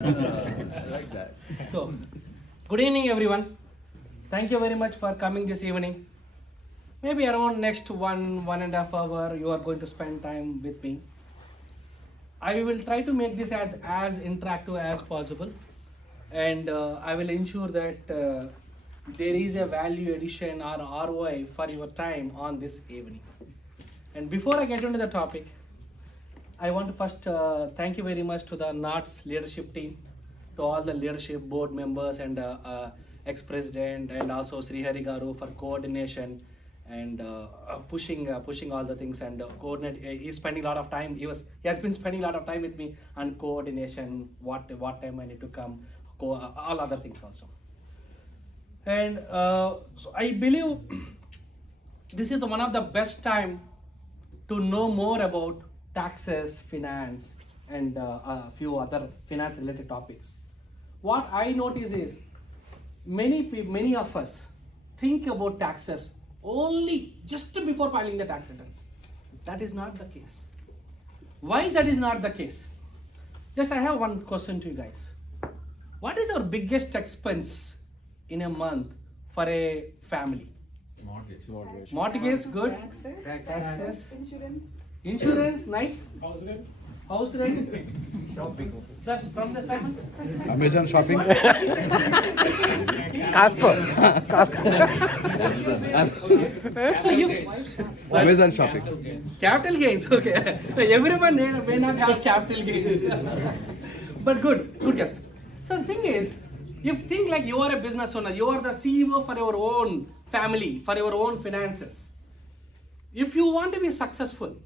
I like that. So, good evening, everyone. Thank you very much for coming this evening. Maybe around next one and a half hour, you are going to spend time with me. I will try to make this as interactive as possible, and I will ensure that there is a value addition or ROI for your time on this evening. And before I get into the topic, I want to first thank you very much to the NOTS leadership team, to all the leadership board members and ex-president, and also Srihari Garu for coordination and pushing all the things and coordinate. He's spending a lot of time. He has been spending a lot of time with me on coordination, what time I need to come, all other things also. And so I believe this is one of the best time to know more about taxes, finance, and a few other finance related topics. What I notice is many of us think about taxes only just before filing the tax returns. That is not the case. Why that is not the case? Just I have one question to you guys. What is our biggest expense in a month for a family? Mortgage, good. Taxes. Insurance, nice. House rent. Shopping. Sir, from the side. Amazon shopping. Costco. So you. Amazon shopping. Capital gains, okay. Everyone may not have capital gains. But good guess. So the thing is, you think like you are a business owner, you are the CEO for your own family, for your own finances. If you want to be successful,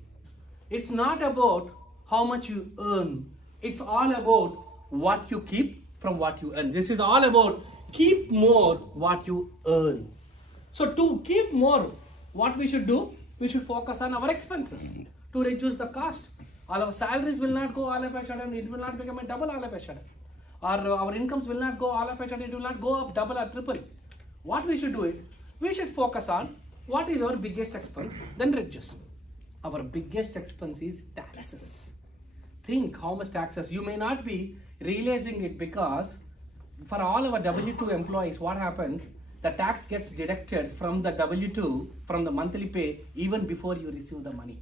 it's not about how much you earn. It's all about what you keep from what you earn. This is all about keep more what you earn. So to keep more, what we should do? We should focus on our expenses to reduce the cost. All our salaries will not go all of a sudden. It will not become a double all of a sudden. Or our incomes will not go all of a sudden. It will not go up double or triple. What we should do is, we should focus on what is our biggest expense, then reduce. Our biggest expense is taxes. Think how much taxes. You may not be realizing it because for all our W2 employees, what happens? The tax gets deducted from the W2, from the monthly pay, even before you receive the money.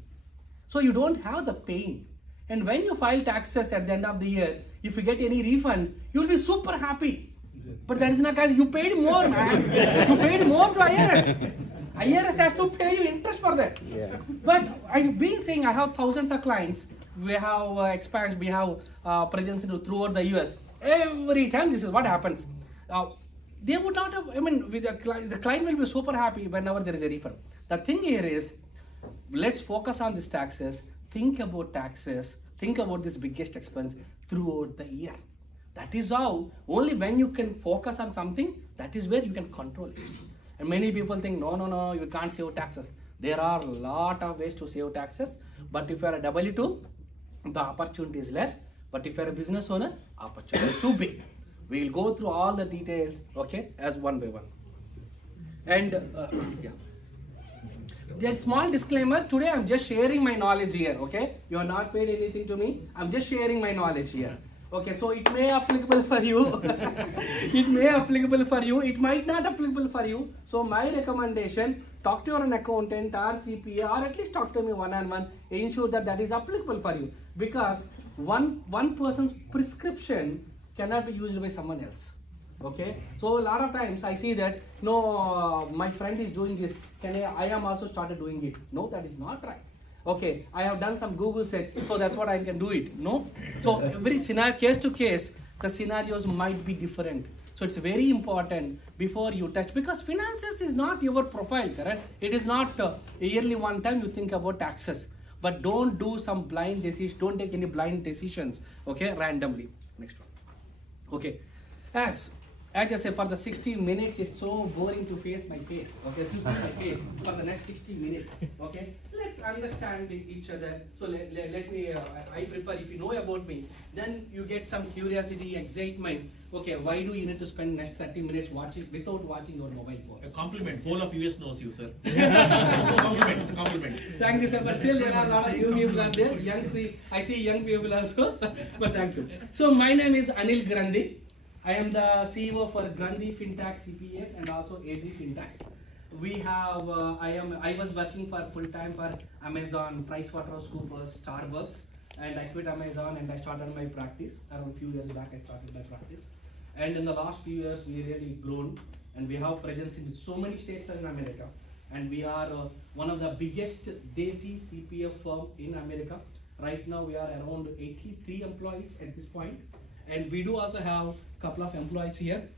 So you don't have the pain. And when you file taxes at the end of the year, if you get any refund, you'll be super happy. But that is not, guys, you paid more, man. You paid more to IRS. IRS has to pay you interest for that. Yeah. But I've been saying I have thousands of clients. We have we have presence throughout the US. Every time this is what happens. They would not have, with the client will be super happy whenever there is a refund. The thing here is, let's focus on these taxes. Think about taxes. Think about this biggest expense throughout the year. That is how, only when you can focus on something, that is where you can control it. And many people think, no, you can't save taxes. There are a lot of ways to save taxes. But if you are a W2, the opportunity is less. But if you are a business owner, opportunity is too big. We will go through all the details, okay, as one by one. And yeah. There's a small disclaimer. Today I'm just sharing my knowledge here, okay? You are not paid anything to me. I'm just sharing my knowledge here. Okay, so it may applicable for you. It may applicable for you. It might not applicable for you. So my recommendation, talk to your accountant or CPA, or at least talk to me one-on-one. Ensure that is applicable for you. Because one person's prescription cannot be used by someone else. Okay, so a lot of times I see that, no, my friend is doing this, I am also started doing it. No, that is not right. Okay, I have done some Google search, so that's what I can do it. No, so every scenario, case to case, the scenarios might be different. So it's very important before you touch, because finances is not your profile, correct? It is not yearly one time you think about taxes. But don't do some blind decisions, don't take any blind decisions, okay, randomly. Next one. Okay, as as I say, for the 60 minutes, it's so boring to face my face, okay, to see my face for the next 60 minutes, okay. Let's understand each other. So let me, I prefer, if you know about me, then you get some curiosity, excitement. Okay, why do you need to spend next 30 minutes watching without watching your mobile phone? A compliment. Whole of US knows you, sir. Compliment. It's a compliment. Thank you, sir. But still, there are a lot of new people are there. I see young people also. But thank you. So my name is Anil Grandhi. I am the CEO for Grandhi FinTax CPS and also AGFinTax. We have, I was working for full time for Amazon, PricewaterhouseCoopers, Starbucks, and I quit Amazon and I started my practice. Around a few years back, I started my practice. And in the last few years, we really grown and we have presence in so many states in America. And we are one of the biggest Desi CPF firm in America. Right now, we are around 83 employees at this point. And we do also have a couple of employees here.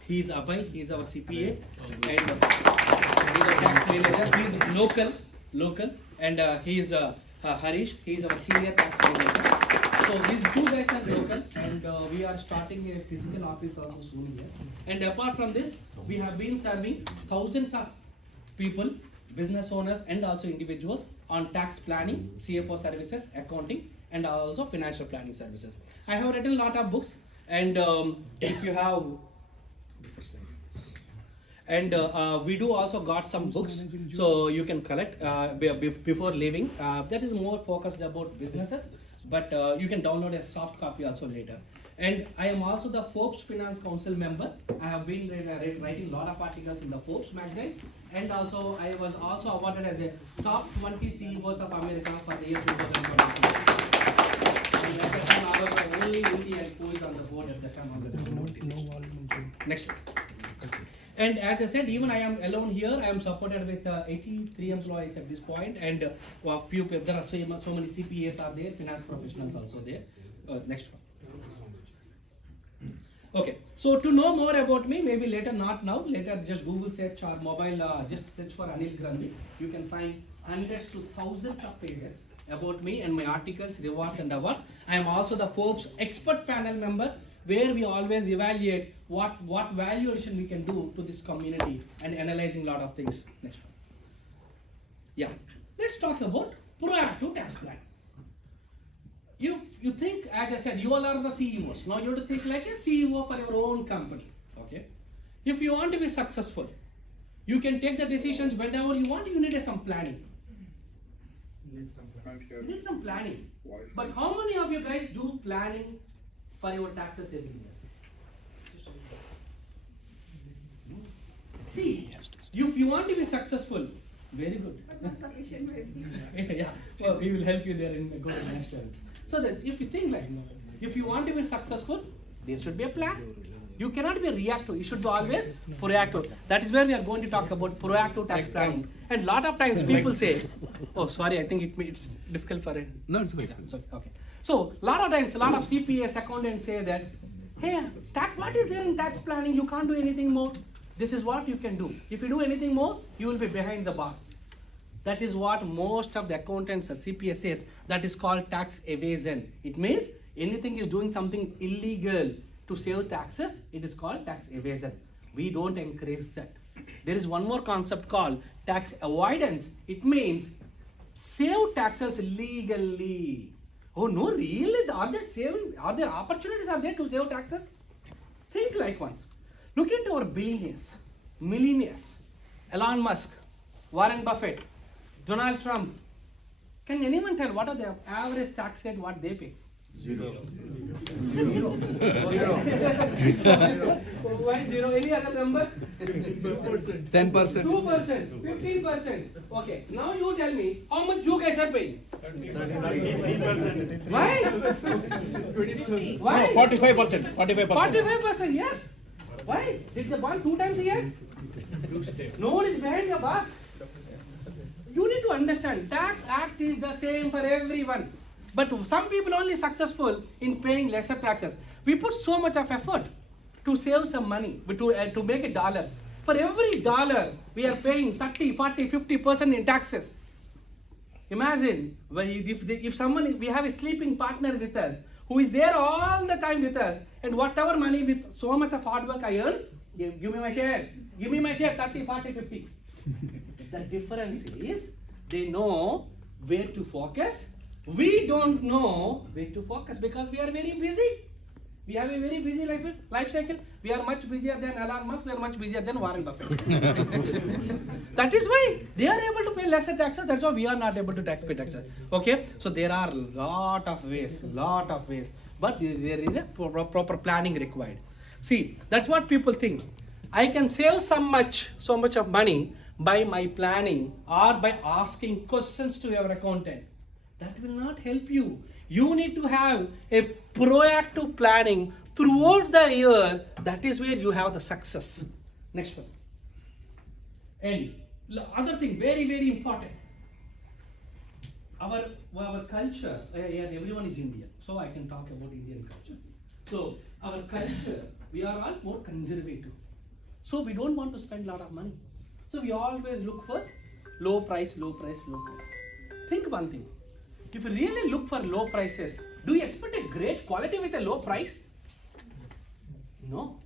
He is Abhay, he is our CPA, and he is a tax manager. He is local, and he is Harish, he is our senior tax manager. So these two guys are local, and we are starting a physical office also soon here. And apart from this, we have been serving thousands of people, business owners, and also individuals on tax planning, CFO services, accounting, and also financial planning services. I have written a lot of books, and if you have, and we do also got some books, so you can collect before leaving. That is more focused about businesses, but you can download a soft copy also later. And I am also the Forbes Finance Council member. I have been writing a lot of articles in the Forbes magazine, and also I was also awarded as a top 20 CEOs of America for the year 2022. And at that time, I was the only Indian who is on the board at that time on the board. Next. And as I said, even I am alone here. I am supported with 83 employees at this point, and few people. There are so many CPAs are there, finance professionals also there. Next one. Okay, so to know more about me, maybe later, not now, later just Google search or mobile, just search for Anil Grandhi. You can find hundreds to thousands of pages about me and my articles, rewards and awards. I am also the Forbes expert panel member, where we always evaluate what value addition we can do to this community and analyzing a lot of things. Next one. Yeah, let's talk about proactive tax plan. You think, as I said, you all are the CEOs. Now you have to think like a CEO for your own company. Okay. If you want to be successful, you can take the decisions whenever you want. You need some planning. You need some planning. But how many of you guys do planning for your taxes every year? See, if you want to be successful, very good. But not sufficient maybe. Yeah, well, we will help you there in go to the next level. So that if you think like, if you want to be successful, there should be a plan. You cannot be reactive. You should be always proactive. That is where we are going to talk about proactive tax planning. And lot of times people say, oh sorry, I think it's difficult for it. No, it's okay. Okay. So lot of times, a lot of CPAs, accountants say that, hey, what is there in tax planning? You can't do anything more. This is what you can do. If you do anything more, you will be behind the bars. That is what most of the accountants, CPAs says. That is called tax evasion. It means anything is doing something illegal to save taxes. It is called tax evasion. We don't encourage that. There is one more concept called tax avoidance. It means save taxes legally. Oh no, really? Are there opportunities are there to save taxes? Think like once. Look at our billionaires, millionaires, Elon Musk, Warren Buffett, Donald Trump. Can anyone tell what are the average tax rate what they pay? Zero. Why zero? Any other number? 10%. 2%, 15%. Okay, now you tell me how much you guys are paying? 33%. Why? Why? 45%. 45%, yes. Why? Did they bond 2 times a year? No one is behind the bars. You need to understand, Tax Act is the same for everyone. But some people only successful in paying lesser taxes. We put so much of effort to save some money, to make a dollar. For every dollar, we are paying 30, 40, 50% in taxes. Imagine, if we have a sleeping partner with us who is there all the time with us, and whatever money with so much of hard work I earn, give me my share, 30, 40, 50. The difference is they know where to focus. We don't know where to focus because we are very busy. We have a very busy life cycle. We are much busier than Elon Musk. We are much busier than Warren Buffett. That is why they are able to pay lesser taxes. That's why we are not able to pay taxes. Okay? So there are lot of ways. But there is a proper planning required. See, that's what people think. I can save so much of money by my planning or by asking questions to your accountant. That will not help you. You need to have a proactive planning throughout the year. That is where you have the success. Next one. And other thing, very, very important. Our culture, everyone is Indian, so I can talk about Indian culture. So our culture, we are all more conservative. So we don't want to spend a lot of money. So we always look for low price. Think one thing. If you really look for low prices, do you expect a great quality with a low price? No.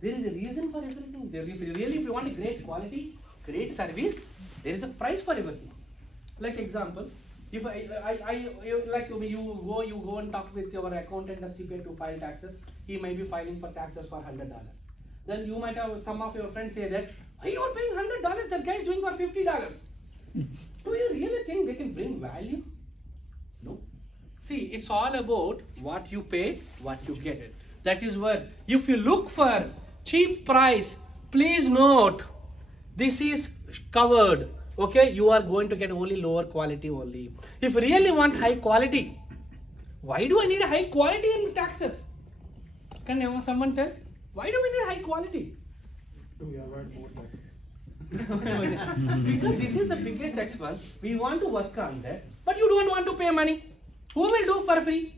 There is a reason for everything. If you want a great quality, great service, there is a price for everything. Like example, if you go and talk with your accountant or CPA to file taxes, he may be filing for taxes for $100. Then you might have some of your friends say that, you are paying $100, that guy is doing for $50. Do you really think they can bring value? No. See, it's all about what you pay, what you get. That is what, if you look for cheap price, please note, this is covered. Okay, you are going to get only lower quality only. If you really want high quality, why do I need a high quality in taxes? Can someone tell? Why do we need high quality? Because this is the biggest expense. We want to work on that, but you don't want to pay money. Who will do for free?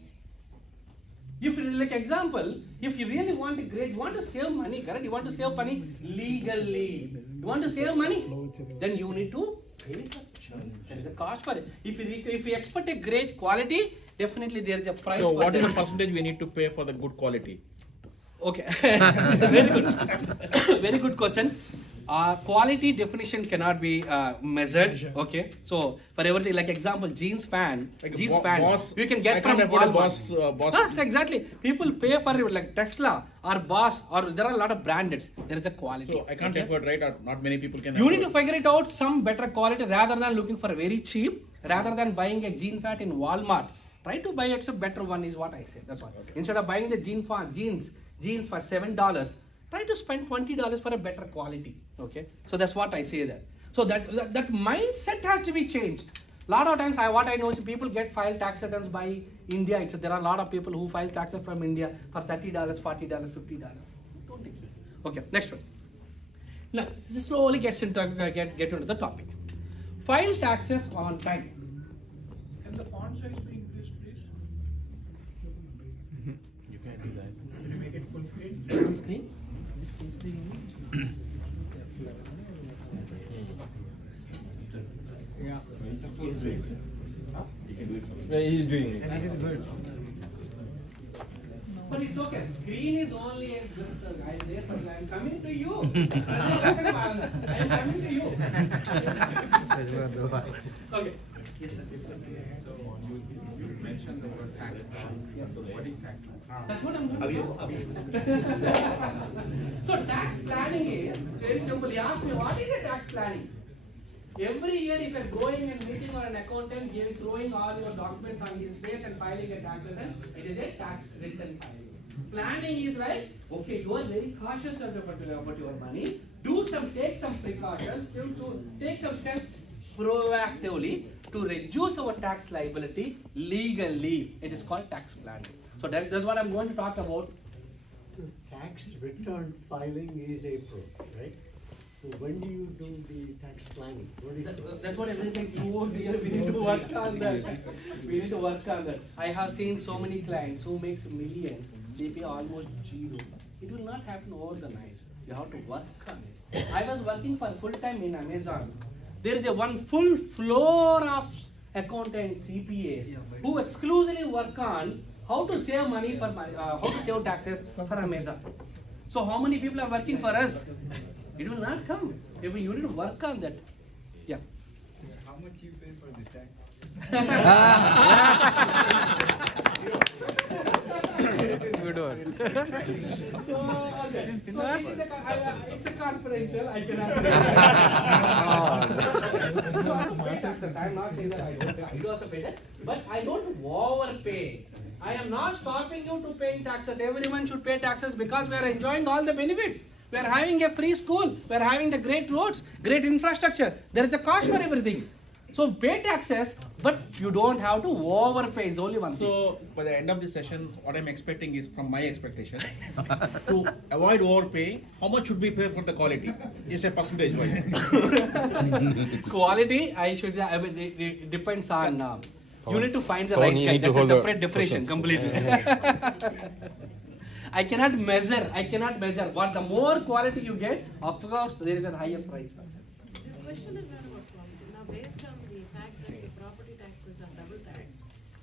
If like example, if you really want a great, you want to save money, correct? You want to save money legally. You want to save money, then you need to pay for it. There is a cost for it. If you expect a great quality, definitely there is a price. So for what is that. the percentage we need to pay for the good quality? Okay, very good. Very good question. Quality definition cannot be measured. Okay, so for everything, like example, jeans fan, Boss, you can get I from can't afford a Walmart. Boss. Yes, exactly. People pay for like Tesla or Boss, or there are a lot of branded. There is a quality. So I can't afford, right? Or not many people can You afford. need to figure it out some better quality rather than looking for a very cheap, rather than buying a jean fan in Walmart. Try to buy it a better one is what I say. That's what. Okay. Instead of buying the jeans for $7, try to spend $20 for a better quality. Okay, so that's what I say there. So that mindset has to be changed. A lot of times, what I know is people get filed tax returns by India. So there are a lot of people who file taxes from India for $30, $40, $50. Don't take this. Okay, next one. Now, this slowly gets into get into the topic. File taxes on time. Can the font size be increased, please? You can't do that. Can you make it full screen? Full screen. Yeah. He's doing it. Yeah, he's doing it. But it's okay. Screen is only just I'm there, but I'm coming to you. I'm coming to you. Okay. Yes, sir. So you mentioned the word tax plan. Yes. So what is tax plan? That's what I'm doing. So tax planning is very simple. You ask me, what is a tax planning? Every year, if you're going and meeting or an accountant, throwing all your documents on his face and filing a tax return, it is a tax return filing. Planning is like, okay, you are very cautious about your money. Take some precautions, take some steps proactively to reduce our tax liability legally. It is called tax planning. So that's what I'm going to talk about. Tax return filing is April, right? So when do you do the tax planning? What is That's what everyone saying. Oh dear, we need to work on that. We need to work on that. I have seen so many clients who makes millions. They pay almost zero. It will not happen over the night. You have to work on it. I was working for full time in Amazon. There is one full floor of accountants, CPAs, who exclusively work on how to save money for how to save taxes for Amazon. So how many people are working for us? It will not come. Maybe you need to work on that. Yeah. How much you pay for the tax? Good one. So, okay. So it's a confidential. I cannot. So, I'm not saying that I don't pay. I do also pay that, but I don't overpay. I am not stopping you to paying taxes. Everyone should pay taxes because we are enjoying all the benefits. We are having a free school. We are having the great roads, great infrastructure. There is a cost for everything. So pay taxes, but you don't have to overpay. Is only one thing. So by the end of the session, what I'm expecting is from my expectation to avoid overpaying. How much should we pay for the quality? Is a percentage wise. Quality, I should. I mean, it depends on. You need to find the right guy. That's a separate definition completely. I cannot measure. What the more quality you get, of course, there is a higher price. This question is not about quality. Now, based on the fact that the property taxes are double taxed,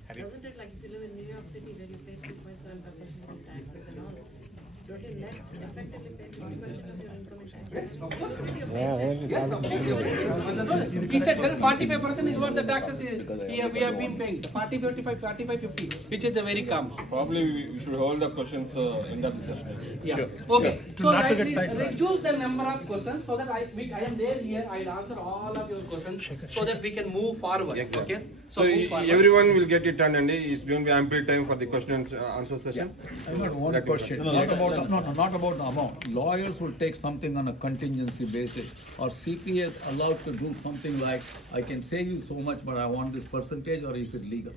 doesn't it, like if you live in New York City where you pay 3.75% of taxes and all, don't you net effectively pay 50% of your income in tax? Yes, of course. Yes, of course. He said 45% is what the taxes we have been paying. The 40, 45, 50, which is a very common. Probably we should hold the questions in the session. Yeah. Sure. Okay. Sure. So reduce the number of questions so that I am there here. I'll answer all of your questions so that we can move forward. Okay. So move forward. everyone will get it done, and it's going to be ample time for the questions answer session. I got one question. Not about the amount. Lawyers will take something on a contingency basis, or CPAs allowed to do something like, I can save you so much, but I want this percentage, or is it legal?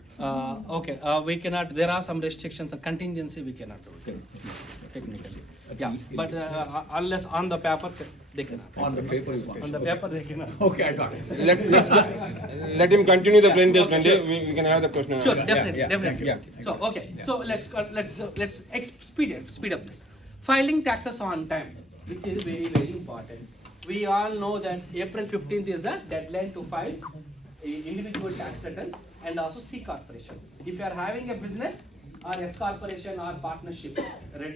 Okay. We cannot. There are some restrictions. A contingency we cannot do it technically. Yeah. But unless on the paper they cannot. On the paper you want. On the paper they cannot. Okay, I got it. Let him continue the presentation, and we can have the question. Sure, and definitely, yeah, definitely. yeah. So okay, so let's speed up this. Filing taxes on time, which is very, very important. We all know that April 15th is the deadline to file individual tax returns and also C corporation. If you are having a business or S corporation or partnership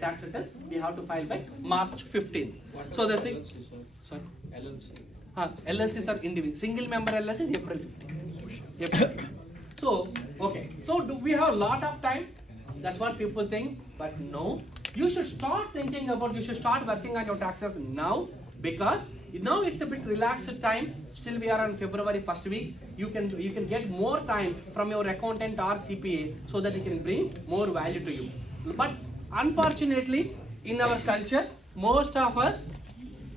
tax returns, we have to file by March 15th. So the thing, sorry, LLCs are individual. Single member LLC is April 15th. So okay, so do we have a lot of time? That's what people think, but no. You should start thinking about. You should start working on your taxes now, because now it's a bit relaxed time. Still we are on February 1st week. You can get more time from your accountant or CPA so that it can bring more value to you. But unfortunately, in our culture, most of us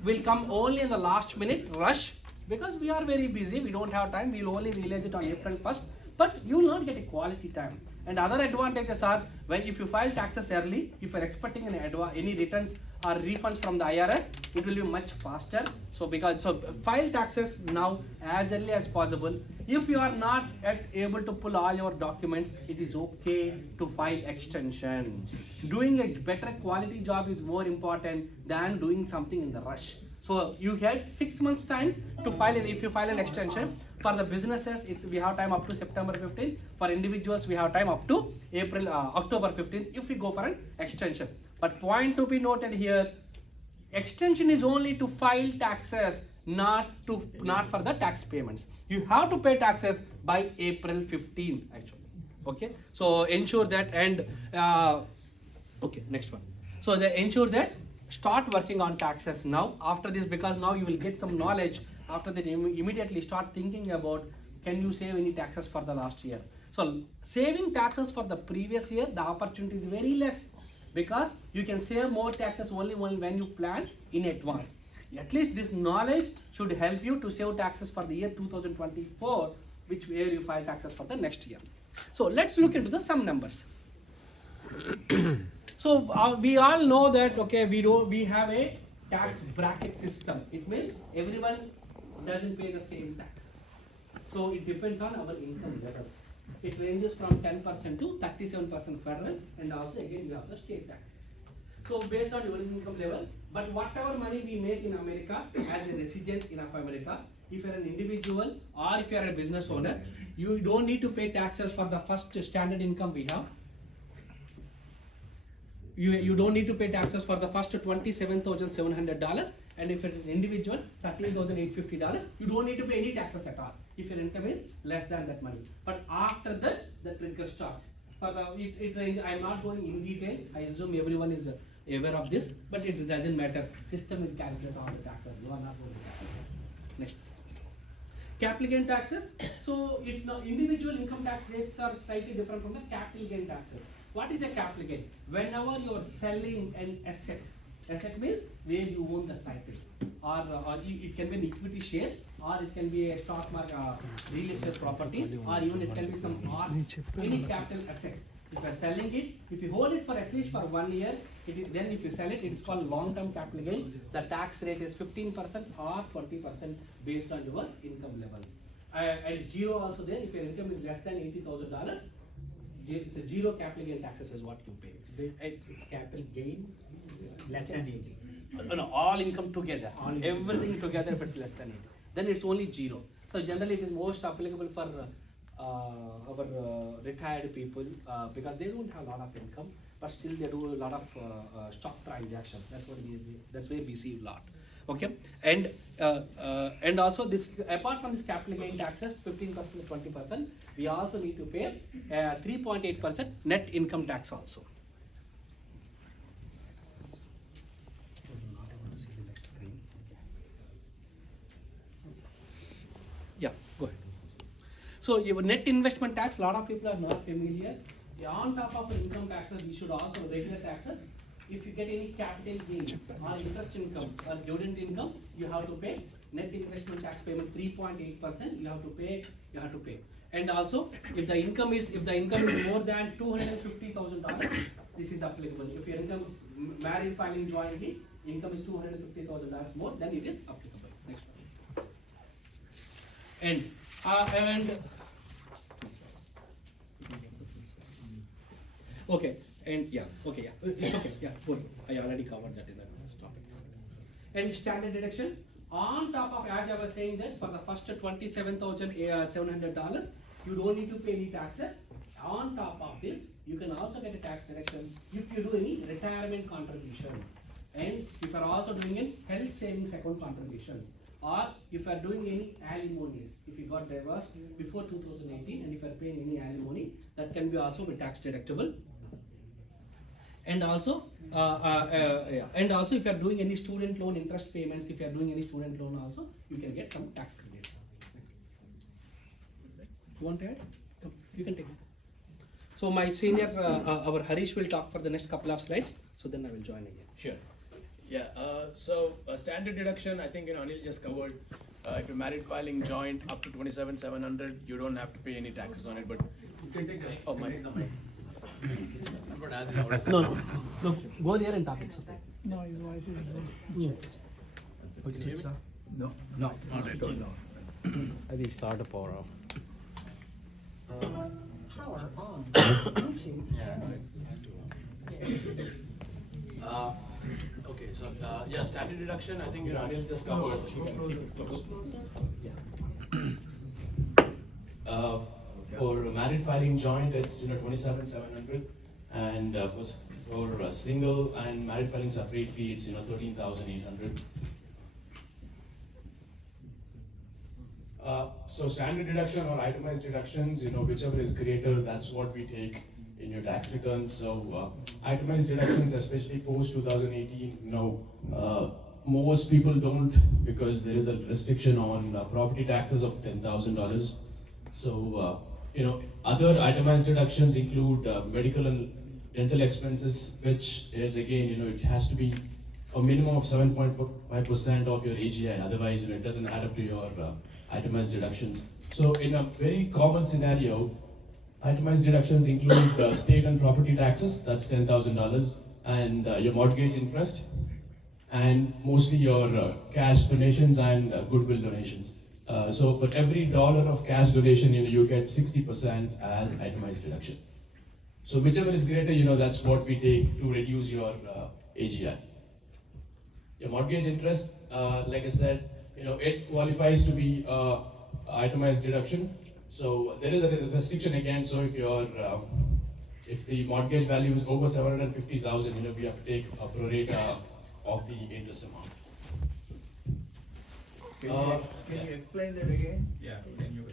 will come only in the last minute rush because we are very busy. We don't have time. We'll only realize it on April 1st. But you will not get a quality time. And other advantages are, when if you file taxes early, if you are expecting any returns or refunds from the IRS, it will be much faster. So file taxes now as early as possible. If you are not able to pull all your documents, it is okay to file extension. Doing a better quality job is more important than doing something in the rush. So you get 6 months time to file it if you file an extension. For the businesses, we have time up to September 15th. For individuals, we have time up to October 15th if we go for an extension. But point to be noted here, extension is only to file taxes, not for the tax payments. You have to pay taxes by April 15th actually. Okay, so ensure that, and okay, next one. So they ensure that start working on taxes now after this, because now you will get some knowledge. After that, you immediately start thinking about, can you save any taxes for the last year? So saving taxes for the previous year, the opportunity is very less, because you can save more taxes only when you plan in advance. At least this knowledge should help you to save taxes for the year 2024, which where you file taxes for the next year. So let's look into some numbers. So we all know that, okay, we have a tax bracket system. It means everyone doesn't pay the same taxes. So it depends on our income levels. It ranges from 10% to 37% federal, and also again you have the state taxes. So based on your income level, but whatever money we make in America as a resident in America, if you're an individual or if you're a business owner, you don't need to pay taxes for the first standard income we have. you don't need to pay taxes for the first $27,700, and if it is individual, $13,850. You don't need to pay any taxes at all if your income is less than that money. But after that, the trigger starts. For the I'm not going in detail. I assume everyone is aware of this, but it doesn't matter. System will calculate all the taxes. You are not going to calculate. Next. Capital gain taxes. So it's now individual income tax rates are slightly different from the capital gain taxes. What is a capital gain? Whenever you are selling an asset means where you own the title, or it can be an equity shares, or it can be a stock market, real estate properties, or even it can be some art, any capital asset. If you are selling it, if you hold it for at least for 1 year, then if you sell it, it is called long-term capital gain. The tax rate is 15% or 20% based on your income levels. And zero also there, if your income is less than $80,000, it's a zero capital gain taxes is what you pay. It's capital gain less than 80. No, all income together, everything together. If it's less than 80, then it's only zero. So generally, it is most applicable for our retired people because they don't have a lot of income, but still they do a lot of stock transactions. That's where we see a lot. Okay, and also this, apart from this capital gain taxes, 15% to 20%, we also need to pay 3.8% net income tax also. Yeah, go ahead. So your net investment tax, a lot of people are not familiar. On top of income taxes, we should also regular taxes. If you get any capital gain or interest income or dividend income, you have to pay net investment tax payment 3.8%. You have to pay. And also, if the income is more than $250,000, this is applicable. If your income married filing jointly, income is $250,000 more, then it is applicable. Next one. And okay, and yeah, okay, yeah, it's okay, yeah, good. I already covered that in the topic. And standard deduction on top of, as I was saying, that for the first $27,700, you don't need to pay any taxes. On top of this, you can also get a tax deduction if you do any retirement contributions, and if you are also doing any health savings account contributions, or if you are doing any alimonies, if you got divorced before 2018 and if you are paying any alimony, that can be also be tax deductible. And also, if you are doing any student loan interest payments, if you are doing any student loan also, you can get some tax credits. You want to add? Come, you can take it. So my senior, our Harish will talk for the next couple of slides. So then I will join again. Sure. Yeah. Standard deduction, I think Anil just covered. If you're married filing joint up to $27,700, you don't have to pay any taxes on it. But You can take a, oh my. No, go there and talk it. No, his voice is low. no, I think start the power off. Power on. Okay, so yeah, standard deduction, I think Anil just covered. For married filing joint, it's $27,700, and for single and married filing separately, it's $13,800. So standard deduction or itemized deductions, whichever is greater, that's what we take in your tax returns. So itemized deductions, especially post 2018, most people don't, because there is a restriction on property taxes of $10,000. So other itemized deductions include medical and dental expenses, which is again, it has to be a minimum of 7.5% of your AGI. Otherwise, it doesn't add up to your itemized deductions. So in a very common scenario, itemized deductions include state and property taxes, that's $10,000, and your mortgage interest, and mostly your cash donations and goodwill donations. So for every dollar of cash donation, you get 60% as itemized deduction. So whichever is greater, that's what we take to reduce your AGI. Your mortgage interest, like I said, it qualifies to be itemized deduction. So there is a restriction again. So if your if the mortgage value is over 750,000, we have to take a pro rata of the interest amount. Can you explain that again? Yeah.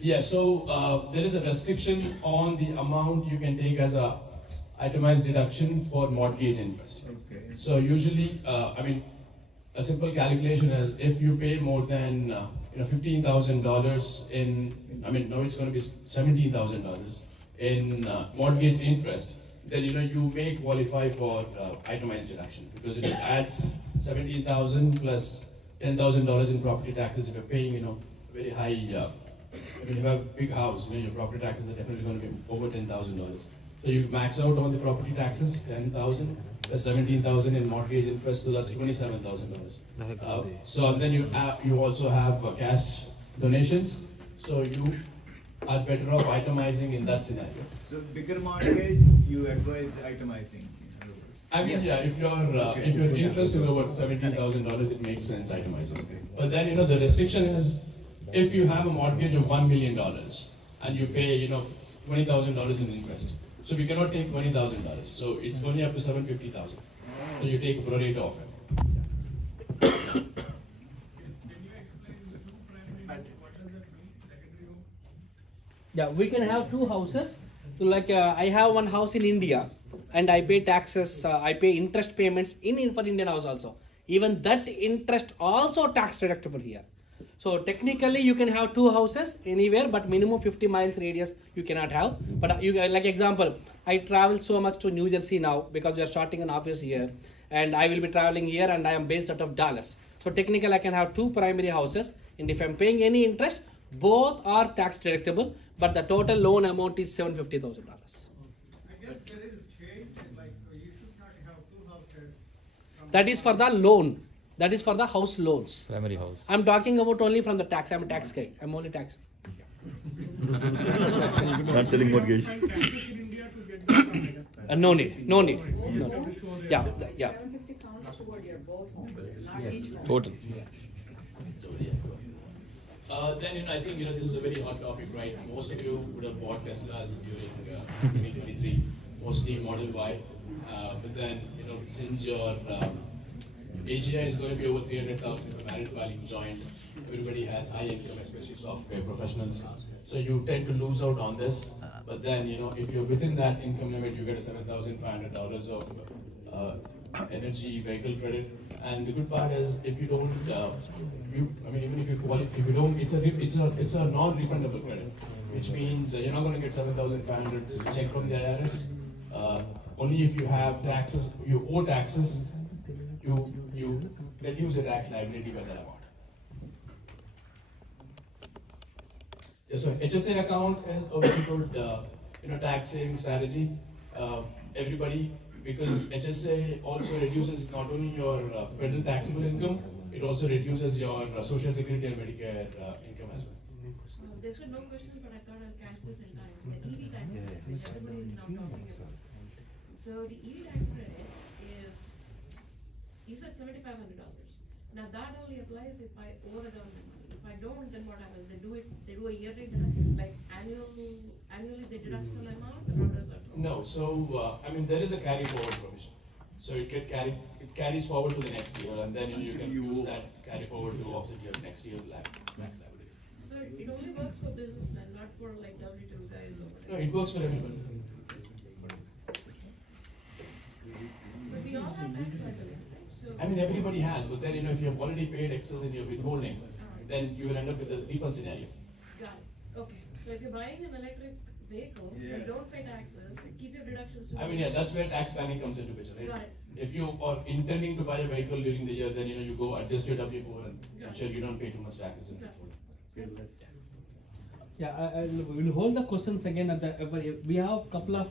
Yeah, so there is a restriction on the amount you can take as a itemized deduction for mortgage interest. Okay. So usually, a simple calculation is if you pay more than $15,000 in, now it's going to be $17,000 in mortgage interest, then you may qualify for itemized deduction because it adds 17,000 plus $10,000 in property taxes. If you're paying, very high, if you have a big house, your property taxes are definitely going to be over $10,000. So you max out on the property taxes, 10,000 plus 17,000 in mortgage interest, so that's $27,000. So and then you also have cash donations, so you are better off itemizing in that scenario. So bigger mortgage, you advise itemizing. If your interest is over $17,000, it makes sense itemizing. But then the restriction is if you have a mortgage of $1 million and you pay $20,000 in interest, so we cannot take $20,000. So it's only up to $750,000. So you take a pro rata of it. Yeah, we can have two houses. So like I have one house in India and I pay taxes, I pay interest payments for Indian house also. Even that interest also tax deductible here. So technically you can have two houses anywhere, but minimum 50 miles radius you cannot have. But you like example, I travel so much to New Jersey now because we are starting an office here, and I will be traveling here and I am based out of Dallas. So technically I can have two primary houses, and if I am paying any interest, both are tax deductible, but the total loan amount is $750,000. I guess there is a change, like you should not have two houses. That is for the loan. That is for the house loans. Primary house. I'm talking about only from the tax. I'm a tax guy. I'm only tax. Not selling mortgage. No need. No need. No need. Yeah. Yeah. 750 counts toward your both homes, not each one. Total. Then I think this is a very hot topic, right? Most of you would have bought Teslas during 2023, mostly Model Y. But then since your AGI is going to be over 300,000 if a married filing joint, everybody has high income, especially software professionals. So you tend to lose out on this. But then if you're within that income limit, you get a $7,500 of energy vehicle credit. And the good part is if you don't, even if you qualify, if you don't, it's a non-refundable credit, which means you're not going to get 7,500 check from the IRS. Only if you have taxes, you owe taxes, you reduce the tax liability by that amount. So HSA account is a very good tax saving strategy. Everybody, because HSA also reduces not only your federal taxable income, it also reduces your Social Security and Medicare income as well. There should no questions, but I thought I'll catch this in time. The EV tax credit, which everybody is now talking about. So the EV tax credit is, you said $7,500. Now that only applies if I owe the government money. If I don't, then what happens? They do a yearly deduction, like annually they deduct some amount, or how does that go? No, so there is a carry forward provision. So it carries forward to the next year, and then you can use that carry forward to offset your next year tax liability. So it only works for businessmen, not for like W2 guys or whatever. No, it works for everybody. But we all have tax liabilities, right? So Everybody has, but then if you have already paid excess in your withholding, then you will end up with a refund scenario. got it. Okay. So if you're buying an electric vehicle, you don't pay taxes, keep your deductions. That's where tax planning comes into picture, right? Got it. If you are intending to buy a vehicle during the year, then you go adjust your W4 and ensure you don't pay too much taxes in withholding. Yeah, we'll hold the questions again at the. We have a couple of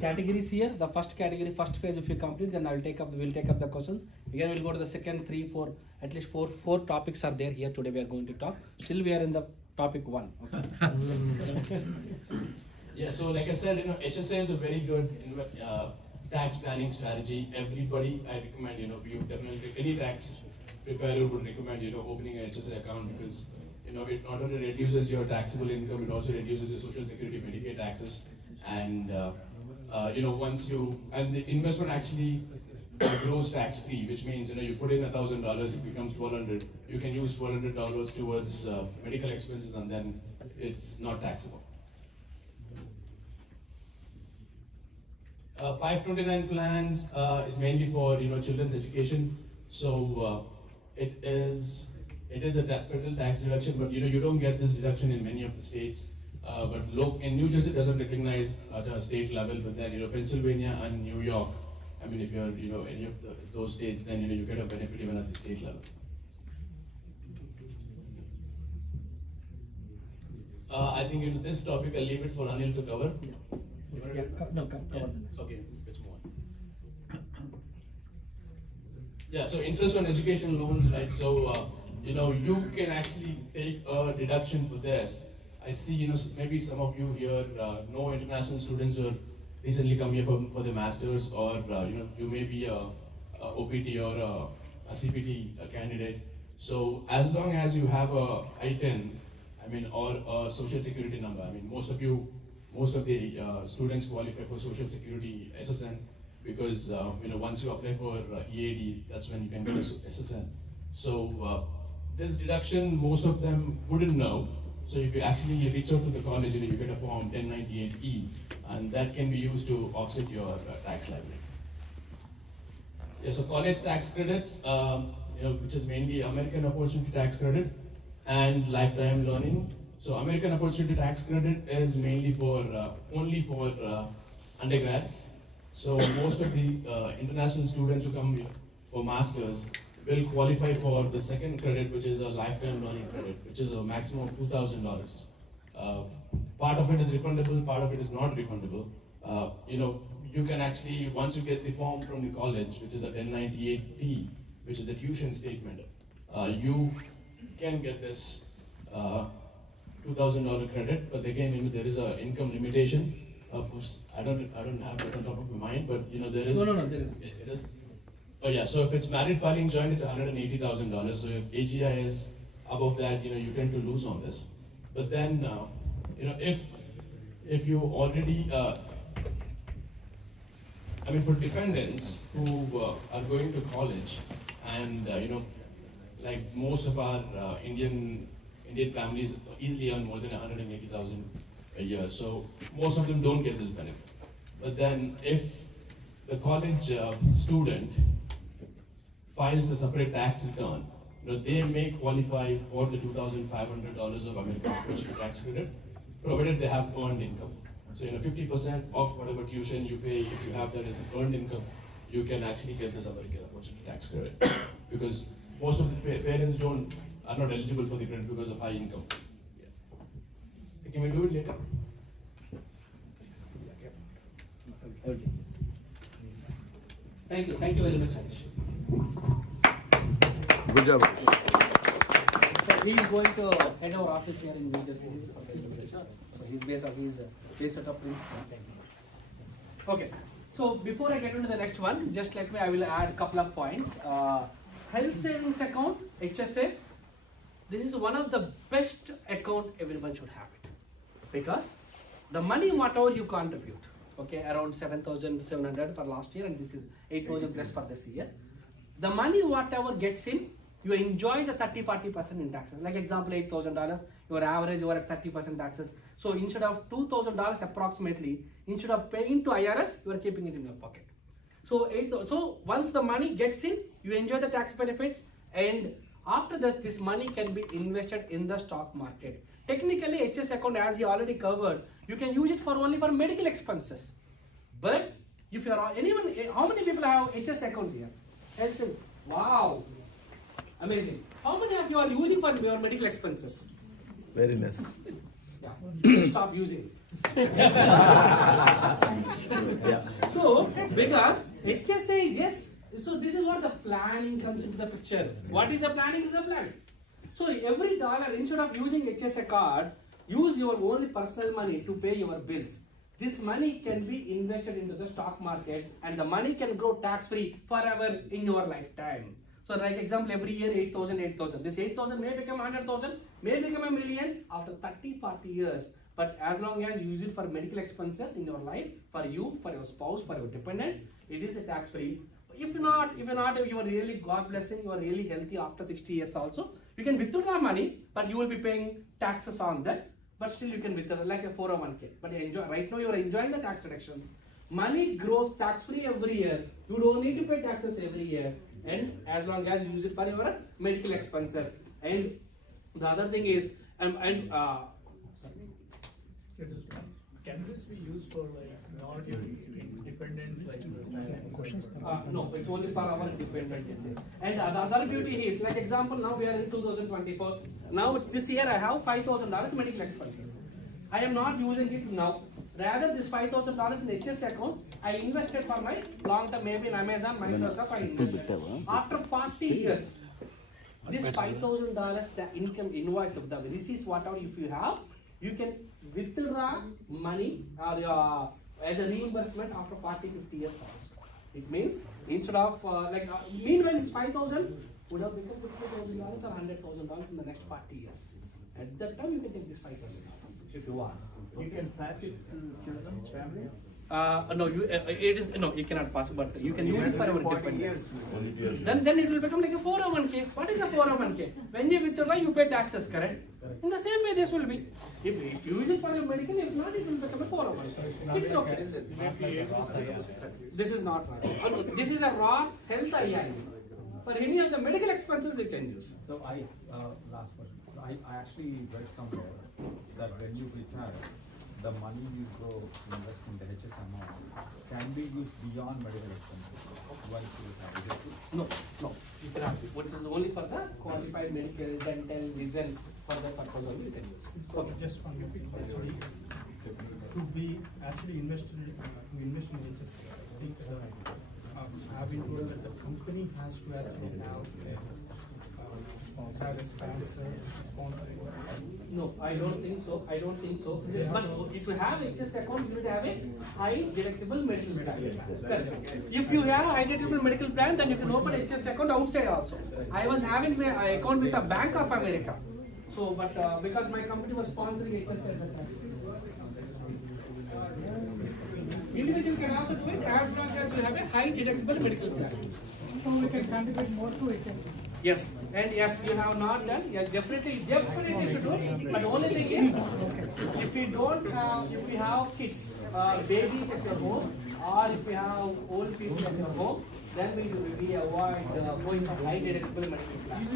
categories here. The first category, first phase, if you complete, then we'll take up the questions. Again, we'll go to the second, 3, 4, at least four topics are there here today. We are going to talk. Still, we are in the topic 1. Okay. Yeah. So, like I said, HSA is a very good tax planning strategy. Everybody, I recommend, you definitely any tax preparer would recommend, opening an HSA account because, it not only reduces your taxable income, it also reduces your Social Security, Medicare taxes, and once you, and the investment actually grows tax free, which means, you put in $1,000, it becomes 1,200. You can use $1,200 towards medical expenses, and then it's not taxable. 529 plans is mainly for children's education. So it is a federal tax deduction, but you don't get this deduction in many of the states. But in New Jersey doesn't recognize at a state level, but then Pennsylvania and New York. I mean, if you're any of those states, then you get a benefit even at the state level. I think this topic I'll leave it for Anil to cover. Okay, let's move on. Yeah, so interest on education loans, right? So you can actually take a deduction for this. I see, maybe some of you here know international students who recently come here for the masters, or you may be a OPT or a CPT candidate. So as long as you have a I-10, or a social security number. Most of the students qualify for social security SSN because once you apply for EAD, that's when you can get a SSN. So this deduction, most of them wouldn't know. So if you actually reach out to the college, you get a form 1098E, and that can be used to offset your tax liability. Yeah, so college tax credits, which is mainly American Opportunity Tax Credit and lifetime learning. So American Opportunity Tax Credit is mainly for only for undergrads. So most of the international students who come here for masters will qualify for the second credit, which is a lifetime learning credit, which is a maximum of $2,000. Part of it is refundable, part of it is not refundable. You can actually, once you get the form from the college, which is a 1098T, which is the tuition statement, you can get this $2,000 credit, but again, there is an income limitation. I don't have it on top of my mind, but there is. No, there is. It is. Oh yeah, so if it's married filing joint, it's $180,000. So if AGI is above that, you tend to lose on this. But then, if you already, for dependents who are going to college, and like most of our Indian families easily earn more than $180,000 a year. So most of them don't get this benefit. But then if the college student files a separate tax return, they may qualify for the $2,500 of American Opportunity Tax Credit, provided they have earned income. So 50% of whatever tuition you pay, if you have that as earned income, you can actually get this American Opportunity Tax Credit. Because most of the parents are not eligible for the credit because of high income. Yeah. So can we do it later? Thank you very much, Anish. Good job. So he is going to head our office here in New Jersey. So he's based out of Princeton. Okay. So before I get into the next one, just let me, I will add a couple of points. Health savings account, HSA. This is one of the best account everyone should have it, because the money whatever you contribute, okay, around 7,700 for last year, and this is 8,000 plus for this year. The money whatever gets in, you enjoy the 30-40% in taxes. Like example, $8,000, your average you are at 30% taxes. So instead of $2,000 approximately, instead of paying to IRS, you are keeping it in your pocket. So once the money gets in, you enjoy the tax benefits, and after that, this money can be invested in the stock market. Technically, HS account, as you already covered, you can use it only for medical expenses. But if you are anyone, how many people have HS account here? Wow, amazing. How many of you are using for your medical expenses? Very less. Yeah, stop using. Yeah. So, because HSA, yes. So this is what the planning comes into the picture. What is the planning? Is the plan. So every dollar, instead of using HSA card, use your only personal money to pay your bills. This money can be invested into the stock market, and the money can grow tax-free forever in your lifetime. So like example, every year 8,000. This 8,000 may become 100,000, may become a million. After 30-40 years, But as long as you use it for medical expenses in your life, for you, for your spouse, for your dependent, it is a tax free. If you are really, God blessing, you are really healthy after 60 years also, you can withdraw money, but you will be paying taxes on that. But still you can withdraw like a 401k. But right now you are enjoying the tax reductions. Money grows tax free every year. You don't need to pay taxes every year. And as long as you use it for your medical expenses. And the other thing is, Can this be used for like non-dependents like no, it's only for our dependents. And the other beauty is, like example, now we are in 2024. Now this year I have $5,000 medical expenses. I am not using it now. Rather, this $5,000 in HS account, I invested for my long term, maybe in Amazon, Microsoft, I invested. After 40 years, this $5,000, the income invoice of the receipts, whatever if you have, you can withdraw money or as a reimbursement after 40-50 years also. It means instead of meanwhile this 5,000 would have become $50,000 or $100,000 in the next 40 years. At that time you can take this $5,000 if you want. You can pass it to children, family? No, you cannot pass, but you can use it for your dependents. Then it will become like a 401k. What is a 401k? When you withdraw, you pay taxes, correct? In the same way, this will be. If you use it for your medical, if not, it will become a 401k. It's okay. This is not right. This is a raw health IIM. For any of the medical expenses, you can use. So last question. I actually read somewhere that when you retire, the money you go invest in the HS amount can be used beyond medical expenses. Why should it have? No. You cannot. What is only for the qualified medical, dental, vision, for the purpose only you can use. Okay. Just one more thing. To be actually invested in HS, I think I've been told that the company has to actually have a sponsoring. No, I don't think so. But if you have HS account, you will have a high deductible medical plan. If you have a high deductible medical plan, then you can open HS account outside also. I was having my account with the Bank of America. So, but because my company was sponsoring HS at that time. Individual can also do it as long as you have a high deductible medical plan. So we can contribute more to it. Yes, and yes, you have not done. Yes, definitely should do it. But the only thing is, if you have kids, babies at your home, or if you have old people at your home, then we avoid going for high deductible medical plan.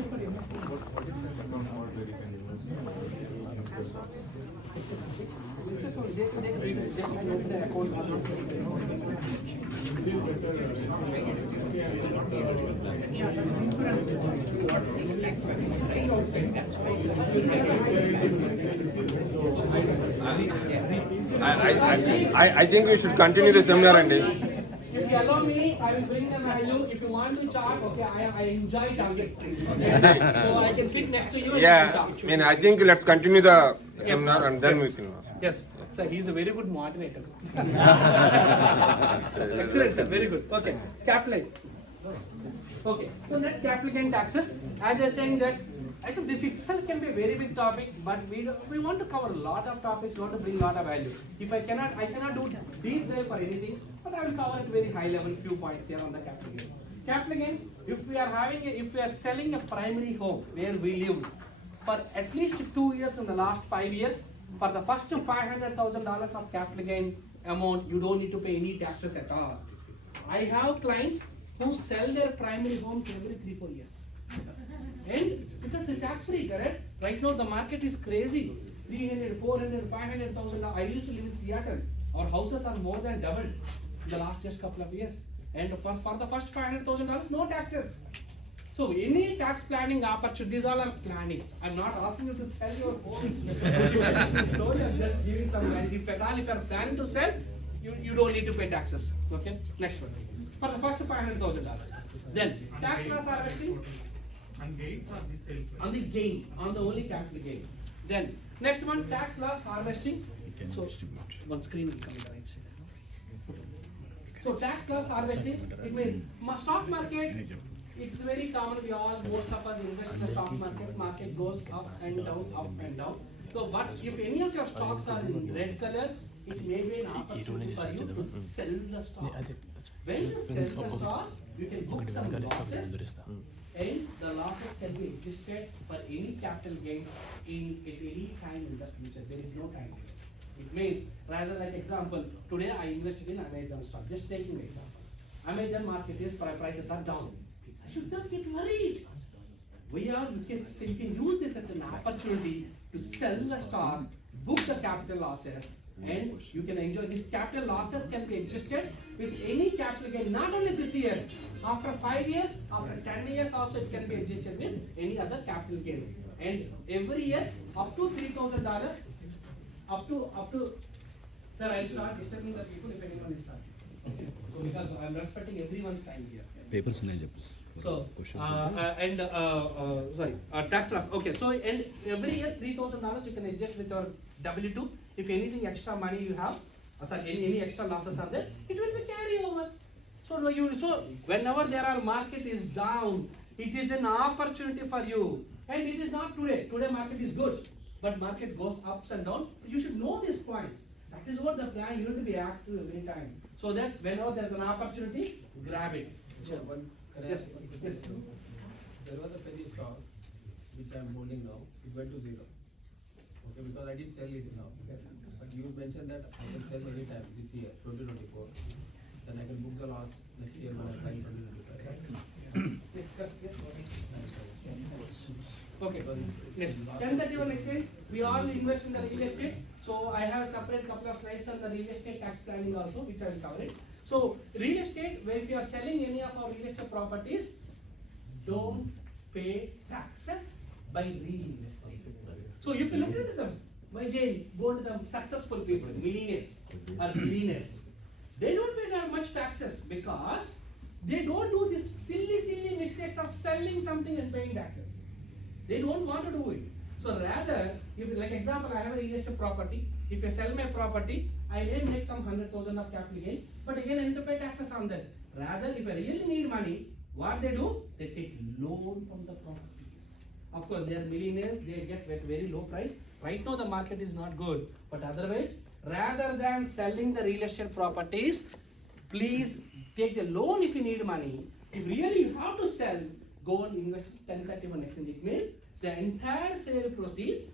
I think we should continue the seminar, Andy. If you allow me, I will bring the value. If you want to chart, okay, I enjoy target. Okay. So I can sit next to you and Yeah, I think let's continue the seminar and then we can. Yes, sir, he is a very good moderator. Excellent, sir, very good. Okay, capital. Okay, so net capital gain taxes. As I was saying that, I think this itself can be a very big topic, but we want to cover a lot of topics, we want to bring a lot of value. If I cannot do deep dive for anything, but I will cover at very high level few points here on the capital gain. Capital gain, if we are selling a primary home where we live for at least 2 years in the last 5 years, for the first $500,000 of capital gain amount, you don't need to pay any taxes at all. I have clients who sell their primary homes every 3-4 years. And because it's tax free, correct? Right now the market is crazy. 300, 400, 500,000. I used to live in Seattle. Our houses are more than doubled in the last just couple of years. And for the first $500,000, no taxes. So any tax planning opportunities, all are planning. I'm not asking you to sell your homes. So I'm just giving some value. If at all, if you are planning to sell, you don't need to pay taxes. Okay? Next one. For the first $500,000. Then tax loss harvesting. And gains are the same. On the gain, on the only capital gain. Then next one, tax loss harvesting. So one screen will come in the right side. So tax loss harvesting, it means stock market. It's very common. Most of us invest in the stock market. Market goes up and down, up and down. So what if any of your stocks are in red color, it may be an opportunity for you to sell the stock. When you sell the stock, you can book some losses, and the losses can be adjusted for any capital gains at any time in the future. There is no time limit. It means, rather like example, today I invested in Amazon stock. Just taking an example. Amazon market is prices are down. I should not get worried. You can use this as an opportunity to sell the stock, book the capital losses, and you can enjoy these capital losses can be adjusted with any capital gain, not only this year. After 5 years, after 10 years also it can be adjusted with any other capital gains. And every year up to $3,000, up to sir, I'll start disturbing the people if anyone is starting. Okay. So because I'm respecting everyone's time here. Papers So, tax loss. Okay, so and every year $3,000 you can adjust with your W2. If anything extra money you have, any extra losses are there, it will be carry over. So whenever there are market is down, it is an opportunity for you. And it is not today. Today market is good, but market goes ups and downs. You should know these points. That is what the plan. You need to be active every time, so that whenever there is an opportunity, grab it. Yes. There was a penny stock which I am holding now. It went to zero. Okay, because I didn't sell it now. Yes. But you mentioned that I can sell anytime this year, 2024. Then I can book the loss next year when I try 2025. Okay. Next. 1031 exchange. We all invest in the real estate. So I have a separate couple of slides on the real estate tax planning also, which I will cover it. So real estate, when we are selling any of our real estate properties, don't pay taxes by reinvesting. So if you look at them, again, go to the successful people, millionaires or billionaires, they don't pay that much taxes because they don't do this silly mistakes of selling something and paying taxes. They don't want to do it. So rather, if like example, I have a real estate property. If I sell my property, I may make some 100,000 of capital gain, but again I need to pay taxes on that. Rather, if I really need money, what they do? They take loan from the properties. Of course, they are millionaires, they get at very low price. Right now the market is not good, but otherwise, rather than selling the real estate properties, please take the loan if you need money. If really you have to sell, go and invest in 1031 exchange. It means the entire sale proceeds,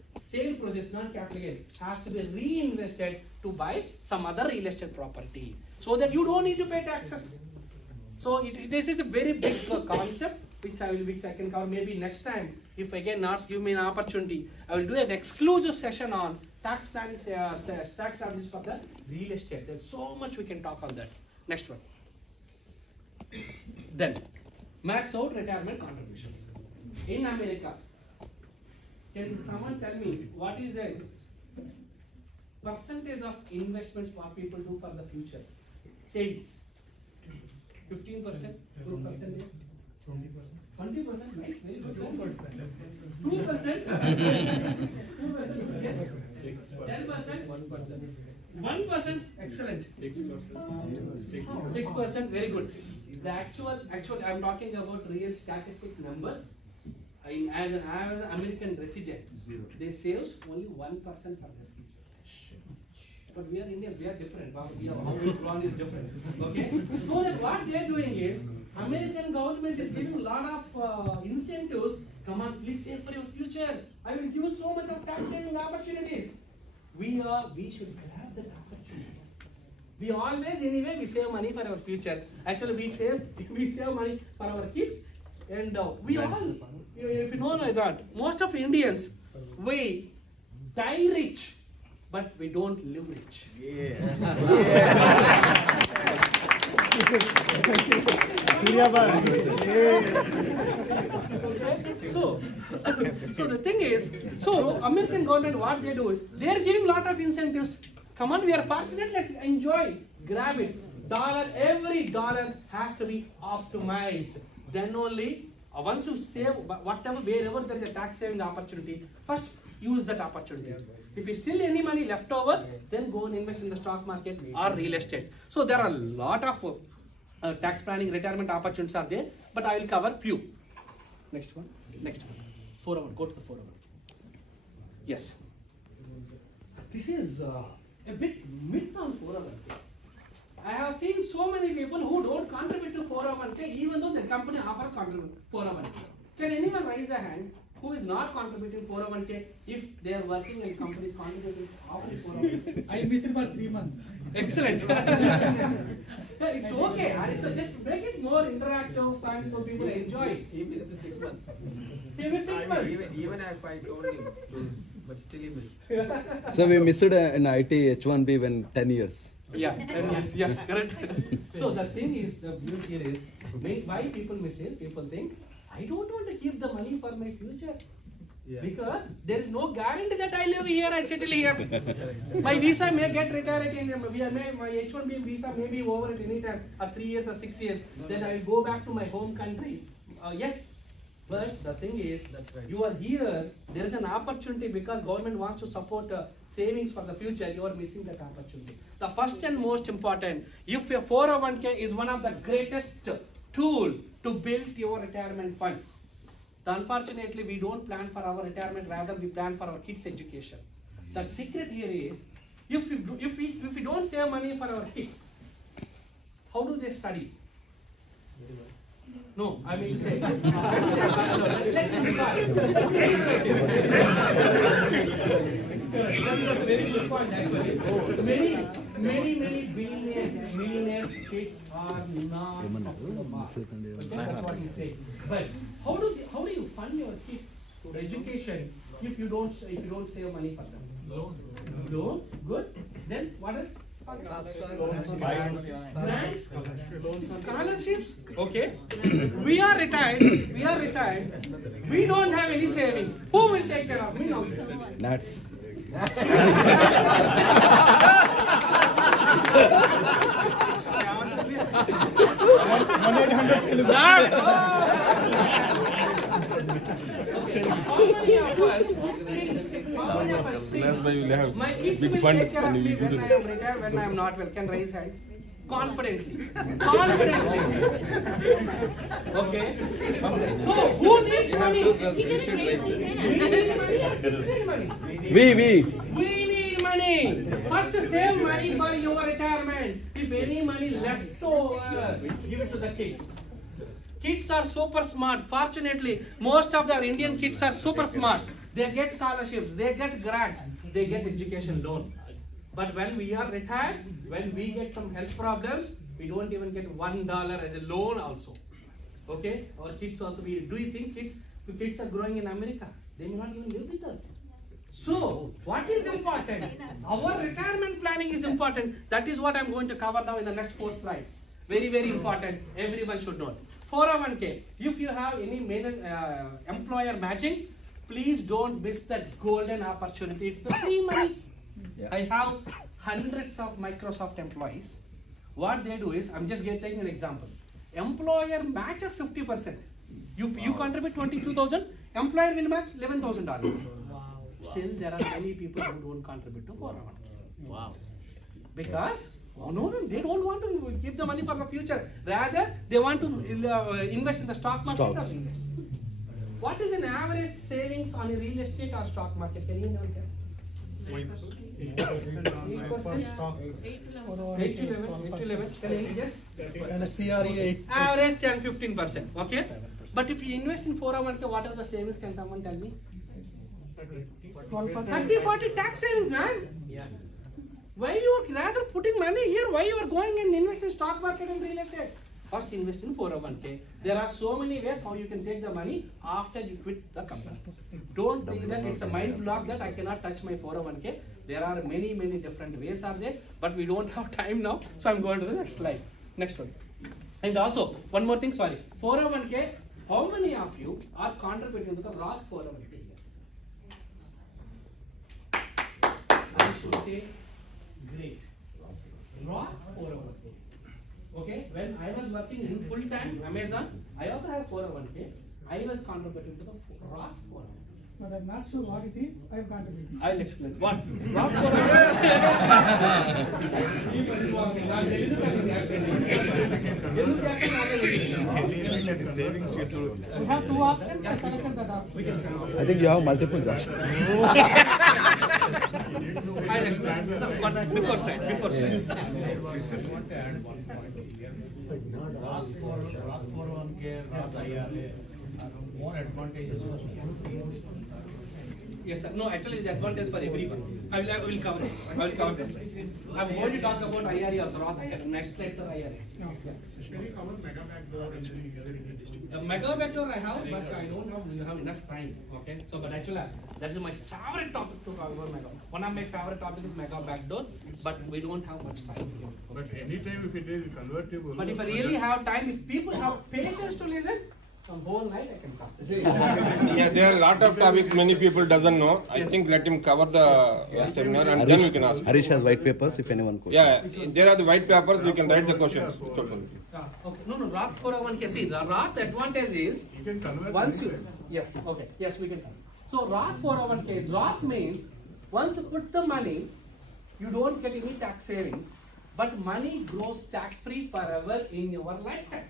not capital gain, has to be reinvested to buy some other real estate property, so that you don't need to pay taxes. So this is a very big concept which I can cover maybe next time. If again not give me an opportunity, I will do an exclusive session on tax planning, tax strategies for the real estate. There's so much we can talk on that. Next one. Then max out retirement contributions in America. Can someone tell me what is a percentage of investments what people do for the future? Savings. 15%, 2%, 20%, 20%, nice, very good. 2%, 2%, yes. 10%, 1%, excellent. 6%, very good. The actual, I'm talking about real statistic numbers. As an American resident, they save only 1% for their future. But we are Indians, we are different. How we grown is different. Okay? So that what they are doing is, American government is giving a lot of incentives. Come on, please save for your future. I will give you so much of tax saving opportunities. We should grab that opportunity. We always, anyway, we save money for our future. Actually, we save money for our kids. And we all, if you don't know that, most of Indians, we die rich, but we don't live rich. So the thing is, so American government, what they do is, they are giving lot of incentives. Come on, we are fortunate, let's enjoy, grab it. Every dollar has to be optimized. Then only, once you save, whatever, wherever there is a tax saving opportunity, first use that opportunity. If you still any money left over, then go and invest in the stock market or real estate. So there are a lot of tax planning, retirement opportunities are there, but I will cover few. Next one. 4 hour, go to the 4 hour. Yes. this is a big myth on 401k. I have seen so many people who don't contribute to 401k even though the company offers contribute 401k. Can anyone raise a hand who is not contributing 401k if they are working and company is contributing offering 401k? I miss it for 3 months. Excellent. It's okay. Just make it more interactive fun so people enjoy it. He missed the 6 months. He missed 6 months. Even if I told him to, but still he missed. So we missed an IT H1B when 10 years. Yeah, 10 years. Yes, correct. So the thing is, the beauty here is, why people miss it? People think, I don't want to keep the money for my future. Yeah. Because there is no guarantee that I live here, I settle here. My visa may get retired at any time. My H1B visa may be over at any time, or 3 years or 6 years. Then I will go back to my home country. Yes, but the thing is, you are here, there is an opportunity because government wants to support savings for the future. You are missing that opportunity. The first and most important, if your 401k is one of the greatest tool to build your retirement funds. Unfortunately, we don't plan for our retirement, rather we plan for our kids' education. The secret here is, if we don't save money for our kids, how do they study? No, I mean to say. Let them start. That's a very good point actually. Many millionaires kids are not up to the mark. Okay, that's what you say. But how do you fund your kids' education if you don't save money for them? Loan, good. Then what else? Grants, scholarships. Okay. We are retired. We don't have any savings. Who will take care of me now? Nuts. My kids will take care of me when I am retired, when I am not well. Can raise hands. Confidently. Okay. So who needs money? We need money. First save money for your retirement. If any money left over, give it to the kids. Kids are super smart. Fortunately, most of our Indian kids are super smart. They get scholarships, they get grants, they get education loan. But when we are retired, when we get some health problems, we don't even get $1 as a loan also. Okay? Our kids also, do you think kids are growing in America? They may not even live with us. So, what is important? Our retirement planning is important. That is what I'm going to cover now in the next 4 slides. Very, very important. Everyone should know. 401k. If you have any employer matching, please don't miss that golden opportunity. It's the free money. Yeah. I have hundreds of Microsoft employees. What they do is, I'm just taking an example. Employer matches 50%. You contribute 22,000, employer will match $11,000. Wow. Still, there are many people who don't contribute to 401k. Wow. Because no, they don't want to give the money for the future. Rather, they want to invest in the stock market. What is an average savings on a real estate or stock market? Can anyone guess? 8%. 8 to 11. Can anyone guess? And a CRE 8. Average 10-15%. Okay. But if you invest in 401k, what are the savings? Can someone tell me? 30-40 tax savings, man. Yeah. Why you are rather putting money here? Why you are going and invest in stock market and real estate? First invest in 401k. There are so many ways how you can take the money after you quit the company. Don't think that it's a mind block that I cannot touch my 401k. There are many different ways are there, but we don't have time now. So I'm going to the next slide. Next one. And also, one more thing, sorry. 401k, how many of you are contributing to the Roth 401k here? I should say, great. Roth 401k. Okay, when I was working in full-time Amazon, I also have 401k. I was contributing to the Roth 401k. but I'm not sure what it is. I've contributed. I'll explain. What? Roth 401. We have two options. I selected that option. I think you have multiple jobs. I'll explain. So, before side. I want to add one point here. Roth 401k, Roth IRA are more advantageous for people. Yes, sir. No, actually, it's advantage for everyone. I will cover this. I will cover this. I'm going to talk about IRA also. Roth IRA. Next slide, sir. IRA. No. Can you cover mega backdoor and The mega backdoor I have, but I don't have enough time. Okay. So, but actually, that is my favorite topic to cover mega. One of my favorite topics is mega backdoor, but we don't have much time. But anytime if it is convertible. But if I really have time, if people have patience to listen, some whole night I can come. Yeah, there are a lot of topics many people doesn't know. I think let him cover the seminar and then we can ask. Harish has white papers if anyone questions. Yeah, there are the white papers, you can write the questions. Okay. No, Roth 401k. See, the Roth advantage is You can convert. once you. Yeah. Okay. Yes, we can. So Roth 401k. Roth means once you put the money, you don't get any tax savings, but money grows tax free forever in your lifetime.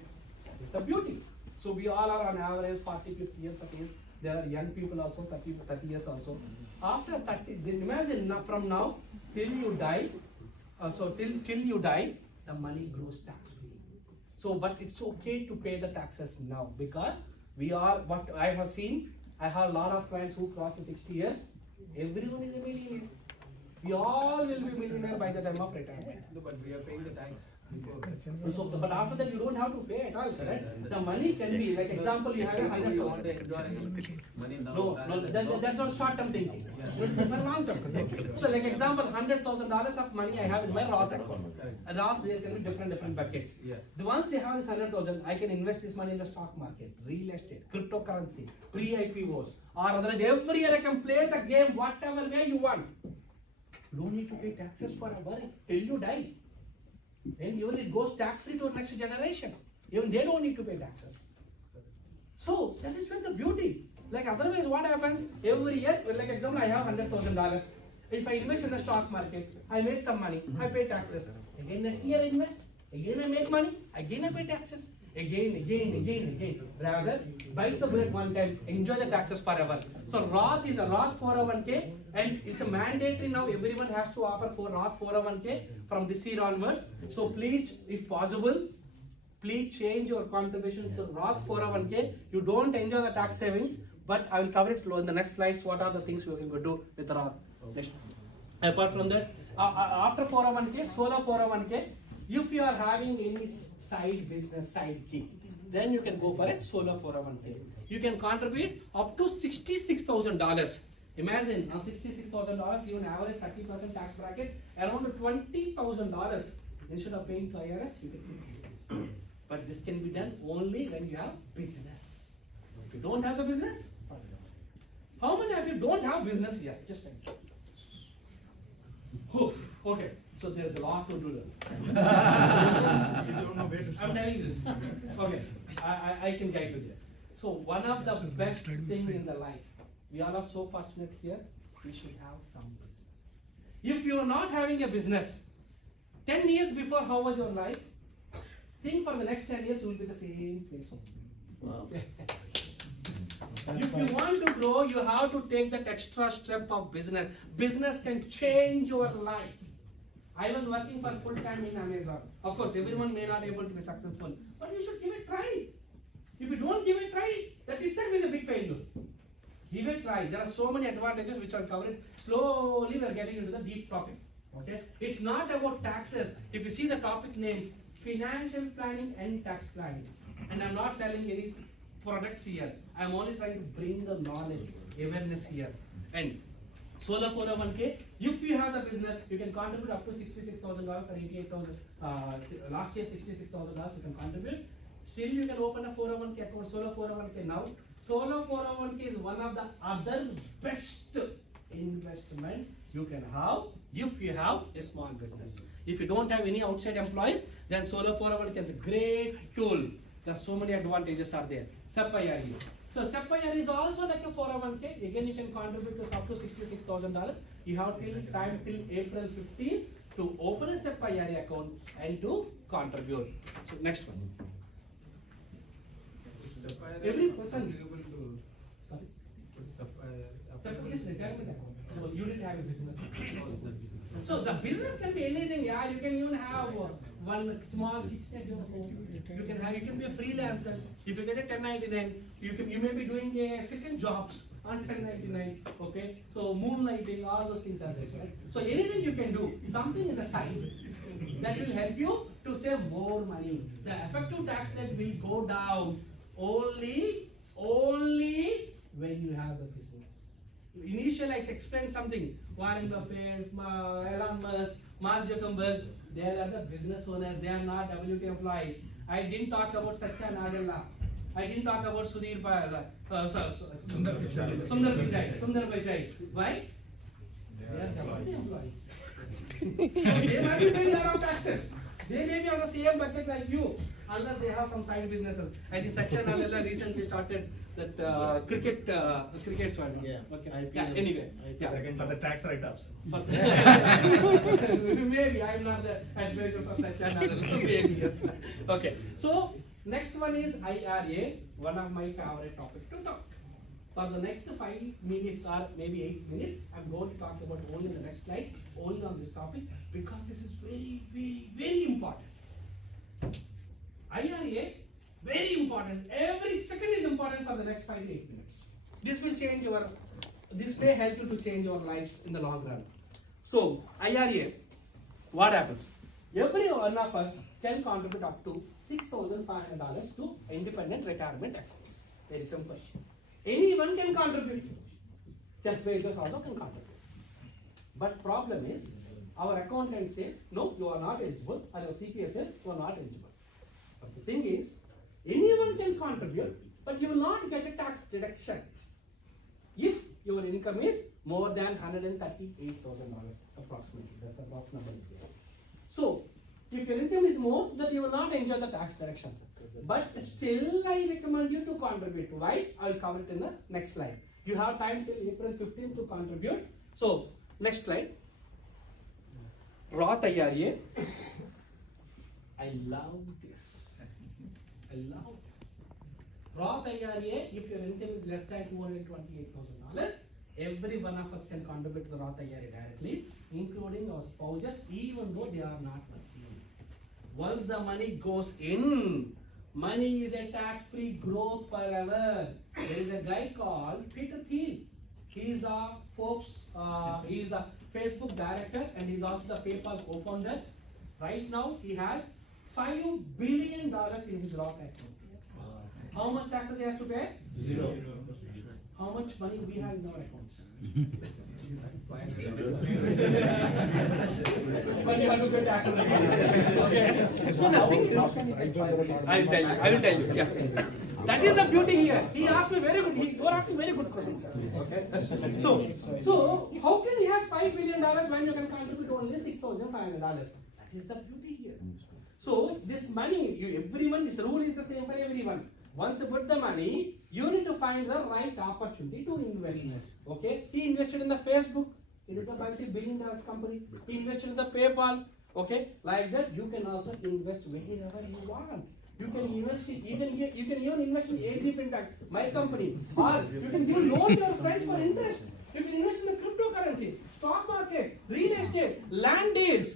It's the beauty. So we all are on average 40, 50 years of age. There are young people also, 30 years also. After 30, then imagine from now till you die, till you die, the money grows tax free. So, but it's okay to pay the taxes now because we are, what I have seen, I have a lot of clients who cross the 60 years. Everyone is a millionaire. We all will be millionaire by the time of retirement. No, but we are paying the tax before. So, but after that you don't have to pay at all, correct? The money can be, like example, you have You 100,000. want to enjoy money now. No, that's not short-term thinking. For long-term. So, like example, $100,000 of money I have in my Roth account. And Roth, there can be different buckets. Yeah. The once you have this 100,000, I can invest this money in the stock market, real estate, cryptocurrency, pre-IPOs, or otherwise every year I can play the game whatever way you want. You don't need to pay taxes forever till you die. And even it goes tax-free to the next generation. Even they don't need to pay taxes. So that is when the beauty. Like otherwise, what happens every year? Well, like example, I have $100,000. If I invest in the stock market, I make some money. I pay taxes. Again next year I invest. Again I make money. Again I pay taxes. Again. Rather, bite the bullet one time. Enjoy the taxes forever. So Roth is a Roth 401k, and it's a mandatory now. Everyone has to offer for Roth 401k from this year onwards. So please, if possible, please change your contribution to Roth 401k. You don't enjoy the tax savings, but I will cover it in the next slides. What are the things we can do with the Roth? Next. Apart from that, after 401k, solo 401k, if you are having any side business, side gig, then you can go for a solo 401k. You can contribute up to $66,000. Imagine on $66,000, you an average 30% tax bracket, around $20,000. Instead of paying to IRS, you can pay. But this can be done only when you have business. If you don't have the business, how many of you don't have business here? Just like this. Oh, okay. So there's a lot to do there. I'm telling you this. Okay, I can guide you there. So one of the best thing in the life, we all are so fortunate here, we should have some business. If you are not having a business, 10 years before, how was your life? Think for the next 10 years, you will be the same place. Wow. If you want to grow, you have to take that extra step of business. Business can change your life. I was working for full time in Amazon. Of course, everyone may not be able to be successful, but you should give it a try. If you don't give it a try, that itself is a big failure. Give it a try. There are so many advantages which are covered. Slowly we are getting into the deep topic. Okay? It's not about taxes. If you see the topic name, financial planning and tax planning. And I'm not selling any products here. I'm only trying to bring the knowledge, awareness here. And solo 401k, if you have the business, you can contribute up to $66,000 or $88,000. Last year, $66,000 you can contribute. Still, you can open a 401k account, solo 401k now. Solo 401k is one of the other best investment you can have if you have a small business. If you don't have any outside employees, then solo 401k is a great tool. There are so many advantages are there. SEP IRA. So SEP IRA is also like a 401k. Again, you can contribute to up to $66,000. You have till April 15 to open a SEP IRA account and to contribute. So next one. Every person. Sorry. SEP is retirement account. So you didn't have a business. So the business can be anything. Yeah, you can even have one small kitchen at your home. You can be a freelancer. If you get a 1099, you may be doing a second jobs on 1099. Okay, so moonlighting, all those things are there. Right? So anything you can do, something in the side that will help you to save more money. The effective tax rate will go down only when you have the business. Initially, I explained something. Warren Buffett, Elon Musk, Mark Zuckerberg, they are the business owners. They are not WT employees. I didn't talk about Satya Nadella. I didn't talk about Sudhir Sundar Pichai. Why? They are WT employees. They might be paying a lot of taxes. They may be on the same bucket like you, unless they have some side businesses. I think Satya Nadella recently started that cricket one. Yeah. Okay. Yeah. Anyway. Yeah. Second for the tax write-offs. Maybe I'm not the advisor for Satya Nadella. Maybe yes. Okay. So next one is IRA. One of my favorite topics to talk. For the next 5 minutes or maybe 8 minutes, I'm going to talk about only the next slide, only on this topic, because this is very, very, very important. IRA, very important. Every second is important for the next 5 to 8 minutes. This will change this may help you to change your lives in the long run. So, IRA, what happens? Every one of us can contribute up to $6,500 to independent retirement accounts. Very simple. Anyone can contribute. Check wages also can contribute. But problem is, our accountant says, no, you are not eligible, or our CPA says, you are not eligible. But the thing is, anyone can contribute, but you will not get a tax deduction if your income is more than $138,000 approximately. That's the rough number. So, if your income is more, then you will not enjoy the tax deduction. But still, I recommend you to contribute. Why? I will cover it in the next slide. You have time till April 15th to contribute. So, next slide. Roth IRA. I love this. I love this. Roth IRA, if your income is less than $228,000, every one of us can contribute to the Roth IRA directly, including our spouses, even though they are not working. Once the money goes in, money is a tax-free growth forever. There is a guy called Peter Thiel. He is the he is the Facebook director, and he is also the PayPal co-founder. Right now, he has $5 billion in his Roth account. How much taxes he has to pay? 0. How much money we have in our accounts? But you have to pay taxes again. Okay. So nothing. I will tell you. Yes. That is the beauty here. He asked me very good. You are asking very good questions. Okay. So how can he has $5 billion when you can contribute only $6,500? That is the beauty here. So this money, everyone, this rule is the same for everyone. Once you put the money, you need to find the right opportunity to invest. Okay? He invested in the Facebook. It is a multi-billion-dollar company. He invested in the PayPal. Okay? Like that, you can also invest wherever you want. You can invest it. You can even invest in AGFinTax, my company. Or you can give loan to your friends for interest. You can invest in the cryptocurrency, stock market, real estate, land deals,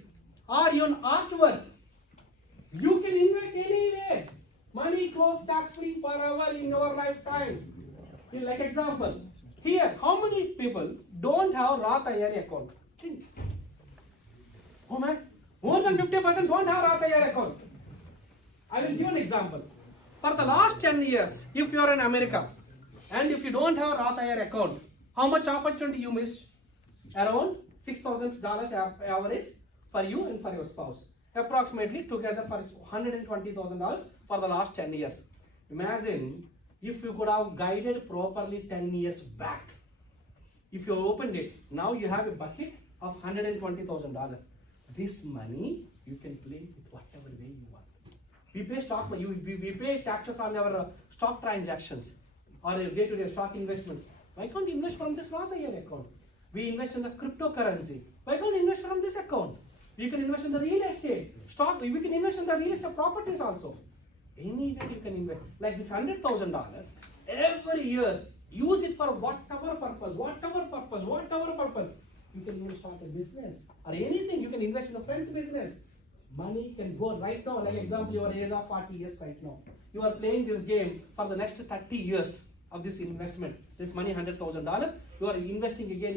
or even artwork. You can invest anywhere. Money grows tax-free forever in your lifetime. Like example, here, how many people don't have Roth IRA account? Think. Oh man, more than 50% don't have Roth IRA account. I will give an example. For the last 10 years, if you are in America, and if you don't have Roth IRA account, how much opportunity you missed? Around $6,000 average for you and for your spouse. Approximately together for $120,000 for the last 10 years. Imagine if you could have guided properly 10 years back. If you opened it, now you have a bucket of $120,000. This money you can play with whatever way you want. We pay stock, we pay taxes on our stock transactions. or day-to-day stock investments. Why can't you invest from this Roth IRA account? We invest in the cryptocurrency. Why can't you invest from this account? You can invest in the real estate, stock. We can invest in the real estate properties also. Anywhere you can invest. Like this $100,000 every year. Use it for whatever purpose. You can even start a business or anything. You can invest in a friend's business. Money can go right now. Like example, you are age of 40 years right now. You are playing this game for the next 30 years of this investment. This money, $100,000. You are investing again.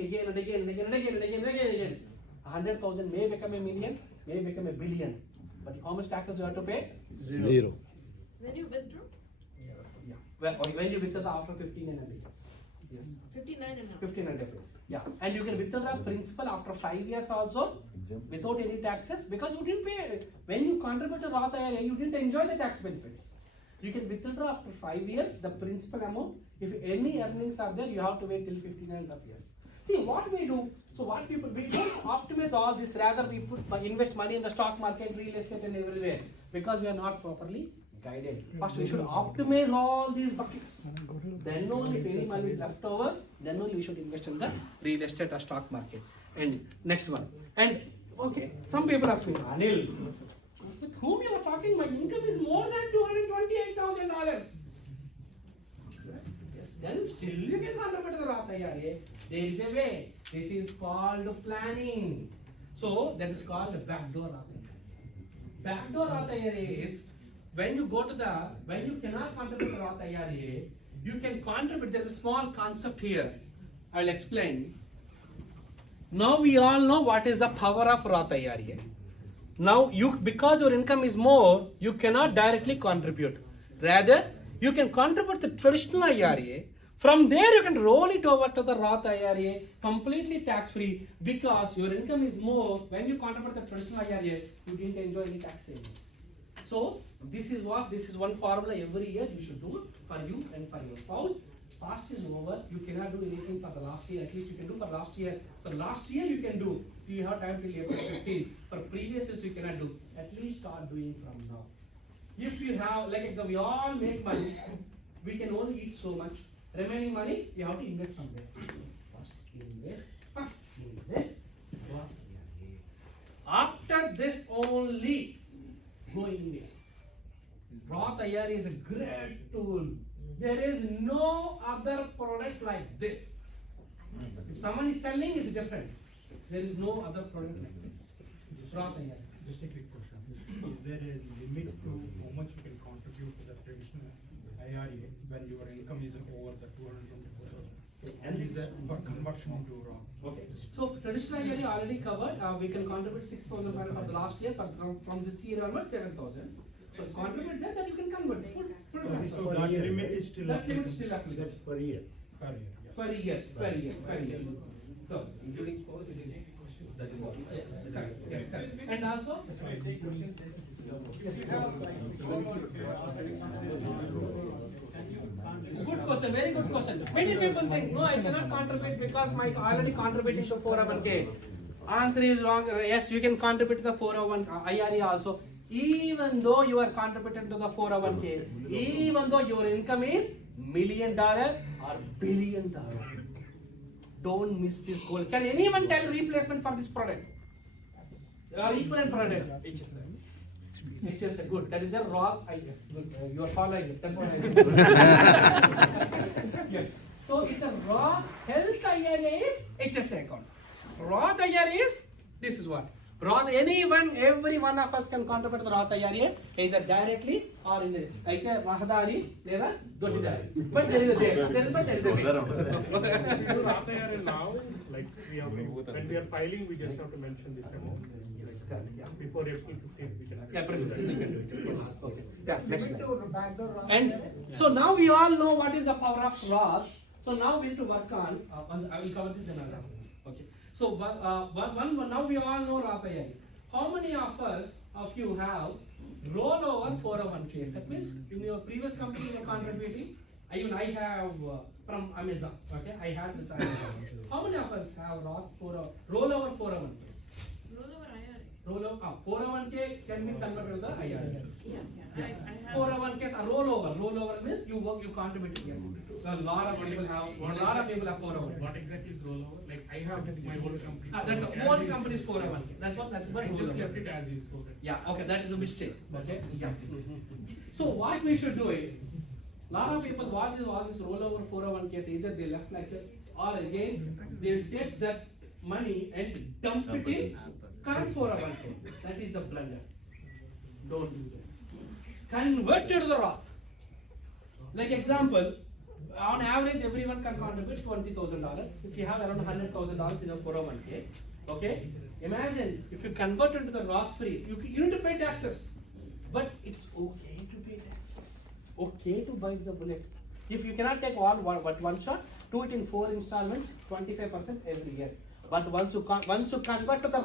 100,000 may become a million, may become a billion. But how much taxes you have to pay? Zero. When you withdraw? Yeah. When you withdraw after 15 days. Yes. 59 and a half. 15 days. Yeah. And you can withdraw principal after 5 years also without any taxes because you didn't pay. When you contribute to Roth IRA, you didn't enjoy the tax benefits. You can withdraw after 5 years the principal amount. If any earnings are there, you have to wait till 15 and a half years. See what we do. So what people, we don't optimize all this. Rather, we invest money in the stock market, real estate, and everywhere because we are not properly guided. First, we should optimize all these buckets. Then only, if any money is left over, then only we should invest in the real estate or stock market. And next one. And okay, some people ask me, Anil, with whom you are talking? My income is more than $228,000. Then still you can contribute to the Roth IRA. There is a way. This is called planning. So that is called backdoor Roth IRA. Backdoor Roth IRA is when you cannot contribute to the Roth IRA, you can contribute. There is a small concept here. I will explain. Now we all know what is the power of Roth IRA. Now because your income is more, you cannot directly contribute. Rather, you can contribute the traditional IRA. From there, you can roll it over to the Roth IRA completely tax-free because your income is more. When you contribute the traditional IRA, you didn't enjoy any tax savings. So this is one formula every year you should do for you and for your spouse. Past is over. You cannot do anything for the last year. At least you can do for last year. So last year you can do. You have time till April 15th. For previous years you cannot do. At least start doing from now. If you have, like example, we all make money, we can only eat so much. Remaining money, you have to invest somewhere. First invest. After this only, go India. Roth IRA is a great tool. There is no other product like this. If someone is selling, it's different. There is no other product like this. Roth IRA. Just a quick question. Is there a limit to how much you can contribute to the traditional IRA when your income is over the 224,000? And is that for conversion into Roth? Okay. So traditional IRA already covered. We can contribute 6,000 for the last year. From this year onwards, 7,000. So contribute that, then you can convert. So that limit is still applicable. That's per year. Per year. Per year. So Including spouse, it is. That is what. yes. And also. Good question, very good question. Many people think, no, I cannot contribute because my already contributing to 401k. Answer is wrong. Yes, you can contribute to the 401 IRA also. Even though you are contributing to the 401k, even though your income is $1 million or $1 billion. Don't miss this goal. Can anyone tell replacement for this product? Or equivalent product? HSA, good. That is a Roth IRA. You are following it. That's what I mean. Yes. So it's a Roth Health IRA is HSA account. Roth IRA is, this is what? Roth, every one of us can contribute to the Roth IRA either directly or in either Rahadari or Dodidari. But there is a way. Roth IRA now, like we have to, when we are filing, we just have to mention this amount. Yes, yeah. Before April 15th, we can do it. Yes. Okay. Yeah, next slide. And so now we all know what is the power of Roth. So now we need to work on I will cover this another. Okay. So now we all know Roth IRA. How many of you have rollover 401ks? That means in your previous company you are contributing. Even I have from Amazon. Okay, I had with Amazon. How many of us have rollover 401ks? Rollover IRA. rollover, 401k can be converted to the IRS. Yeah, I have. 401k is a rollover. Rollover means you work, you contribute. Yes. So a lot of people have. A lot of people have 401k. What exactly is rollover? Like I have my own company. That's a whole company's 401k. That's what. I just kept it as is. So that. Yeah. Okay. That is a mistake. Okay. Yeah. So what we should do is, lot of people what is all this rollover 401ks, either they left like that, or again they take that money and dump it in current 401k. That is the blunder. Don't do that. Convert it to the Roth. Like example, on average everyone can contribute $20,000. If you have around $100,000 in a 401k, okay? Imagine if you convert it to the Roth free, you need to pay taxes. But it's okay to pay taxes. Okay to buy the bullet. If you cannot take all one shot, do it in 4 installments, 25% every year. But once you convert to the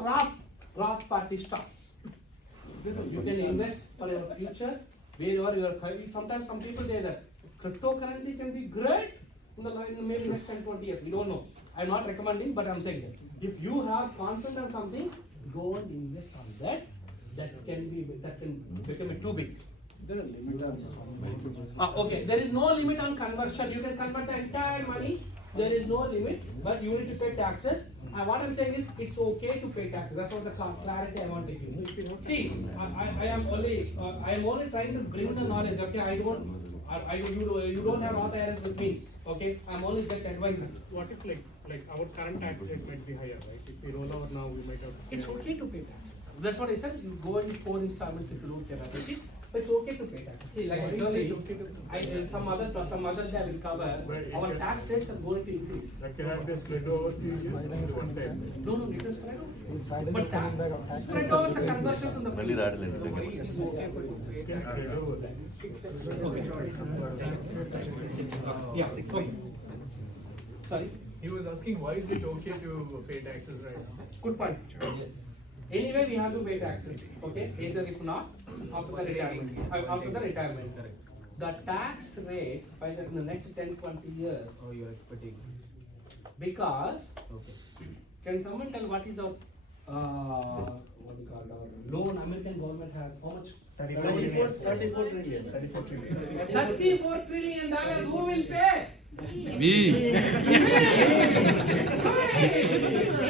Roth party stops. You can invest for your future. Wherever you are, sometimes some people say that cryptocurrency can be great in the maybe next 10-20 years. We don't know. I'm not recommending, but I'm saying that if you have confidence on something, go and invest on that. That can become too big. There are limits on Okay, there is no limit on conversion. You can convert the entire money. There is no limit, but you need to pay taxes. And what I'm saying is, it's okay to pay taxes. That's what the clarity I want to give. See, I am only trying to bring the knowledge. Okay, you don't have all the errors with me. Okay, I'm only just advising. What if like our current tax rate might be higher, right? If we roll over now, we might have. It's okay to pay taxes. That's what I said. You go in 4 installments if you don't care about it. But it's okay to pay taxes. See, like I told you, some other day I will cover. Our tax rates are going to increase. Like can I be split over 3 years? One time. No, it is spread over. But spread over the conversions on the it's okay for you to pay taxes. Yeah. Okay. Sorry. He was asking why is it okay to pay taxes right now? Good point. Yes. Anyway, we have to pay taxes. Okay. Either if not, after the retirement. After the retirement. The tax rates by in the next 10-20 years. Oh, you are expecting. Because. Okay. Can someone tell what is our what we call our loan? American government has how much? 34 trillion. 34 trillion dollars. Who will pay? We.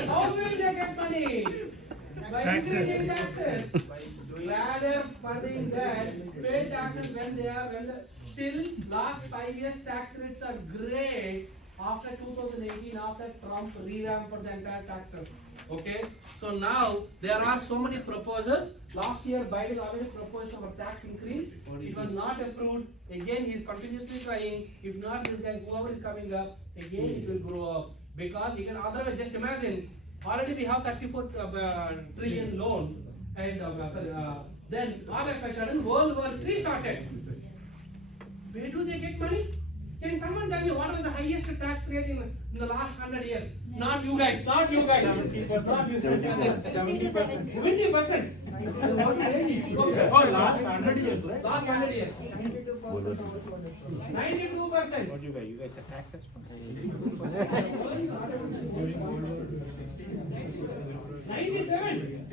How will they get money? By increasing taxes. Rather funding that, pay taxes when still last 5 years tax rates are great. After 2018, after Trump revamped for the entire taxes. Okay, so now there are so many proposals. Last year Biden already proposed for tax increase. It was not approved. Again, he is continuously trying. If not, this guy, whoever is coming up, again it will grow up. Because again, otherwise, just imagine. Already we have 34 trillion loan, and then all of a sudden World War III started. Where do they get money? Can someone tell me what was the highest tax rate in the last 100 years? Not you guys, not you guys. 70%. 70%. Oh, last 100 years, right? Last 100 years. 92%. What you guys are tax experts. 97.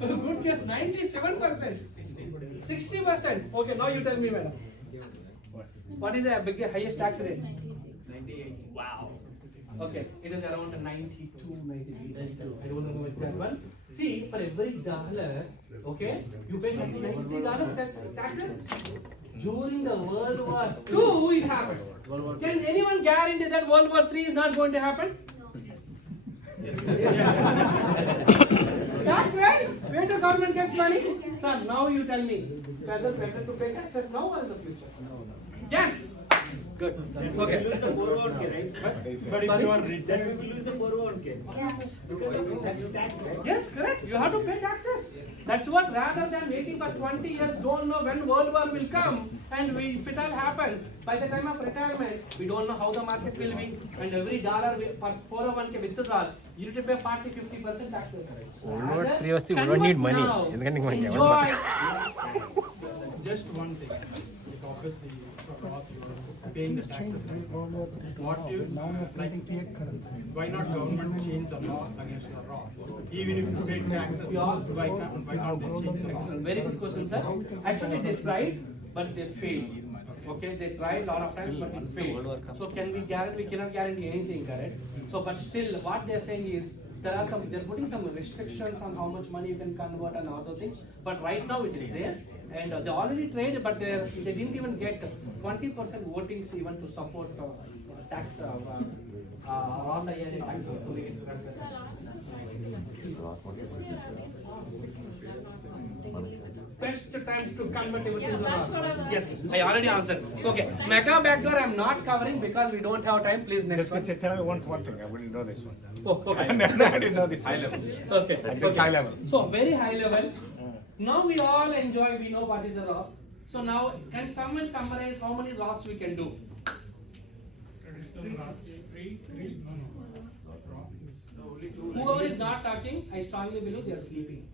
Good guess. 97%. 60%. Okay, now you tell me, madam. What is the highest tax rate? 98. Wow. Okay, it is around 92, 93. I don't know exact one. See, for every dollar, okay, you pay $90 taxes. During the World War II, it happened. Can anyone guarantee that World War III is not going to happen? Tax rates? Where the government gets money? Sir, now you tell me, whether better to pay taxes now or in the future? Yes! Good. Okay. Lose the 401k, right? But if you are rich, then we will lose the 401k. Because of that's tax, right? Yes, correct. You have to pay taxes. That's what, rather than waiting for 20 years, don't know when World War will come, and if it all happens, by the time of retirement, we don't know how the market will be, and every dollar for 401k withdrawal, you need to pay 40-50% taxes. We don't need money. Enjoy. Just one thing. Like obviously, for Roth, paying the taxes, right? What if, why not government change the law against the law? Even if you pay taxes, why can't they change the law? Very good question, sir. Actually, they tried, but they failed. Okay, they tried a lot of times, but it failed. So can we guarantee? We cannot guarantee anything, correct? So, but still, what they're saying is they're putting some restrictions on how much money you can convert and other things. But right now it is there, and they already tried, but they didn't even get 20% votings even to support tax around the area tax. So I'll ask you slightly, this year I've been off 6 months, I'm not taking leave with them. Best time to convert everything Yeah, to that's what I was Yes, asking. I already answered. Okay, mega backdoor I'm not covering because we don't have time. Please next one. Tell me one thing. I wouldn't know this one. Oh, okay. I didn't know this. High level. Okay. Just high level. So very high level. Now we all enjoy. We know what is a Roth. So now can someone summarize how many Roths we can do? Whoever is not talking, I strongly believe they are sleeping.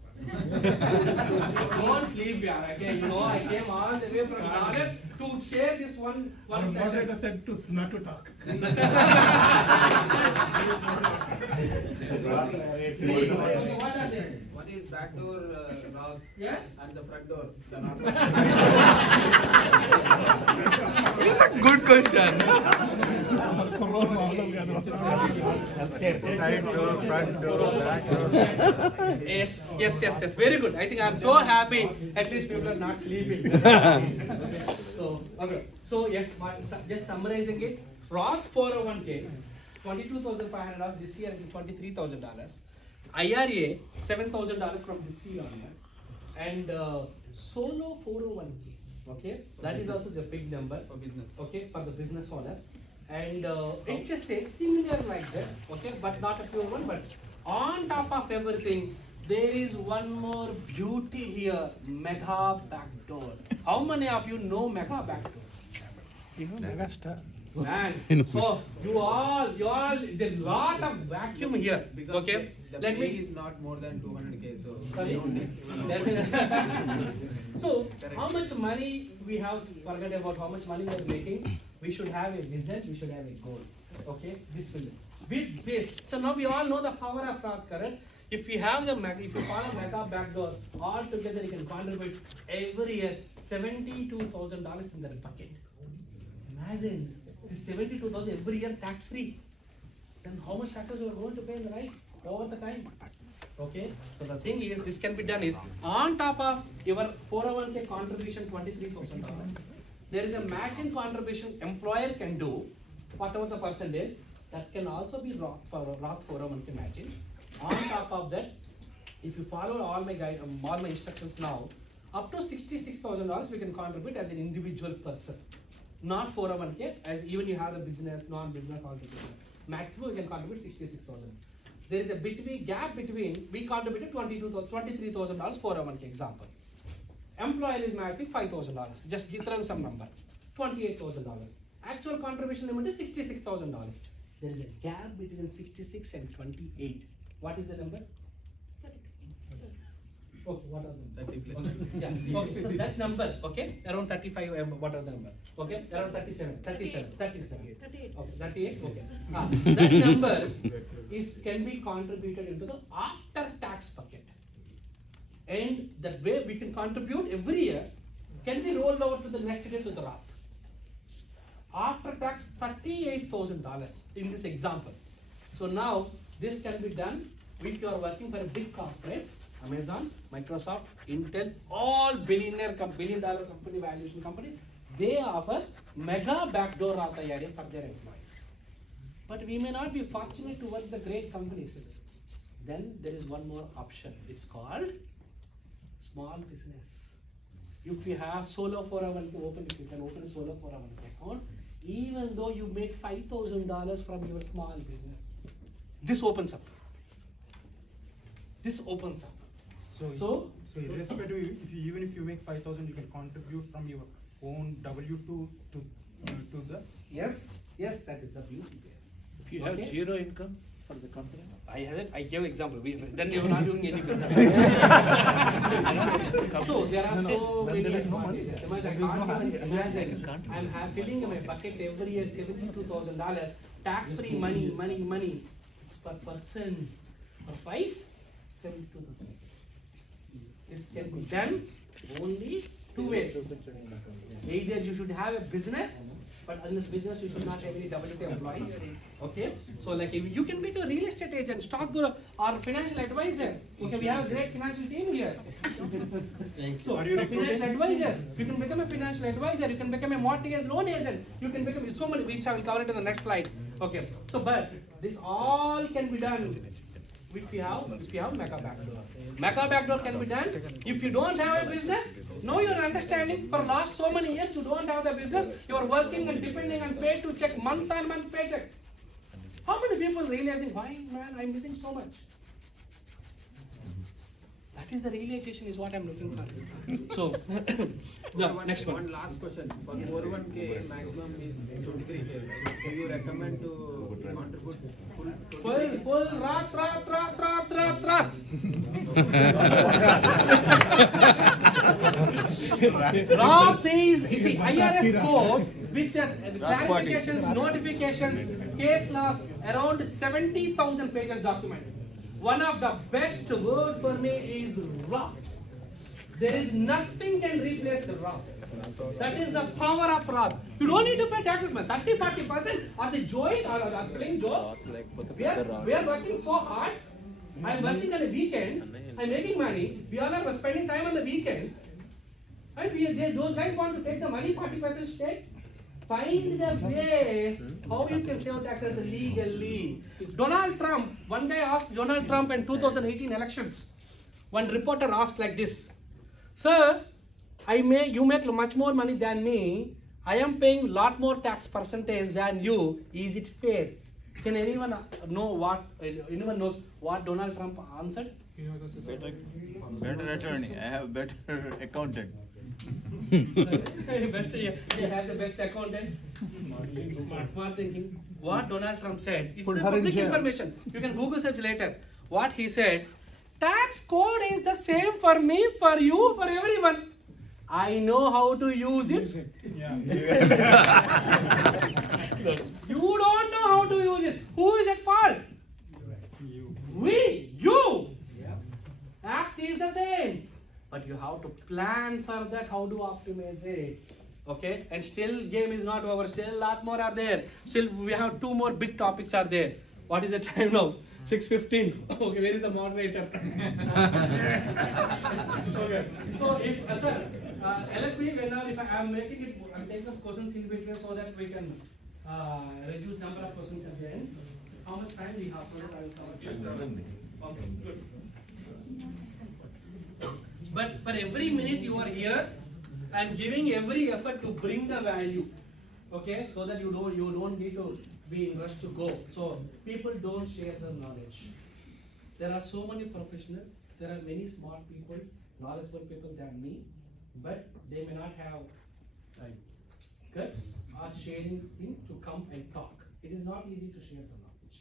Don't sleep, yeah. Okay, you know, I came all the way from Dallas to share this one session. Said to not to talk. What are they? One is back door, Roth. Yes. And the front door, the North. It's a good question. Side door, front door, back door. Yes. Very good. I think I'm so happy. At least people are not sleeping. So, okay. So, yes, just summarizing it. Roth 401k, $22,500 this year is $23,000. IRA, $7,000 from this year onwards. And solo 401k, okay? That is also a big number. For business. Okay, for the business owners. And HSA, similar like that, okay, but not a pure one. But on top of everything, there is one more beauty here, mega backdoor. How many of you know mega backdoor? Man, so you all, there's a lot of vacuum here, Because okay? the Let pay me. is not more than 200k, so. Sorry? So, how much money we have, forget about how much money we are making, we should have a vision, we should have a goal, okay? This will, with this, so now we all know the power of Roth, correct? If you have the if you follow mega backdoor, all together you can contribute every year $72,000 in that bucket. Imagine, this $72,000 every year tax free. Then how much taxes you are going to pay in the right over the time? Okay, so the thing is, this can be done is on top of your 401k contribution $23,000. There is a matching contribution employer can do, whatever the percentage, that can also be Roth 401k matching. On top of that, if you follow all my instructions now, up to $66,000 we can contribute as an individual person. Not 401k, as even you have a business, non-business, all together. Maximum we can contribute 66,000. There is a gap between, we contributed $23,000 401k example. Employer is matching $5,000. Just give them some number. $28,000. Actual contribution limit is $66,000. There is a gap between 66 and 28. What is the number? 32. Okay, what are the 30 plus. Yeah, okay, so that number, okay, around 35, what are the number? Okay, around 37. 38. Okay, 38, okay. That number can be contributed into the after tax bucket. And that way we can contribute every year, can be rolled over to the next year to the Roth. After tax, $38,000 in this example. So now, this can be done if you are working for a big corporate, Amazon, Microsoft, Intel, all billion dollar company, valuation companies, they offer mega backdoor Roth IRA for their employees. But we may not be fortunate to work the great companies. Then there is one more option. It's called small business. If you have solo 401k open, if you can open a solo 401k account, even though you make $5,000 from your small business, this opens up. This opens up. So irrespective, even if you make 5,000, you can contribute from your own W2 to the. Yes, that is the beauty there. If you have zero income? for the company? I gave example. Then you are not doing any business. So there are so many advantages. I can't even imagine. I'm filling my bucket every year $72,000. Tax-free money. It's per person. For 5, 72,000. This can be done only 2 ways. Either you should have a business, but in this business you should not have any WT employees. Okay? So like if you can become a real estate agent, stockbroker, or financial advisor. Okay, we have a great financial team here. So financial advisors, you can become a financial advisor, you can become a mortgage loan agent, you can become so many, which I will cover it in the next slide. Okay. So but this all can be done if you have Mega Backdoor. Mega Backdoor can be done. If you don't have a business, now you are understanding for last so many years you don't have the business, you are working and depending on pay to check, month on month paycheck. How many people realizing, why man, I'm missing so much? That is the realization is what I'm looking for. So, the next one. One last question. For 401k, maximum is 23k. Do you recommend to contribute full Roth is, you see, IRS code with the clarifications, notifications, case laws, around 70,000 pages document. One of the best words for me is Roth. There is nothing can replace Roth. That is the power of Roth. You don't need to pay taxes, man. 30-40% are the joint or plain joke. We are working so hard. I am working on a weekend. I am making money. We all are spending time on the weekend. And those guys want to take the money, 40% stake. Find the way how you can save taxes legally. Donald Trump, one guy asked Donald Trump in 2018 elections. One reporter asked like this, "Sir, you make much more money than me. I am paying lot more tax percentage than you. Is it fair?" Can anyone anyone knows what Donald Trump answered? Better attorney. I have better accountant. Best, he has the best accountant. Smart thinking. What Donald Trump said is public information. You can Google search later. What he said, tax code is the same for me, for you, for everyone. I know how to use it. You don't know how to use it. Who is at fault? You. Act is the same. But you have to plan for that, how to optimize it. Okay? And still game is not over. Still a lot more are there. Still we have 2 more big topics are there. What is the time now? 6:15. Okay, where is the moderator? Okay. So if sir, LFP whenever if I am making it, I'm taking the questions in between so that we can reduce number of questions at the end. How much time we have? Okay, good. But for every minute you are here, I am giving every effort to bring the value, okay, so that you don't need to be in rush to go. So people don't share the knowledge. There are so many professionals. There are many smart people, knowledgeable people than me, but they may not have guts or sharing thing to come and talk. It is not easy to share the knowledge.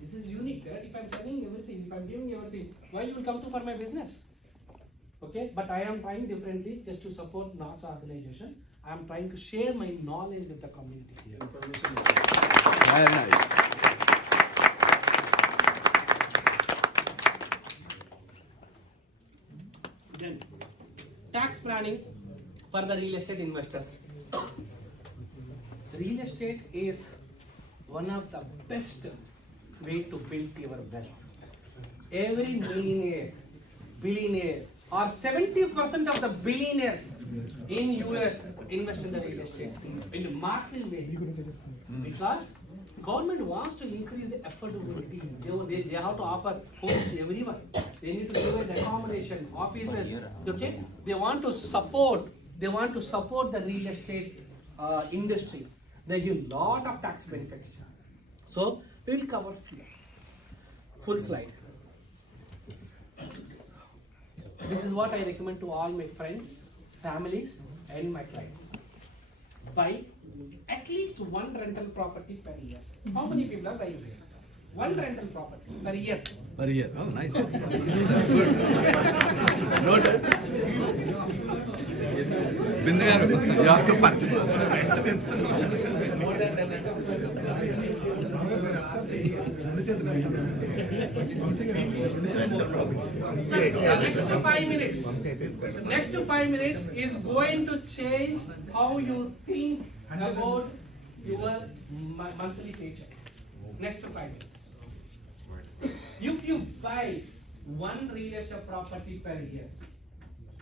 This is unique, right? If I am telling everything, if I am giving everything, why you will come to for my business? Okay, but I am trying differently just to support Knox organization. I am trying to share my knowledge with the community here. Very nice. Then, tax planning for the real estate investors. Real estate is one of the best way to build your wealth. Every millionaire, billionaire, or 70% of the billionaires in US invest in the real estate in a massive way, because government wants to increase the affordability. They have to offer homes to everyone. They need to provide accommodation, offices. Okay, they want to support the real estate industry. They give lot of tax benefits. So we will cover full slide. This is what I recommend to all my friends, families, and my clients. Buy at least one rental property per year. How many people are buying here? one rental property per year. Per year. Oh, nice. Good. Noted. Bindu garu, you have to purchase. Next 5 minutes is going to change how you think about your monthly paycheck. Next 5 minutes. If you buy one real estate property per year,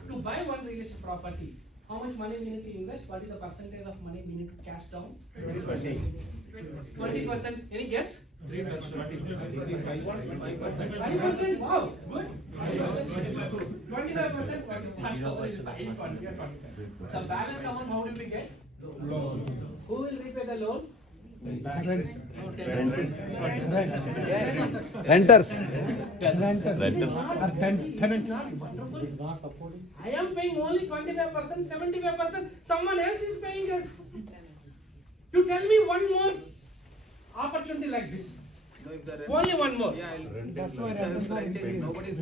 to buy one real estate property, how much money we need to invest? What is the percentage of money we need to cash down? 20%. Any guess? 5%. Wow, good. 25%. The balance amount, how do we get? Who will repay the loan? Renters. Tenants. I am paying only 25%, 75%. Someone else is paying us. You tell me one more opportunity like this. No, if the Only one more. Yeah, that's why nobody's coming. Nobody's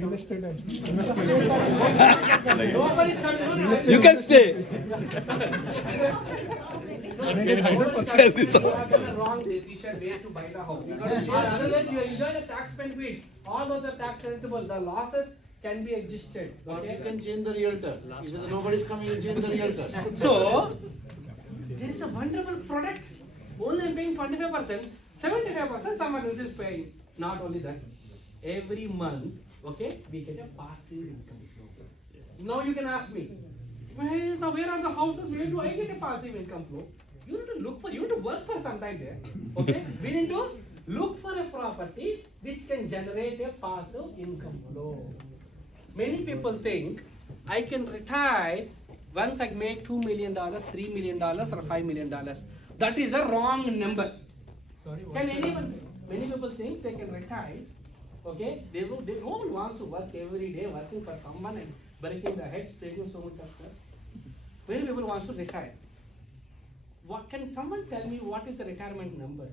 coming. You can stay. Sell this house. Wrong decision where to buy the house. Otherwise, you enjoy the tax benefits. All those are tax deductible. The losses can be adjusted. Okay? You can change the realtor. If nobody's coming, you change the realtor. So, there is a wonderful product. Only I'm paying 25%, 75% someone else is paying. Not only that, every month, okay, we get a passive income. Now you can ask me, where are the houses? Where do I get a passive income flow? You need to look for, you need to work for some time there. Okay? We need to look for a property which can generate a passive income flow. Many people think I can retire once I make $2 million, $3 million, or $5 million. That is a wrong number. Can anyone? Many people think they can retire. Okay? No one wants to work every day working for someone and breaking their heads, taking so much of stress. Many people want to retire. What can someone tell me what is the retirement number?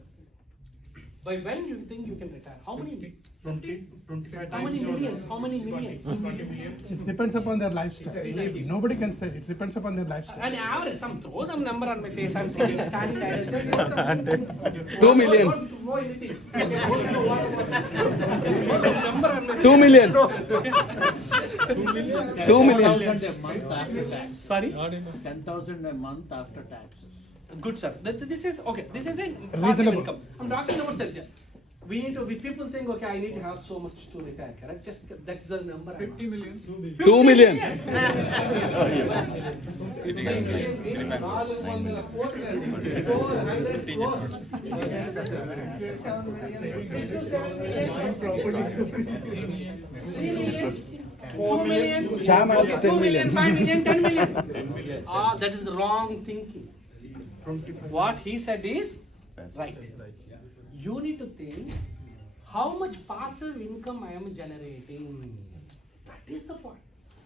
By when you think you can retire? How many? 25 How many millions? How many millions? 20 million. It depends upon their lifestyle. Nobody can say. It depends upon their lifestyle. An average, throw some number on my face. I'm sitting, standing there. 2 million. Don't throw anything. Okay, throw some number on my face. 2 million. 2 million. 10,000 a month after tax. Sorry? 10,000 a month after taxes. Good, sir. This is okay. This is a passive Reasonable. income. I'm talking about self. We need to. People think, okay, I need to have so much to retire. Correct? Just that's the number. 50 million. 2 million. Sham has 10 million. 5 million, 10 million. That is the wrong thinking. What he said is right. You need to think how much passive income I am generating. That is the point.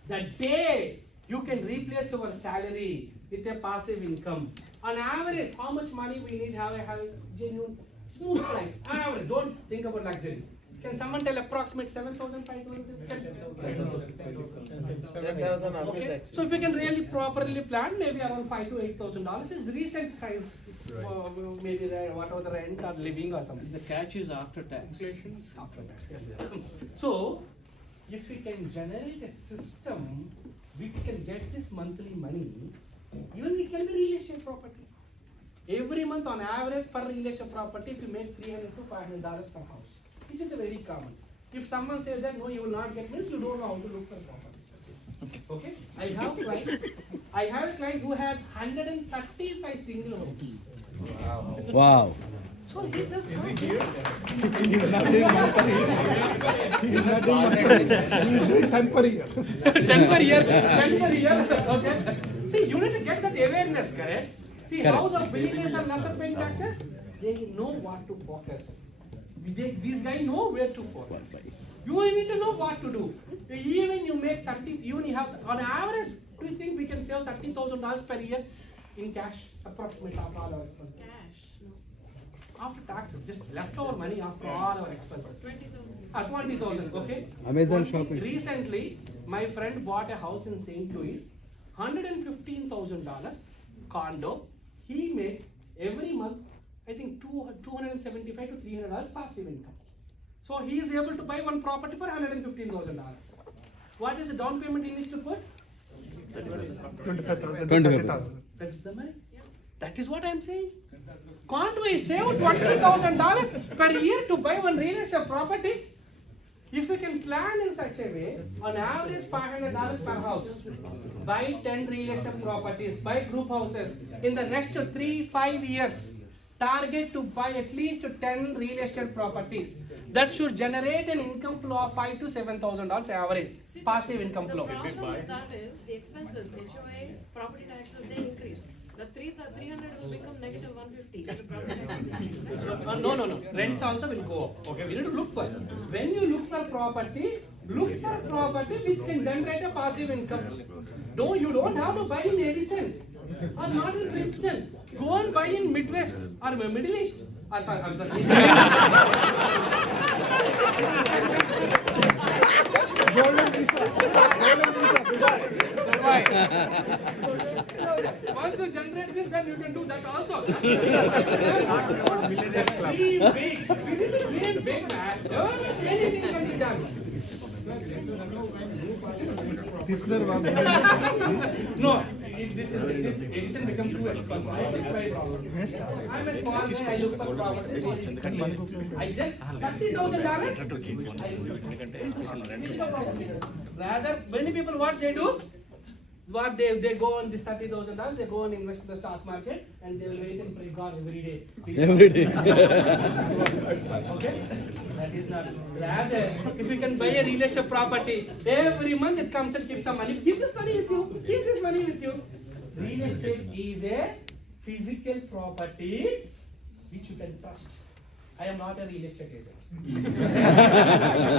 The day you can replace your salary with a passive income, on average, how much money we need to have a genuine, smooth life? Average. Don't think about luxury. Can someone tell approximate 7,000, 5,000, 10,000 after okay. tax. So if we can really properly plan, maybe around $5,000 to $8,000 is recent size. Maybe whatever the rent or living or something. The catch is after tax. After tax, yes. So if we can generate a system which can get this monthly money, even it can be real estate property. Every month on average per real estate property, if you make $300 to $500 per house. Which is very common. If someone says that no, you will not get this, you don't know how to look for property. Okay? I have a client who has 135 single homes. Wow. So he does not. He's not doing 1 per year. He's not doing 1 per year. He's doing 10 per year. 10 per year. 10 per year. Okay. See, you need to get that awareness, correct? See how the billionaires are lesser paying taxes? They know what to focus. These guys know where to focus. You need to know what to do. Even you make 30, you have on average. Do you think we can save $30,000 per year in cash, approximately after all our expenses? Cash, no. After taxes, just leftover money after all our expenses. 20,000, okay? Amazon Only shopping. Recently, my friend bought a house in St. Louis, $115,000 condo. He makes every month, I think $275 to $300 passive income. So he is able to buy one property for $115,000. What is the down payment he needs to put? 25,000. 25,000. That's the money. That is what I am saying. Can't we save $20,000 per year to buy one real estate property? If we can plan in such a way, on average $500 per house, buy 10 real estate properties, buy group houses. In the next 3-5 years, target to buy at least 10 real estate properties. That should generate an income flow of $5,000 to $7,000 average, passive income flow. The problem with that is the expenses, HOA, property taxes, they increase. The 300 will become negative 150 if the property taxes increase, right? No. Rents also will go up. Okay, we need to look for. When you look for property which can generate a passive income. You don't have to buy in Edison or not in Princeton. Go and buy in Midwest or Middle East. I'm sorry. Golden visa. Once you generate this, then you can do that also. Millionaires Club. Dream big. We need to dream big, man. Anything can be done. No, this Edison become too expensive. I'm a small guy, I look for properties. I just $30,000. Rather, many people what they do? They go on this $30,000, they go and invest in the stock market and they will wait and pray God every day. Every day. Okay? That is not. Rather, if you can buy a real estate property, every month it comes and keeps some money. Keep this money with you. Keep this money with you. Real estate is a physical property which you can trust. I am not a real estate agent.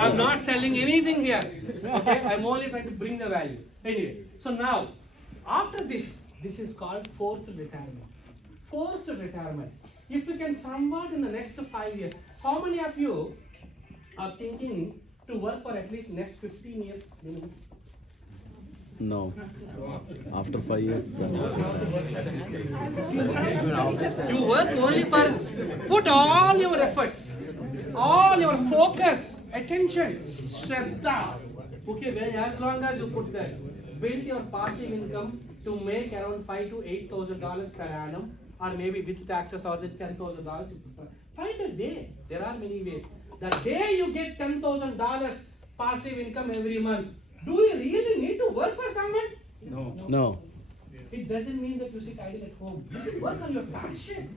I'm not selling anything here. Okay? I'm only trying to bring the value. Anyway, so now, after this is called forced retirement. Forced retirement. If we can somewhat in the next 5 years, how many of you are thinking to work for at least next 15 years minimum? No. After 5 years. You work only for, put all your efforts, all your focus, attention, shraddha. Okay, as long as you put that, build your passive income to make around $5,000 to $8,000 per annum, or maybe with taxes or the $10,000. Find a way. There are many ways. The day you get $10,000 passive income every month, do you really need to work for someone? No. It doesn't mean that you sit idle at home. You work on your passion.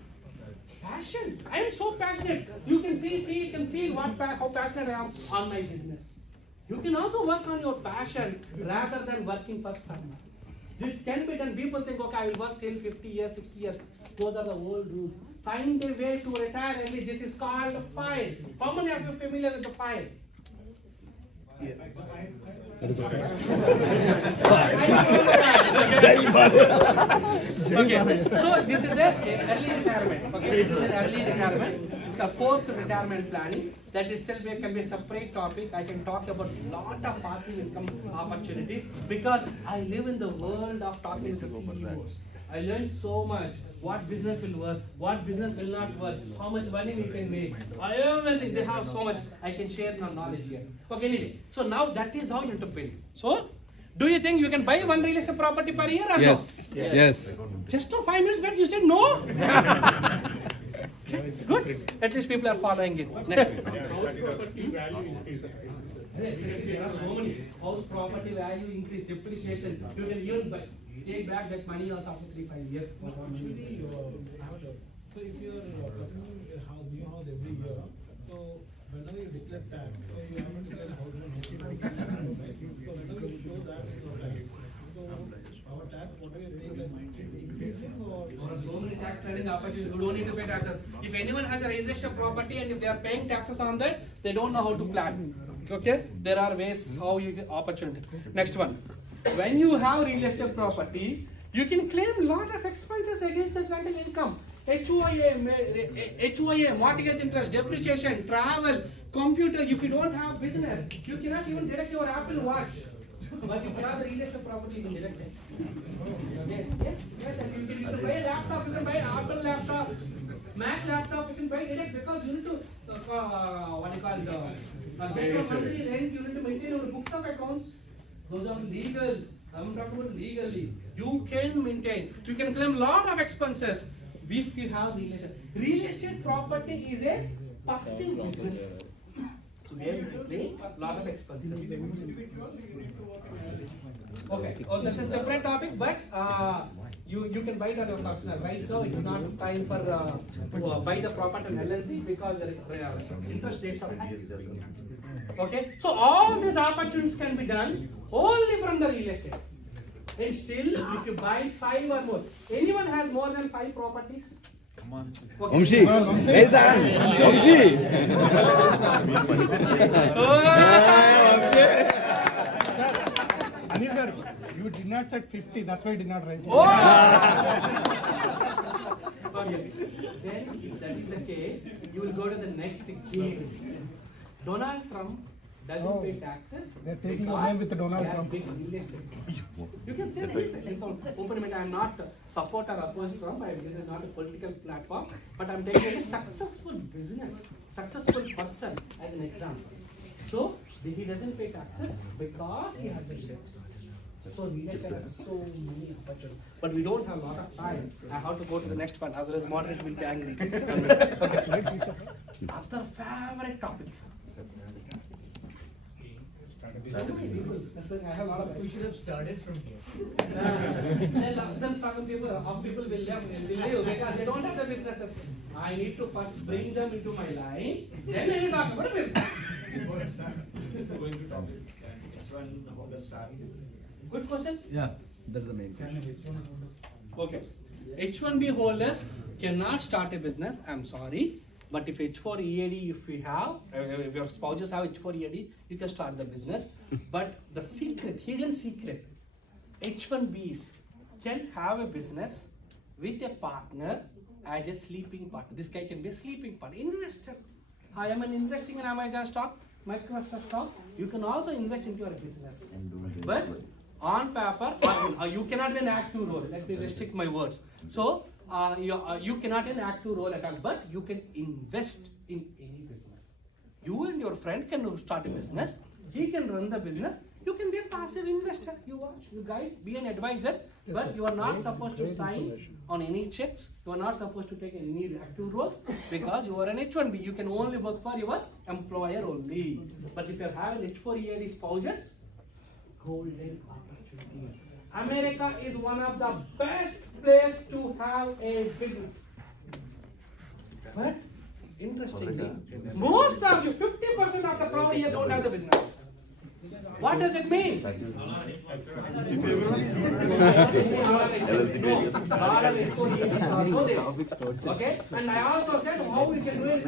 Passion. I am so passionate. You can feel how passionate I am on my business. You can also work on your passion rather than working for someone. This can be done. People think, okay, I will work till 50 years, 60 years. Those are the old rules. Find a way to retire early. This is called a FIRE. How many of you are familiar with the FIRE? Okay, so this is a early retirement. Okay, this is an early retirement. It's the forced retirement planning. That itself can be a separate topic. I can talk about a lot of passive income opportunities because I live in the world of talking to the CEOs. I learned so much. What business will work, what business will not work, how much money we can make, everything. They have so much. I can share my knowledge here. Okay, anyway. So now that is how you need to build. So, do you think you can buy one real estate property per year or yes. no? Yes. Just for 5 minutes back you said no? Okay, good. At least people are following it. Next. There are so many. House property value increase, appreciation. You can even take back that money also after 3-5 years. So if you are working a house, new house every year, so whenever you declare tax, so you have to declare house rent, right? So whenever you show that in your tax, so our tax, whatever you pay, increasing or? There are so many tax planning opportunities. You don't need to pay taxes. If anyone has a real estate property and if they are paying taxes on that, they don't know how to plan. Okay? There are ways how you get opportunity. Next one. When you have real estate property, you can claim a lot of expenses against the rental income. HOA, mortgage interest, depreciation, travel, computer. If you don't have business, you cannot even deduct your Apple Watch. But if you have the real estate property, you can deduct it. Okay. Yes, and you can buy a laptop, you can buy an Apple laptop, Mac laptop, you can buy direct because you need to, what do you call get your monthly rent, you need to maintain your books of accounts. Those are legal. I'm talking about legally. You can maintain. You can claim lot of expenses if you have real estate. Real estate property is a passive business. So where you can claim lot of expenses. Okay. Oh, that's a separate topic, but you can buy it on your personal. Right now, it's not time for to buy the property on LLC because the interest rates are high. Okay. So all these opportunities can be done only from the real estate. And still, if you buy 5 or more, anyone has more than 5 properties? Come on. Vamshi, hey Dan, Vamshi. Anil sir, you did not set 50, that's why you did not raise it. Okay. Then, if that is the case, you will go to the next game. Donald Trump doesn't pay taxes. They're taking a name with the Donald Trump. You can say this. Openly, I am not support or oppose Trump. This is not a political platform. But I am taking a successful business, successful person as an example. So he doesn't pay taxes because he has been rich. So real estate has so many opportunities. But we don't have a lot of time. I have to go to the next one. Otherwise, moderate will be angry. Okay. Other favorite topic. I have a lot of. We should have started from here. Then some people will leave because they don't have the businesses. I need to first bring them into my line. Then I will talk about business. Good question. Yeah, that's the main question. Okay. H1B holders cannot start a business. I'm sorry. But if H4 EAD, if your spouses have H4 EAD, you can start the business. But the secret, hidden secret, H1Bs can have a business with a partner as a sleeping partner. This guy can be a sleeping partner. Investor. I am investing in Amazon stock, Microsoft stock. You can also invest into your business. But on paper, you cannot be an active role. Let me restrict my words. So, you cannot be an active role at all, but you can invest in any business. You and your friend can start a business. He can run the business. You can be a passive investor. You watch, you guide, be an advisor, but you are not supposed to sign on any checks. You are not supposed to take any active roles because you are an H1B. You can only work for your employer only. But if you have an H4 EAD spouses, golden opportunity. America is one of the best place to have a business. But interestingly, most of you, 50% of the crowd here don't have the business. What does it mean? Okay, and I also said how we can do it.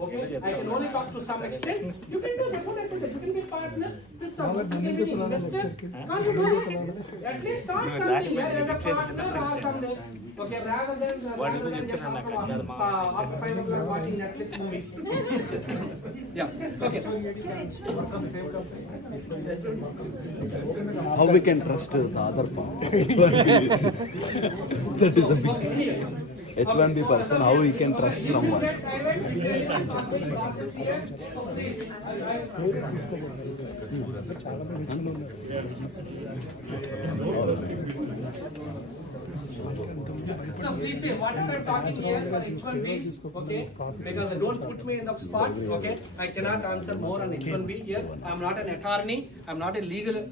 Okay, I can only talk to some extent. You can do that. What I said, that you can be a partner with someone. You can be an investor. Can't you do that? At least start something as a partner or someday. Okay, rather than just after 5 o'clock watching Netflix movies. Yeah. Okay. How we can trust the other part? That is the big H1B person, how we can trust someone? So please say whatever I'm talking here for H1Bs, okay? Because don't put me in the spot, okay? I cannot answer more on H1B here. I'm not an attorney. I'm not a legal,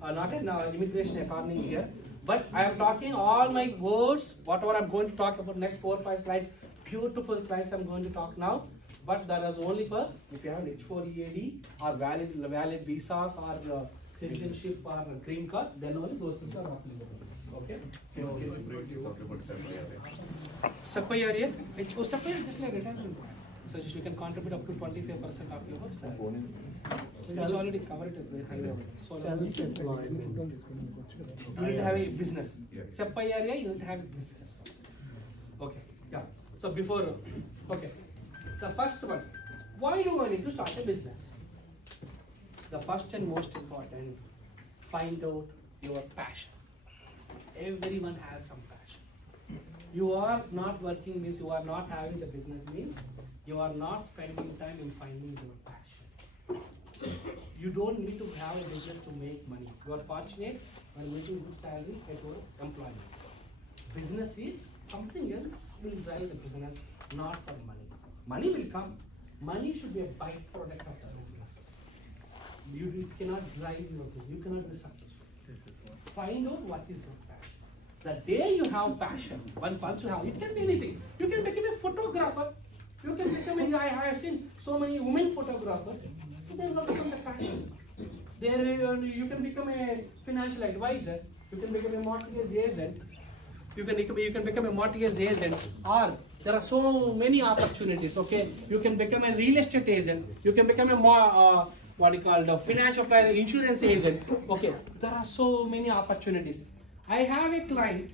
not an immigration attorney here. But I am talking all my words, whatever I'm going to talk about next 4 or 5 slides, beautiful slides I'm going to talk now. But that is only for if you have an H4 EAD or valid visas or citizenship or green card, then only those things are applicable. Okay? SEPA area? SEPA is just like retirement. So you can contribute up to 25% of your salary. So it's already covered at very high level. So you need to have a business. SEPA area, you need to have a business. Okay, yeah. So before, okay, the first one, why do I need to start a business? The first and most important, find out your passion. Everyone has some passion. You are not working means you are not having the business means you are not spending time in finding your passion. You don't need to have a business to make money. You are fortunate by making good salary at your employment. Business is something else will drive the business, not for money. Money will come. Money should be a byproduct of the business. You cannot drive your business. You cannot be successful. Find out what is your passion. The day you have passion, once you have, it can be anything. You can become a photographer. You can become a, I have seen so many women photographers. They will become the passion. There you can become a financial advisor. You can become a mortgage agent. You can become a mortgage agent, or there are so many opportunities. Okay, you can become a real estate agent. You can become a the financial planner, insurance agent. Okay, there are so many opportunities. I have a client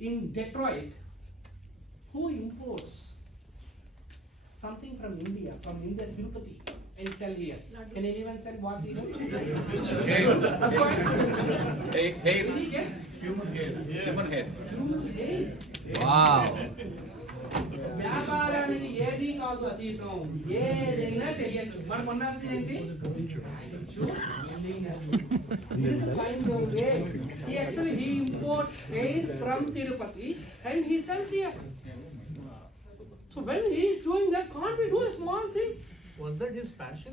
in Detroit who imports something from India, Tirupati, and sell here. Can anyone sell what he does? Hair. Yes. Human hair. Wow. వ్యాపారానికి ఏది కాదు అతీతం ఏదైనా చేయొచ్చు మనం కొనాల్సింది ఏంటి he actually imports hair from Tirupati and he sells here. So when he is doing that, can't we do a small thing? Was that his passion?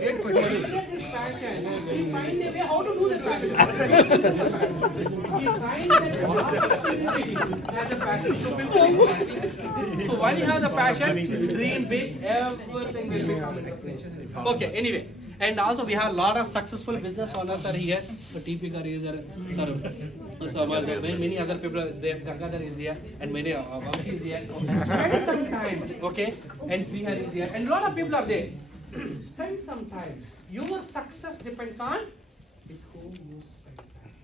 Great question. He finds a way how to do the passion. He finds a opportunity as a passion. So when you have the passion, dream big, everything will become a success. Okay, anyway. And also we have a lot of successful business owners are here. So TP Gar is here, sir. Many other people is there. Gangadhar is here, and many Vamshi is here. Spend some time, okay? And Srihar is here, and a lot of people are there. Spend some time. Your success depends on with whom you spend time.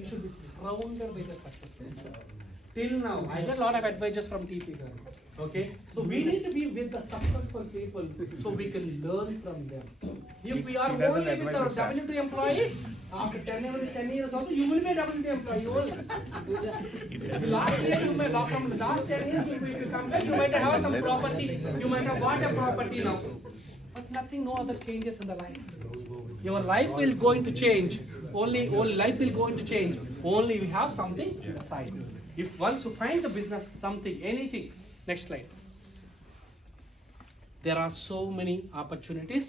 You should be surrounded by the successful. Till now, I get a lot of advices from TP Gar. Okay, so we need to be with the successful people so we can learn from them. If we are only with our W2 employees, after 10 years also, you will be a W2 employee. Last year, you may, from the last 10 years, if you come back, you might have some property, you might have bought a property now. But nothing, no other changes in the life. Your life will going to change. Only life will going to change. Only we have something inside. If once you find the business, something, anything. Next slide. There are so many opportunities.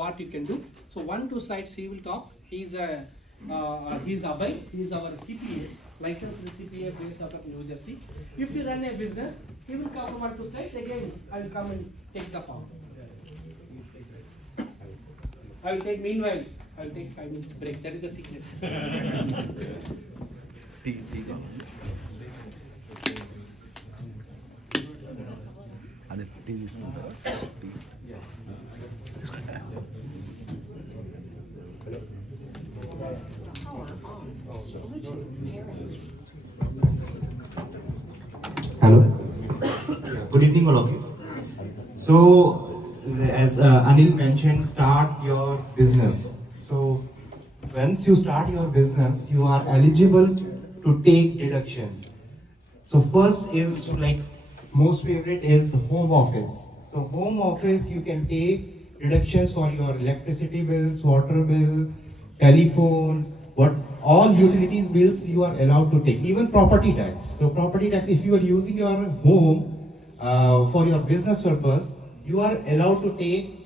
What you can do. So 1-2 slides he will talk. He's Abhay. He's our CPA, licensed CPA based out of New Jersey. If you run a business, he will cover 1-2 slides. Again, I will come and take the form. I will take 5 minutes break. That is the secret. Anil, TV is Hello. Good evening, all of you. So, as Anil mentioned, start your business. So, once you start your business, you are eligible to take deductions. So, first is like most favorite is home office. So, home office you can take deductions for your electricity bills, water bill, telephone, all utilities bills you are allowed to take, even property tax. So property tax, if you are using your home for your business purpose, you are allowed to take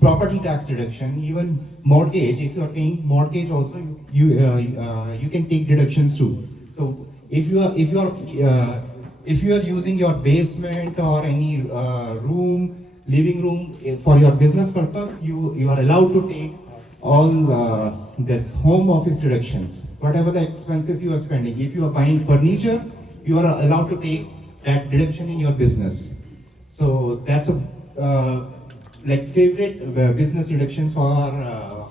property tax deduction. Even mortgage, if you are paying mortgage also, you can take deductions too. So if you are using your basement or any living room for your business purpose, you are allowed to take all this home office deductions, whatever the expenses you are spending. If you are buying furniture, you are allowed to take that deduction in your business. So that's a like favorite business deductions for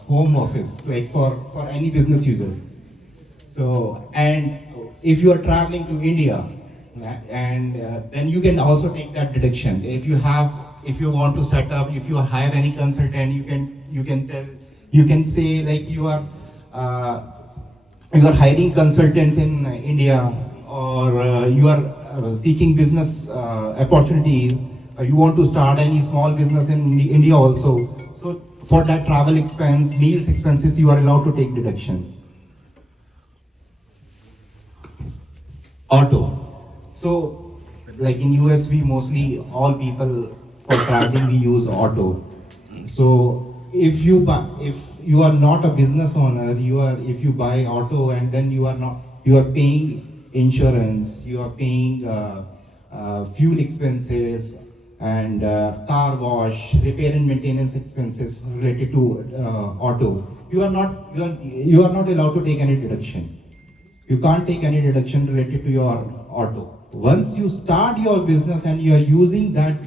home office, like for any business user. So, and if you are traveling to India, and then you can also take that deduction. If you want to set up, if you hire any consultant, you can say like you are hiring consultants in India, or you are seeking business opportunities. You want to start any small business in India also. So for that travel expense, meals expenses, you are allowed to take deduction. Auto. So like in US, we mostly, all people for traveling, we use auto. So if you are not a business owner, if you buy auto and then you are paying insurance, you are paying fuel expenses and car wash, repair and maintenance expenses related to auto. You are not allowed to take any deduction. You can't take any deduction related to your auto. Once you start your business and you are using that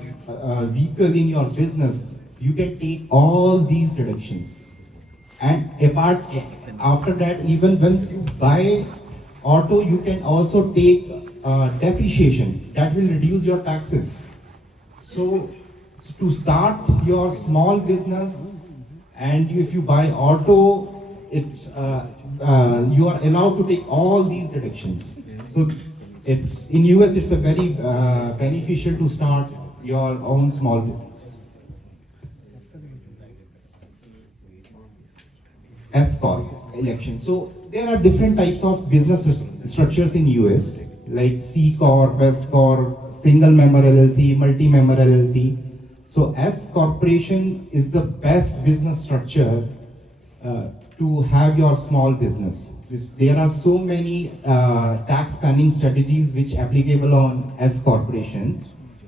vehicle in your business, you can take all these deductions. And after that, even once you buy auto, you can also take depreciation. That will reduce your taxes. So to start your small business, and if you buy auto, it's you are allowed to take all these deductions. So it's in US, it's a very beneficial to start your own small business. S Corp election. So there are different types of business structures in US, like C Corp, S Corp, single member LLC, multi-member LLC. So S Corporation is the best business structure to have your small business. There are so many tax planning strategies which applicable on S Corporation,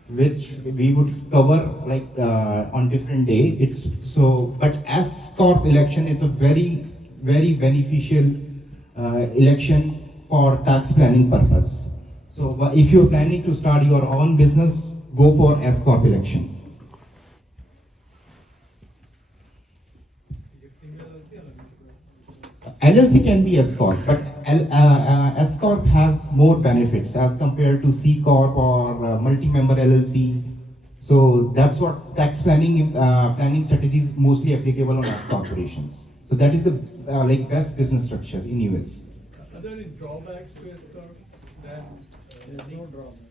which we would cover like on different day. But S Corp election, it's a very, very beneficial election for tax planning purpose. So if you're planning to start your own business, go for S Corp election. LLC can be S Corp, but S Corp has more benefits as compared to C Corp or multi-member LLC. So that's what tax planning strategies mostly applicable on S corporations. So that is the like best business structure in US. Are there any drawbacks to S Corp? There's no drawbacks.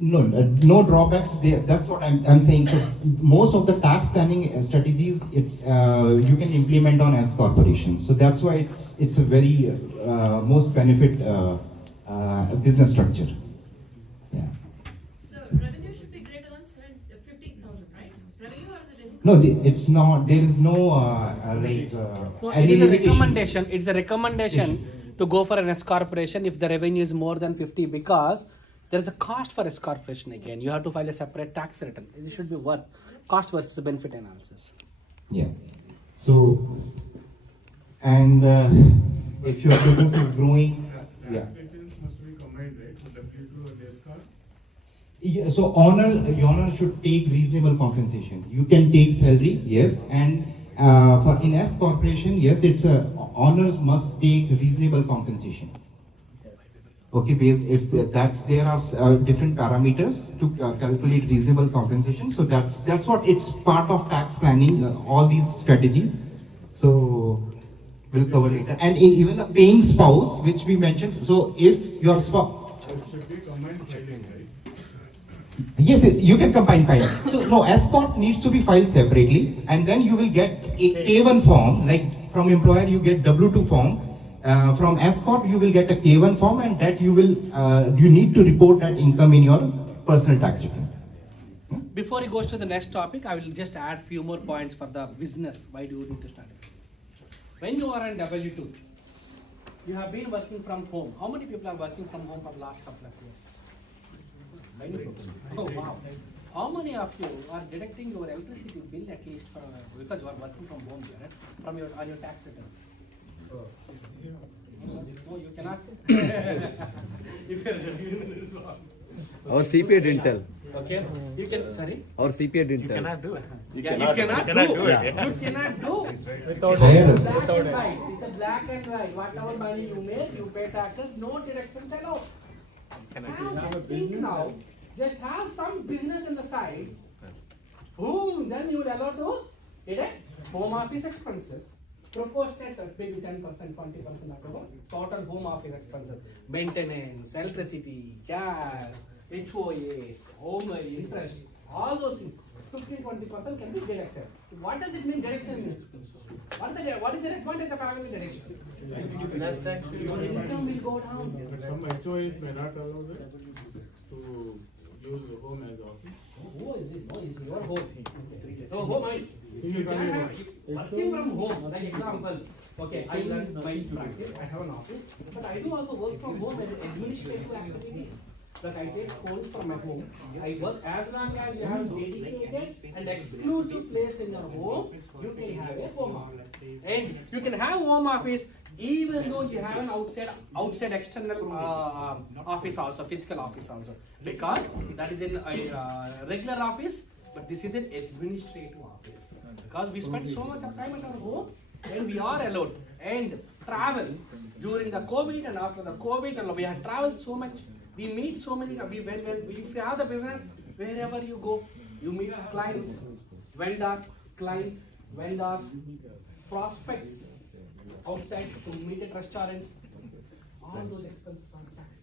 No drawbacks. That's what I'm saying. So most of the tax planning strategies, it's you can implement on S corporations. So that's why it's a very most benefit business structure. Yeah. So revenue should be greater than 50,000, right? Revenue or is it income? No, it's not. There is no like No, any it is a limitation. recommendation. It's a recommendation to go for an S corporation if the revenue is more than 50, because there is a cost for S corporation again. You have to file a separate tax return. It should be worth cost versus benefit analysis. Yeah. So, and if your business is growing, yeah. Must be combined, right? So W2 and S Corp. Yeah, so owner should take reasonable compensation. You can take salary, yes, and for in S corporation, yes, it's a owner must take reasonable compensation. Okay, based if that's there are different parameters to calculate reasonable compensation. So that's what it's part of tax planning. All these strategies. So we'll cover later. And even a paying spouse, which we mentioned. So if your spouse. Should be combined filing, right? Yes, you can combine filing. So no, S Corp needs to be filed separately, and then you will get a K1 form. Like from employer, you get W2 form. From S Corp, you will get a K1 form, and that you need to report that income in your personal tax return. Before he goes to the next topic, I will just add few more points for the business. Why do you need to start it? When you are on W2, you have been working from home. How many people are working from home for the last couple of years? Many people. Oh wow. How many of you are deducting your electricity bill at least because you are working from home here, right? From your tax returns? No, you cannot. If you are Our CPA didn't tell. Okay, you can, sorry? Our CPA didn't tell. cannot do it. You cannot do. it. You cannot do. Without Black and white. It's a black and white. Whatever money you make, you pay taxes. No deductions allowed. Now, just think now. Just have some business on the side. Boom. Then you will allow to deduct home office expenses. Proportionate, maybe 10%, 20% whatever. Total home office expenses, maintenance, electricity, gas, HOAs, home interest, all those things. 15-20% can be deducted. What does it mean? Deduction means what is the advantage of having a deduction? Less tax. Your income will go down. But some HOAs may not allow them to use the home as office. Who is it? No, it's your home. So home, Single you can family have working from home. Like example, okay, I run my practice. I have an office, but I do also work from home as administrative activities. Like I take phones from my home. I work as long as you have dedicated and exclusive place in your home. You can have a home office, and you can have home office even though you have an outside external office also, physical office also, because that is in a regular office, but this is an administrative office. Because we spend so much of time at our home, and we are alone. And travel during the COVID and after the COVID, and we have traveled so much. We meet so many. If you have the business, wherever you go, you meet clients, vendors, prospects outside to meet at restaurants. All those expenses are taxed.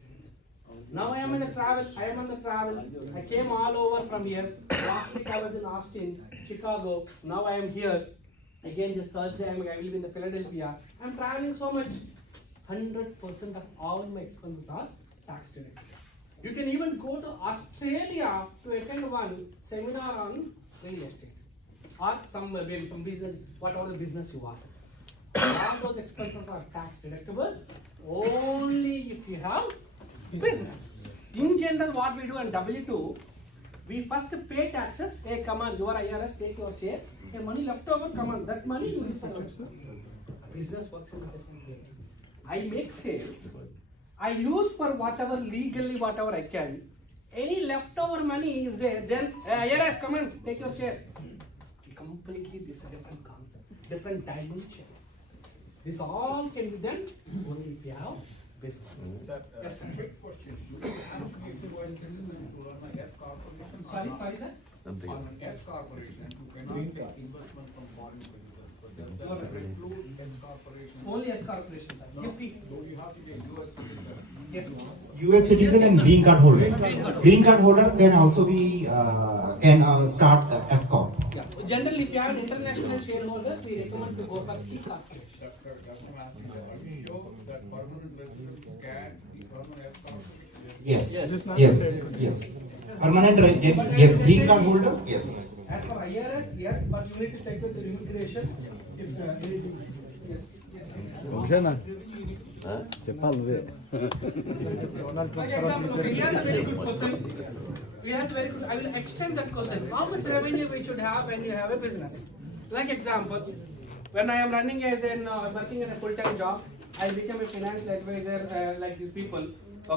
Now I am on the travel. I came all over from here. Last week I was in Austin, Chicago. Now I am here. Again this Thursday I will be in the Philadelphia. I am traveling so much. 100% of all my expenses are tax deducted. You can even go to Australia to attend one seminar on real estate or some business, whatever the business you are. All those expenses are tax deductible only if you have business. In general, what we do on W2, we first pay taxes. Hey, come on, your IRS, take your share. Hey, money left over, come on, that money you will pay. Business works in a different way. I make sales. I use for whatever legally, whatever I can. Any leftover money is there, then IRS, come on, take your share. Completely this is a different concept, different dimension. This all can be done only if you have business. Yes, sir. Quick question. Sorry, sir? On an S corporation, you cannot take investment from foreign producers. So does that preclude S corporation? Only S corporation, sir. No, do you have to be a US citizen? Yes. US citizen and green card holder. Green card holder can also be can start S corp. Yeah. Generally, if you have an international shareholders, we recommend to go for C corporation. Are you sure that permanent residents can be permanent S corporation? Yes. Permanent, yes. Green card holder, yes. As for IRS, yes, but you need to check with the immigration. Yes. చెప్పాలి నువ్వే. For example, okay, here's a very good question. I will extend that question. How much revenue we should have when you have a business? Like example, when I am running as an working in a full-time job, I become a financial advisor like these people.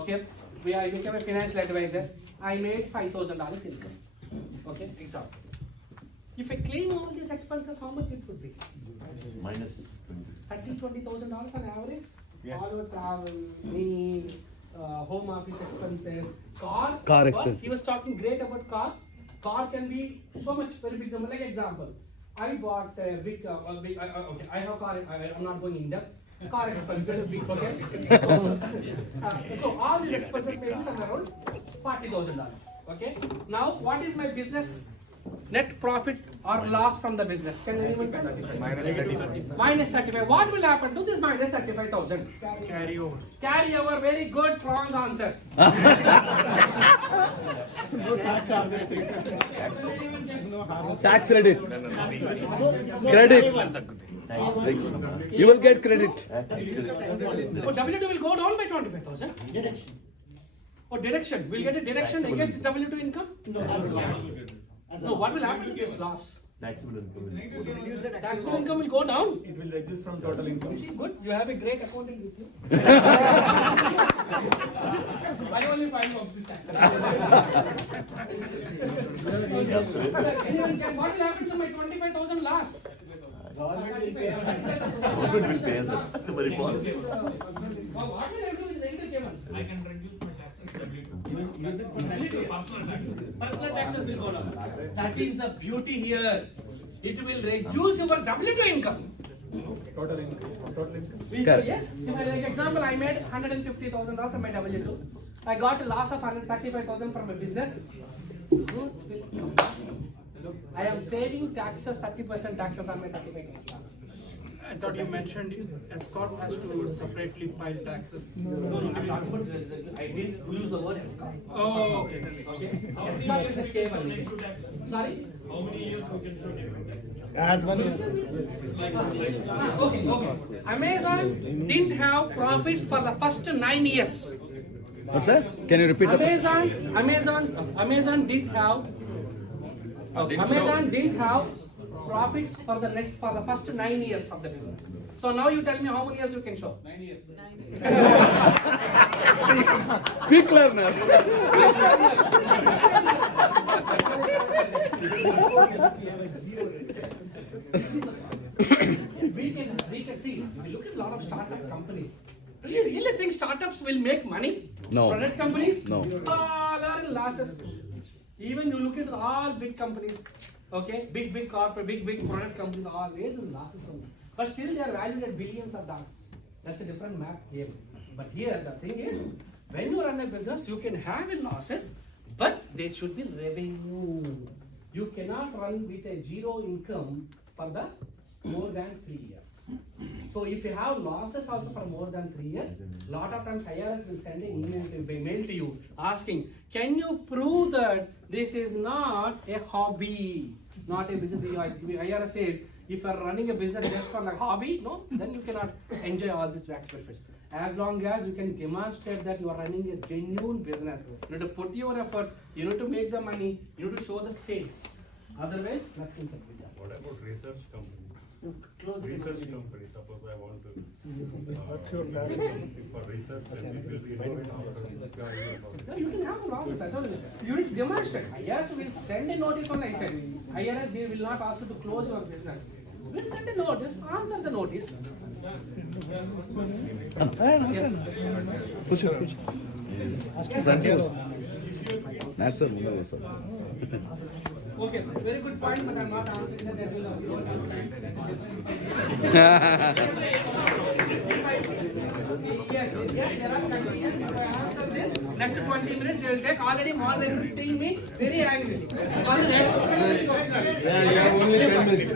Okay, I became a financial advisor. I made $5,000 income. Okay, example. If I claim all these expenses, how much it would be? Minus $20,000 on average. Yes. All our travel, meals, home office expenses, car expenses. He was talking great about car. Car can be so much very big number. Like example, I bought a big. Okay, I have car. I'm not going in depth. Car expenses big. Okay. So all these expenses may be somewhere around $40,000. Okay. Now, what is my business net profit or loss from the business? Can anyone tell? Minus 35. What will happen to this minus 35,000? Carry over. Very good. Wrong answer. Tax credit. Credit. You will get credit. Oh, W2 will go down by 25,000. Oh, deduction. We'll get a deduction against W2 income? No, what will happen to this loss? Taxable income. Taxable income will go down. It will reduce from total income. Good. You have a great accountant with you. I only find office tax. Anyone can, what will happen to my 25,000 loss? Government will pay us. Government will pay us. Very positive. What will I do with rental payment? I can reduce my taxes. Personal taxes will go down. That is the beauty here. It will reduce your W2 income. Total income. Yes. Like example, I made $150,000 on my W2. I got a loss of $135,000 from my business. I am saving taxes, 30% taxes on my 35,000. I thought you mentioned S corp has to separately file taxes. I didn't use the word S corp. Oh, okay. Okay. S corp is a cable. Sorry? How many years you can show different? As well. Okay. Amazon didn't have profits for the first 9 years. What's that? Can you repeat that? Amazon didn't have profits for the first 9 years of the business. So now you tell me how many years you can show? 9 years. Quick learner. we can see, if you look at a lot of startup companies, do you really think startups will make money? No. Product companies? No. All are in losses. Even you look at all big companies, okay, big corporate, big product companies, always in losses only. But still they are valued at billions of dollars. That's a different map game. But here the thing is, when you run a business, you can have in losses, but there should be revenue. You cannot run with a zero income for the more than 3 years. So if you have losses also for more than 3 years, lot of times IRS will send an email to you asking, can you prove that this is not a hobby, not a business? The IRS says, if you are running a business just for like hobby, no, then you cannot enjoy all these tax benefits. As long as you can demonstrate that you are running a genuine business, you need to put your efforts, you need to make the money, you need to show the sales. Otherwise, nothing can be done. What about research companies? Research companies, suppose I want to for research No, you can have a losses. I told you. You need to demonstrate. IRS will send a notice on I said. IRS they will not ask you to close your business. We'll send a notice, answer the notice. Okay, very good point, but I'm not answering that. Yes, there are conditions. If I answer this, next 20 minutes they will take. Already moderator is seeing me very angry. Only 10 minutes.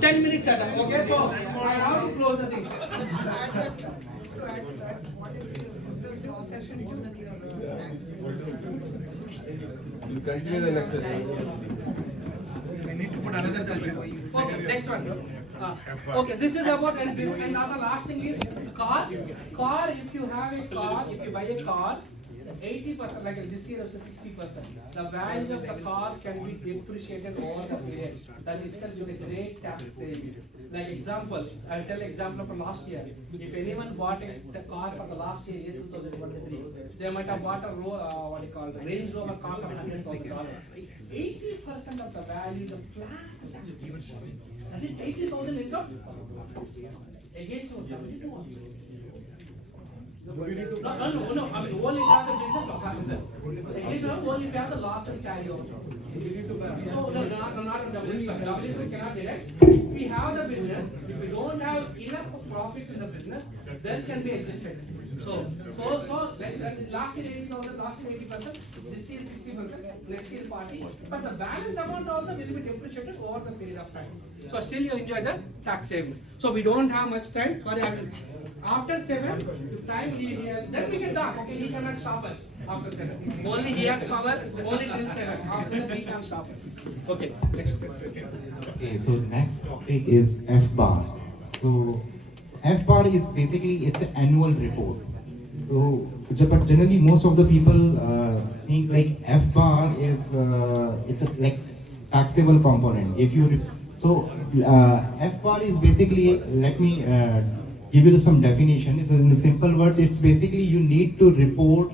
10 minutes at time. Okay, so I have to close the thing. You continue the next session. We need to put another session. Okay, next one. Okay, this is about and now the last thing is car. Car, if you have a car, if you buy a car, 80%, like this year also 60%. The value of the car can be depreciated over the period. That itself is a great tax savings. Like example, I'll tell example from last year. If anyone bought a car for the last year 2023, they might have bought a Range Rover car for $100,000. 80% of the value, the flat tax depreciation. That is 80,000 income. Against what? No. I mean, only if you have the business loss happens there. Only if you have the losses carry over. So, no, not in W2. W2 cannot direct. If we have the business, if we don't have enough profits in the business, then can be adjusted. So last year 80,000, last year 80%, this year 60%, next year 40%. But the balance amount also will be depreciated over the period of time. So still you enjoy the tax savings. So we don't have much time. Sorry, I will. After 7, time then we can talk. Okay, he cannot stop us after 7. Only he has power. Only till 7. After that he can stop us. Okay. Next. Okay, so next topic is F bar. So F bar is basically it's an annual report. So, but generally most of the people think like F bar is it's a like taxable component. If you F bar is basically, let me give you some definition. It's in simple words. It's basically you need to report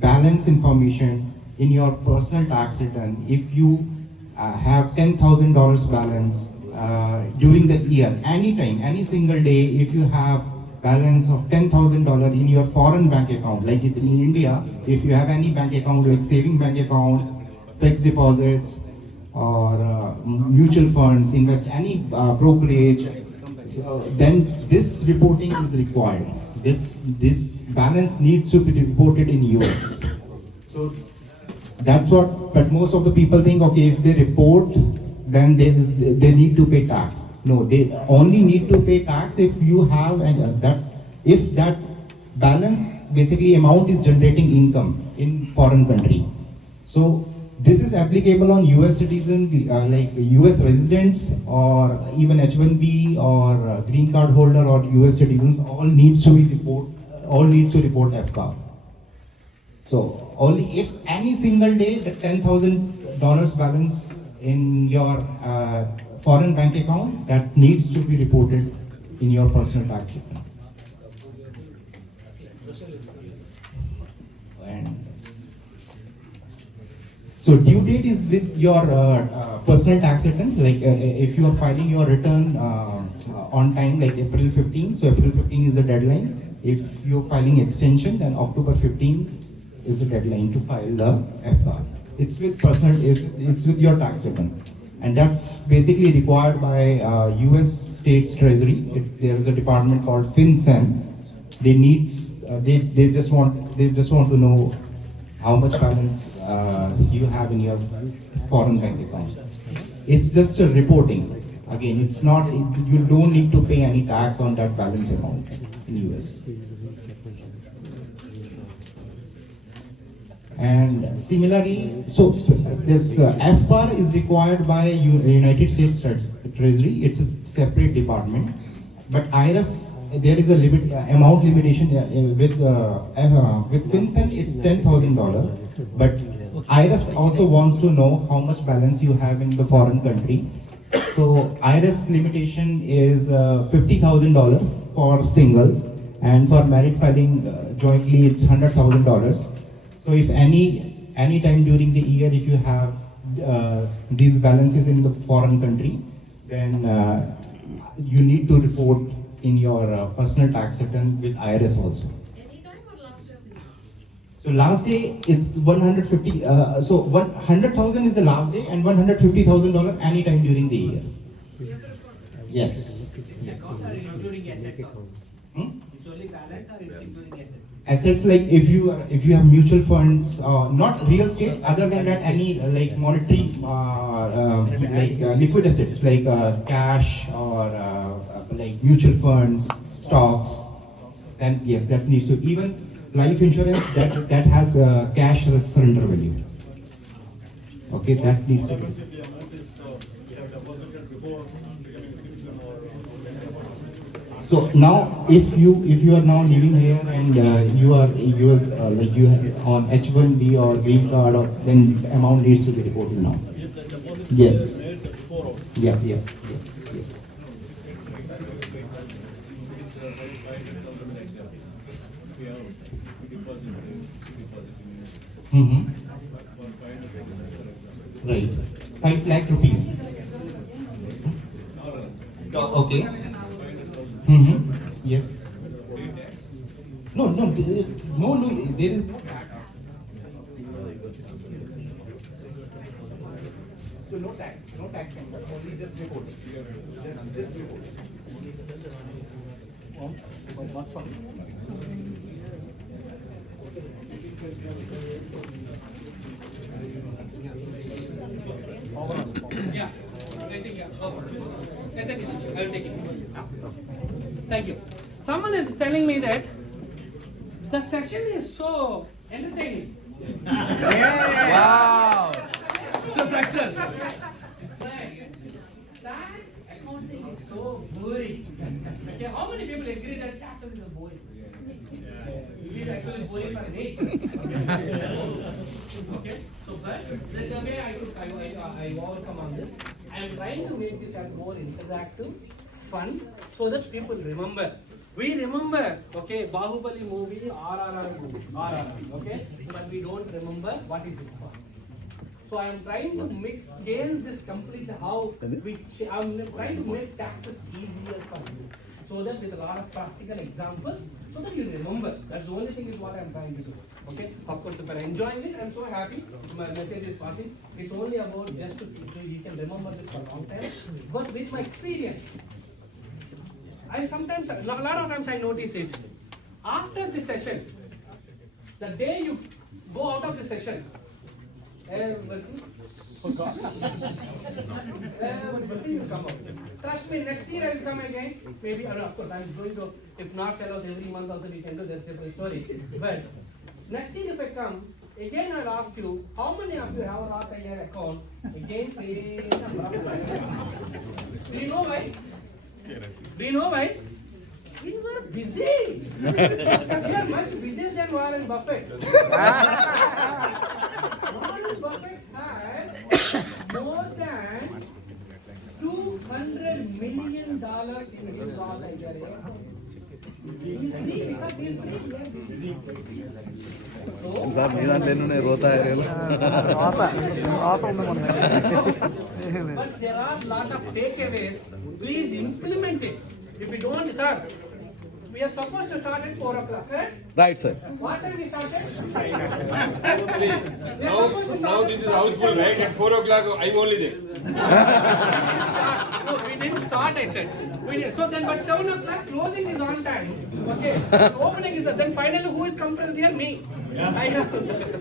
balance information in your personal tax return if you have $10,000 balance during the year, anytime, any single day. If you have balance of $10,000 in your foreign bank account, like if in India, if you have any bank account like saving bank account, fixed deposits, or mutual funds, invest any brokerage, then this reporting is required. This balance needs to be reported in US. So that's what, but most of the people think, okay, if they report, then they need to pay tax. No, they only need to pay tax if you have, if that balance, basically amount is generating income in foreign country. So this is applicable on US citizens, like US residents, or even H1B or green card holder or US citizens. All needs to report FBAR. So only if any single day the $10,000 balance in your foreign bank account, that needs to be reported in your personal tax return. So due date is with your personal tax return. Like if you are filing your return on time, like April 15, so April 15 is the deadline. If you're filing extension, then October 15 is the deadline to file the FBAR. It's with personal, it's with your tax return, and that's basically required by U.S. States Treasury. There is a department called FinTax. They just want to know how much balance you have in your foreign bank account. It's just a reporting. Again, it's not, you don't need to pay any tax on that balance amount in US. And similarly, so this FBAR is required by United States Treasury. It's a separate department. But IRS, there is a limit, amount limitation with FinCEN. It's $10,000. But IRS also wants to know how much balance you have in the foreign country. So IRS limitation is $50,000 for singles, and for married filing jointly it's $100,000. So if any time during the year, if you have these balances in the foreign country, then you need to report in your personal tax return with IRS also. So last day is 150. So 100,000 is the last day, and $150,000 any time during the year. Yes. Assets, like if you have mutual funds, not real estate. Other than that, any like monetary, liquid assets like cash or like mutual funds, stocks. Then yes, that needs to, even life insurance that has cash surrender value. Okay, that needs to be. So now, if you are now living here and you are like you have on H1B or green card, then amount needs to be reported now. Yes. Yeah. Yes. Right. 5 lakh rupees. Okay. Yes. No, there is no tax. So no tax, only just reporting. Just reporting. Yeah, I think I will take it. Thank you. Someone is telling me that the session is so entertaining. Wow! It's a success. Tax accounting is so boring. Okay, how many people agree that taxes is boring? It is actually boring for nature. Okay, so but the way I overcome on this, I am trying to make this as more interactive, fun, so that people remember. We remember, okay, Bahubali movie, RRR movie, RRR, okay, but we don't remember what is it for. So I am trying to change this completely how I'm trying to make taxes easier for you. So that with a lot of practical examples, so that you remember. That's the only thing is what I'm trying to do. Okay, of course, if you're enjoying it, I'm so happy. My message is passing. It's only about just to you can remember this for a long time. But with my experience, a lot of times I notice it. After the session, the day you go out of the session, everything will come out. Trust me, next year I will come again. Maybe, of course, I'm going to, if not sell out every month also we can do, that's a different story. But next year if I come, again I'll ask you, how many of you have a Roth IRA account? Again, say, do you know why? Do you know why? We were busy. We are much busier than Warren Buffett. Warren Buffett has more than $200 million in his Roth IRA. Sir మీ దాంట్లో ఎన్ని ఉన్నాయి రోతా ఏరియాలో But there are lot of takeaways. Please implement it. If you don't, sir, we are supposed to start at 4 o'clock, right? Right sir What time we started? Now this is houseful, right? At 4 o'clock, I'm only there. No, we didn't start, I said. We did. So then, but 7 o'clock closing is on time. Okay. Opening is then finally who is compressed here? Me.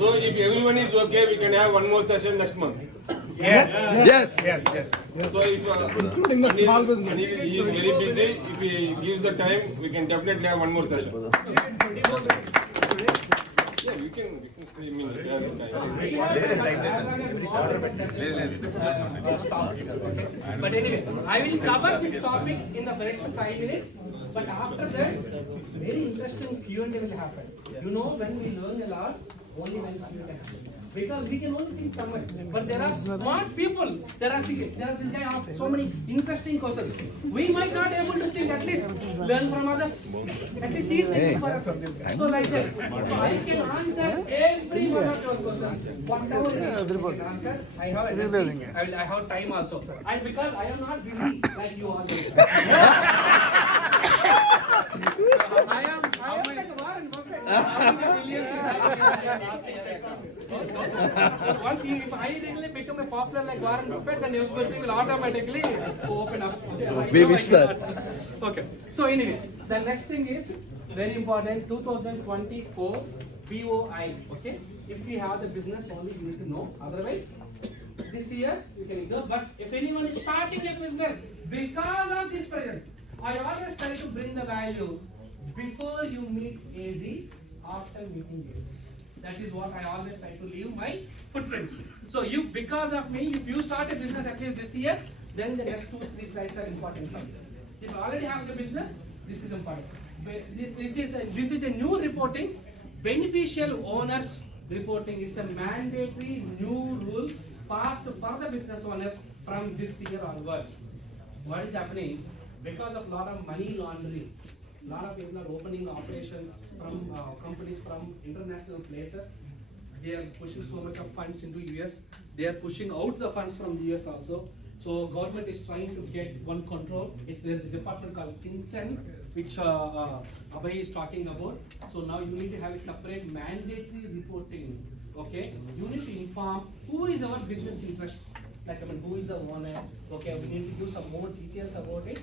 So if everyone is okay, we can have one more session next month. Yes. Yes. Yes. Yes. So if including the small business, he is very busy. If he gives the time, we can definitely have one more session. Yeah, we can 3 minutes. But anyway, I will cover this topic in the first 5 minutes. But after that, very interesting Q&A will happen. You know, when we learn a lot, only when Q&A happens. Because we can only think so much. But there are smart people. There are this guy asked so many interesting questions. We might not able to think, at least learn from others. At least he is thinking for us. So like that. So I can answer every one of your questions. Whatever it is, I can answer. I have energy. I have time also. And because I am not busy like you are. I am like Warren Buffett. Once if I really become a popular like Warren Buffett, then everything will automatically open up. We wish that. Okay. So anyway, the next thing is very important. 2024 BOI. Okay. If we have the business only, you need to know. Otherwise, this year you can ignore. But if anyone is starting a business because of this presence, I always try to bring the value before you meet AZ, after meeting AZ. That is what I always try to leave my footprints. So you, because of me, if you start a business at least this year, then the next 2-3 slides are important for you. If you already have the business, this is important. This is a new reporting, beneficial owners reporting. It's a mandatory new rule passed for the business owners from this year onwards. What is happening? Because of lot of money laundering, lot of people are opening operations from companies from international places. They are pushing so much of funds into US. They are pushing out the funds from the US also. So government is trying to get one control. There's a department called FinTax, which Abhay is talking about. So now you need to have a separate mandatory reporting. Okay, you need to inform who is our business interest. Like who is the owner. Okay, we need to give some more details about it.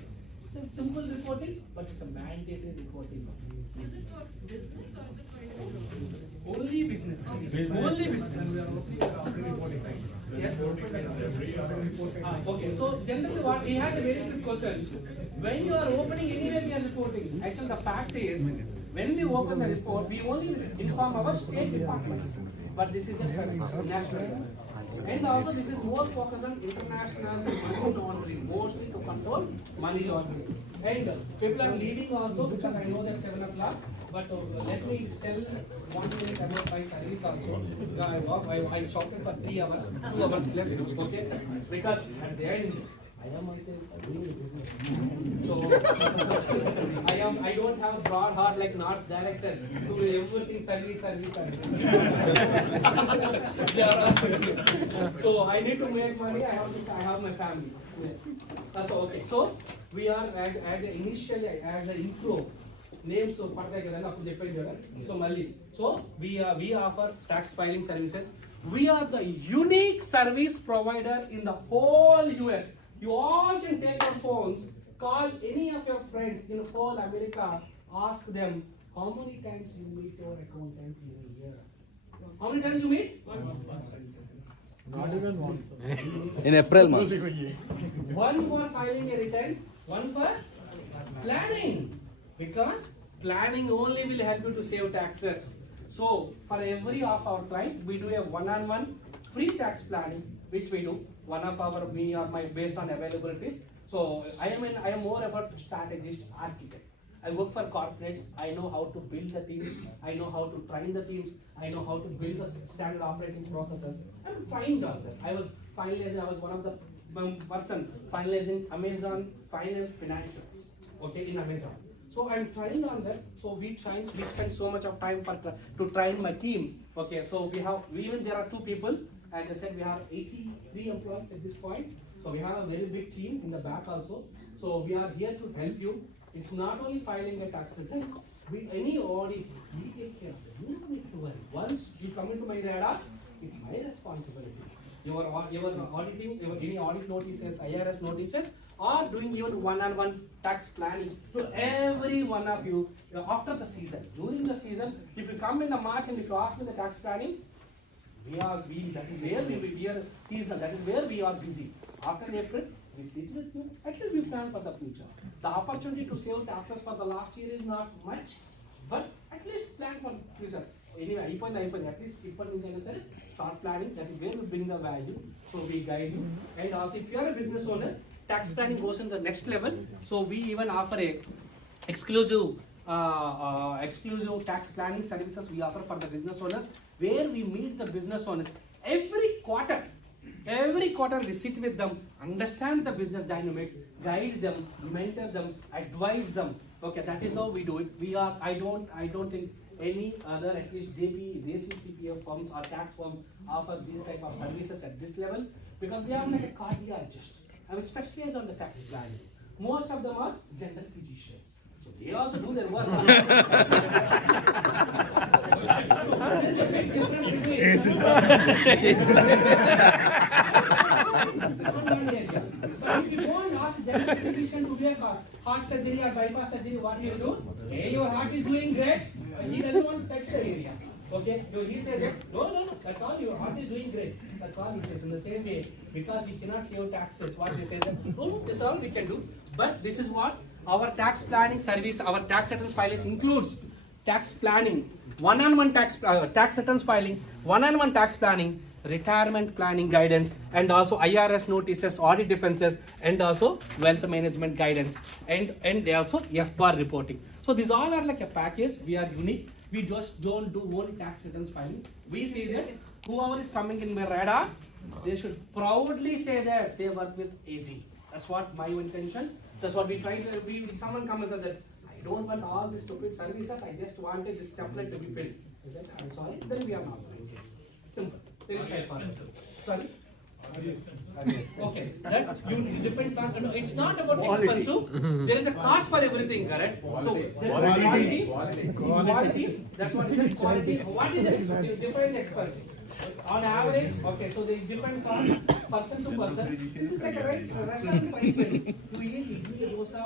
It's a simple reporting, but it's a mandatory reporting. Is it for business or is it for individual? Only business. Only business. Yes. Okay. So generally, what we had a very good question. When you are opening anywhere, we are reporting. Actually, the fact is, when we open the report, we only inform our state departments. But this is a national. And also this is more focused on international money laundering, mostly to control money laundering. And people are leaving also because I know that 7 o'clock. But let me sell 1 minute about my service also. I shouted for 3 hours, 2 hours plus. Okay, because at the end I am myself doing a business. So I don't don't have a broad heart like NARS directors who will everything service. So I need to make money. I have my family. That's okay. So we are as initially as an inflow. Names so so we offer tax filing services. We are the unique service provider in the whole US. You all can take your phones, call any of your friends in whole America, ask them how many times you meet your accountant in a year. How many times you meet? Not even once. In April month. One for filing a return, one for planning. Because planning only will help you to save taxes. So for every of our client, we do a one-on-one free tax planning, which we do. One of our me or my based on availabilities. So I am more about strategist, architect. I work for corporates. I know how to build the teams. I know how to train the teams. I know how to build the standard operating processes. I'm trained on that. I was one of the person finalizing Amazon finance financials. Okay, in Amazon. So I'm trained on that. So we spend so much of time to train my team. Okay, so even there are 2 people. As I said, we have 83 employees at this point. So we have a very big team in the back also. So we are here to help you. It's not only filing a tax returns. Any audit, we take care of it. You don't need to worry. Once you come into my radar, it's my responsibility. Your auditing, any audit notices, IRS notices, or doing even one-on-one tax planning to every one of you after the season. During the season, if you come in the March and if you ask me the tax planning, that is where we are season, that is where we are busy. After April, we sit with you, at least we plan for the future. The opportunity to save taxes for the last year is not much, but at least plan for future. Anyway, at least start planning, that is where we bring the value, so we guide you. And also if you are a business owner, tax planning goes in the next level, so we even offer a exclusive tax planning services we offer for the business owners, where we meet the business owners every quarter we sit with them, understand the business dynamics, guide them, mentor them, advise them. Okay, that is how we do it. I don't think any other, at least Desi CPF firms or tax firms offer these type of services at this level, because we are like a cardiologist. I am specialized on the tax planning. Most of them are general physicians. So they also do their work. If you don't ask general physician to do a heart surgery or bypass surgery, what do you do? Hey, your heart is doing great. He doesn't want to touch the area. Okay, so he says, no, that's all, your heart is doing great. That's all he says. In the same way, because we cannot save taxes, what he says that, no, this is all we can do. But this is what our tax planning service, our tax returns filing includes tax planning, one-on-one tax returns filing, one-on-one tax planning, retirement planning guidance, and also IRS notices, audit defenses, and also wealth management guidance, and they also FBAR reporting. So these all are like a package. We are unique. We just don't do only tax returns filing. We say that whoever is coming in my radar, they should proudly say that they work with AG. That's what my intention. That's what we try to. Someone comes and says that I don't want all these stupid services. I just wanted this template to be filled. Is that I'm sorry? Then we are not doing this. Simple. Very straightforward. Sorry. Okay, that depends on. No, it's not about expensive. There is a cost for everything, correct? So there is quality. That's what it is. Quality. What is it? Different expensive. On average, okay. So it depends on person to person. This is like a restaurant price menu. You eat idli, dosa,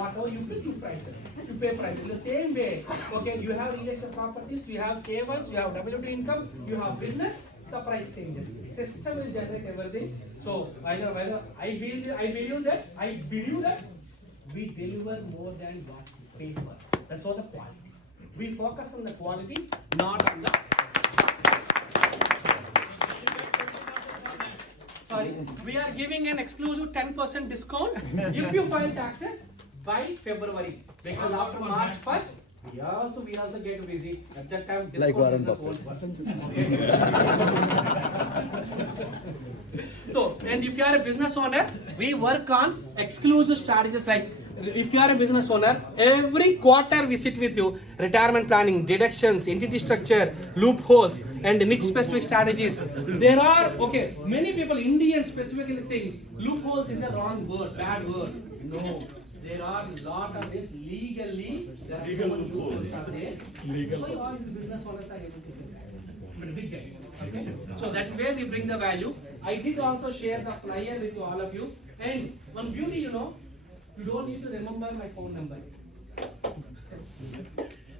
whatever you pick, you prices. You pay price. In the same way, okay. You have real estate properties. You have K1s. You have W2 income. You have business. The price changes. System will generate everything. So I believe that we deliver more than what we pay for. That's all the quality. We focus on the quality, not on the. Sorry, we are giving an exclusive 10% discount if you file taxes by February. Because after March 1st. We also get busy. At that time, this won't work. So, and if you are a business owner, we work on exclusive strategies like if you are a business owner, every quarter we sit with you, retirement planning, deductions, entity structure, loopholes, and niche specific strategies. There are, okay, many people, Indians specifically think loopholes is a wrong word, bad word. No, there are a lot of this legally, there are so many loopholes are there. Why all these business owners are able to say that? But big guys, okay? So that's where we bring the value. I did also share the flyer with all of you. And one beauty, you know, you don't need to remember my phone number.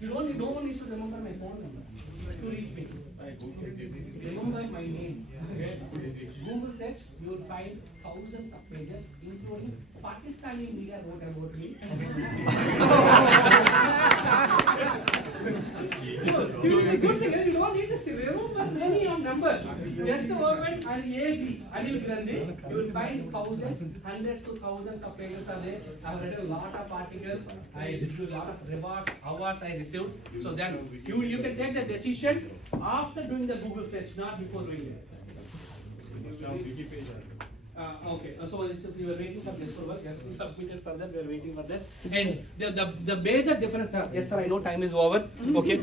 You don't need to remember my phone number to reach me. Remember my name. Google search, you will find thousands of pages, including Pakistani media wrote about me. So, it is a good thing, you don't need to remember any of number. Just open and AG, Anil Grandhi, you will find thousands, hundreds to thousands of pages are there. I have read a lot of articles, I did a lot of rewards, awards I received. So then you can take the decision after doing the Google search, not before doing it. Okay, so we were waiting for this for work, yes, we submitted for that, we are waiting for that. And the major difference, yes sir, I know time is over, okay,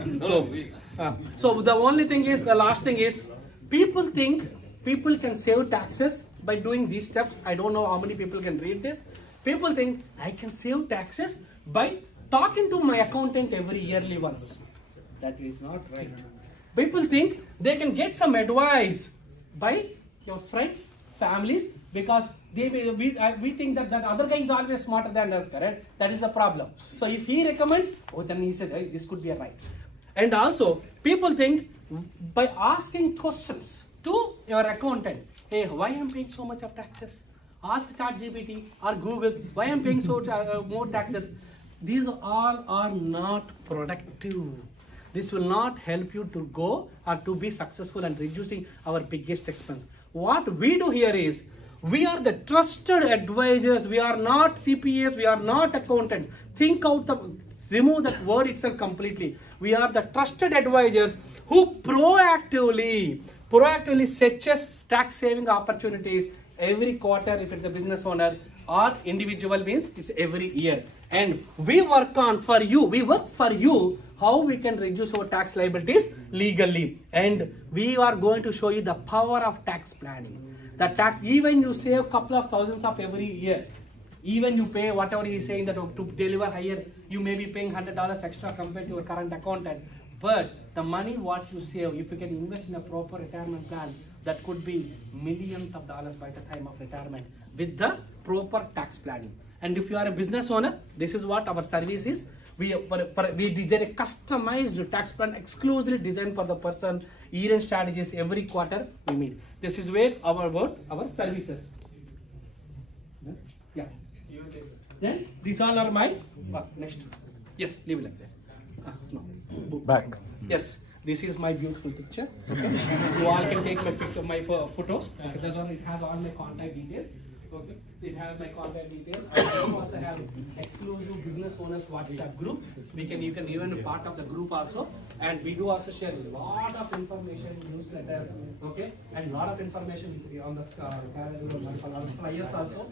so the only thing is, the last thing is, people think people can save taxes by doing these steps. I don't know how many people can read this. People think I can save taxes by talking to my accountant every yearly once. That is not right. People think they can get some advice by your friends, families, because we think that other guy is always smarter than us, correct? That is the problem. So if he recommends, oh, then he says, hey, this could be a right. And also, people think by asking questions to your accountant, hey, why am I paying so much of taxes? Ask ChatGPT or Google, why am I paying so more taxes? These all are not productive. This will not help you to go or to be successful and reducing our biggest expense. What we do here is, we are the trusted advisors. We are not CPAs. We are not accountants. Remove that word itself completely. We are the trusted advisors who proactively searches tax saving opportunities every quarter if it's a business owner, or individual means it's every year. And we work for you how we can reduce our tax liabilities legally. And we are going to show you the power of tax planning. The tax, even you save couple of thousands of every year, even you pay whatever he is saying that to deliver higher, you may be paying $100 extra compared to your current accountant. But the money what you save, if you can invest in a proper retirement plan, that could be millions of dollars by the time of retirement with the proper tax planning. And if you are a business owner, this is what our service is. We design a customized tax plan exclusively designed for the person. Year-end strategies every quarter we meet. This is where our services. Yeah. Then these all are my next. Yes, leave it like that. No. Back. Yes. This is my beautiful picture. Okay. You all can take my photos. That's all. It has all my contact details. Okay. It has my contact details. I also have exclusive business owners WhatsApp group. You can even be part of the group also. And we do also share a lot of information, newsletters, okay, and a lot of information on the a lot of flyers also.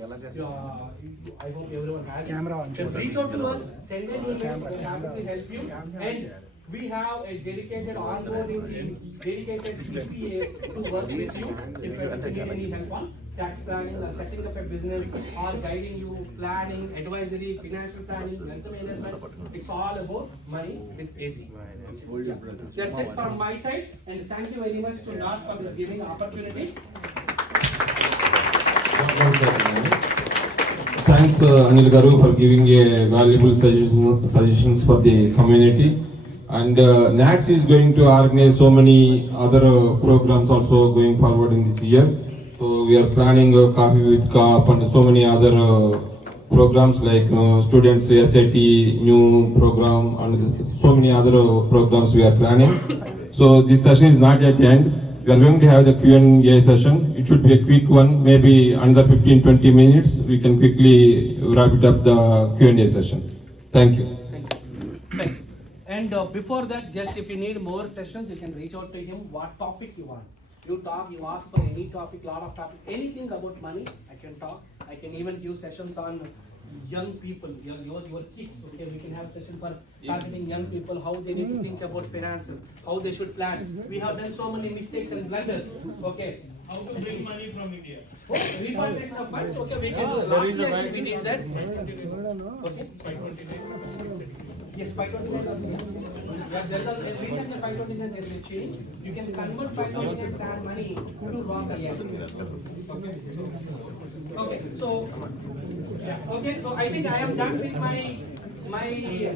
I hope everyone has camera. Reach out to us, send an email, we'll happily help you. And we have a dedicated onboarding team, dedicated CPAs to work with you if you need any help on tax planning, or setting up a business, or guiding you, planning, advisory, financial planning, wealth management. It's all about money with AZ. Yeah. That's it from my side, and thank you very much to NARS for this giving opportunity. Thanks, Anil Garu, for giving a valuable suggestions for the community. And NATS is going to organize so many other programs also going forward in this year. So we are planning Coffee with COP and so many other programs like students SAT new program and so many other programs we are planning. So this session is not yet end. We are going to have the Q&A session. It should be a quick one, maybe another 15-20 minutes. We can quickly wrap it up the Q&A session. Thank you. Thank you. And before that, just if you need more sessions, you can reach out to him. What topic you want? You ask for any topic, lot of topic, anything about money, I can talk. I can even give sessions on young people, your kids, okay, we can have session for targeting young people, how they need to think about finances, how they should plan. We have done so many mistakes and blunders, okay. How to bring money from India? Repatriation of funds, okay, we can do that. Last year I think we did that. Okay. Yes, 529. Recently 529 there is a change. You can convert 529 plan money to raw INR. Okay, so okay, so I think I am done with my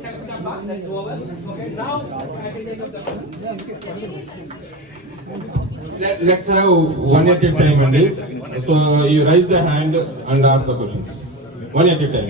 section of part. That's over. Okay, now I can take up the Let's have one at a time, Anil. So you raise the hand and ask the questions. One at a time.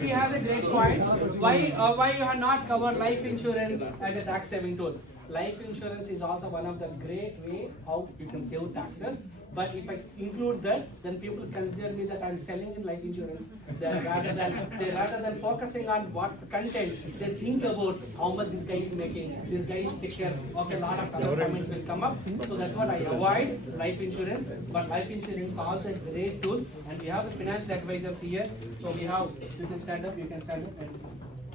She has a great point. Why you have not covered life insurance as a tax saving tool? Life insurance is also one of the great way how you can save taxes. But if I include that, then people consider me that I'm selling in life insurance. Rather than focusing on what content, they think about how much this guy is making. This guy is take care of a lot of other comments will come up. So that's what I avoid life insurance. But life insurance is also a great tool, and we have the financial advisors here. So we have, you can stand up,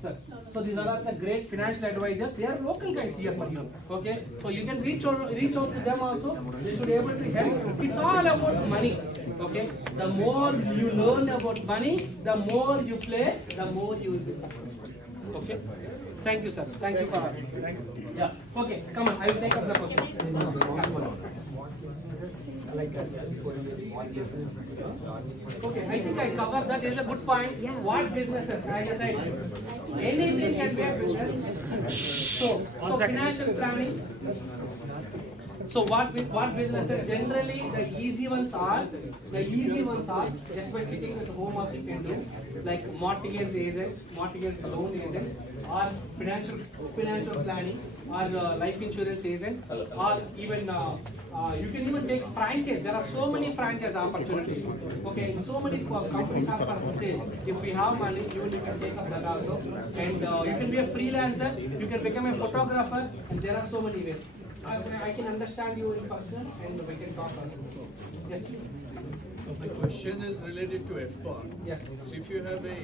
Sir. So these are the great financial advisors. They are local guys here for you. Okay. So you can reach out to them also. They should be able to help. It's all about money. Okay. The more you learn about money, the more you play, the more you will be successful. Okay. Thank you, sir. Thank you for. Yeah. Okay. Come on. I will take up the question. Okay, I think I covered that. Is a good point. What businesses? As I said, anything can be a business. So financial planning. So what businesses generally the easy ones are just by sitting at home also you can do, like mortgage agents, mortgage loan agents, or financial planning, or life insurance agent, or even you can even take franchise. There are so many franchise opportunities. Okay, so many companies are for sale. If we have money, you can take up that also, and you can be a freelancer. You can become a photographer, and there are so many ways. I can understand you in person, and we can talk also. Yes. The question is related to FPAR. Yes. So if you have a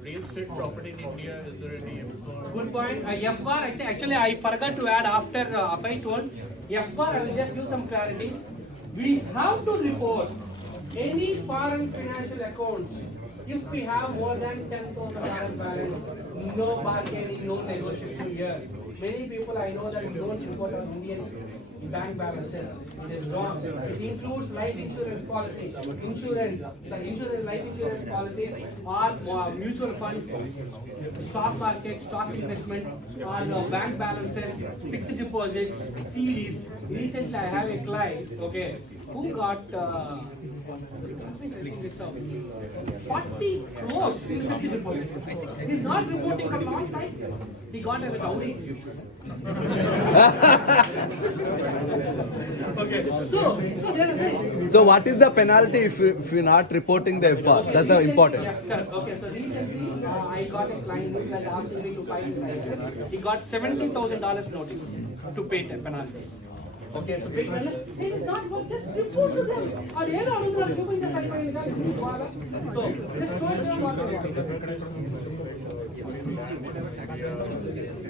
real estate property in India, is there any FPAR? Good point. FPAR, actually I forgot to add after Abhay told. FPAR, I will just give some clarity. We have to report any foreign financial accounts if we have more than $10,000 balance. No bargaining, no negotiation here. Many people I know that don't report on Indian bank balances. It is wrong. It includes life insurance policies, life insurance policies, or mutual funds, stock market, stock investments, or bank balances, fixed deposits, CDs. Recently, I have a client, okay, who got 40 crores in fixed deposits. He's not reporting for a long time. He got a dowry. Okay. So what is the penalty if you're not reporting the FPAR? That's important. Yes, correct. Okay, so recently I got a client who was asking me to file it. He got $70,000 notice to pay the penalties. Okay, so big penalty. It is not worth, just report to them. So just show them what to do.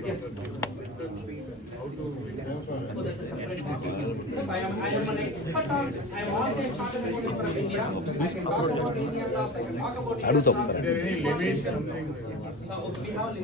Yes. So this is separate topic. I am an expert on, I am also a chartered accountant from India. I can talk about Indian laws, I can talk about Indian laws. Are there any limits? We have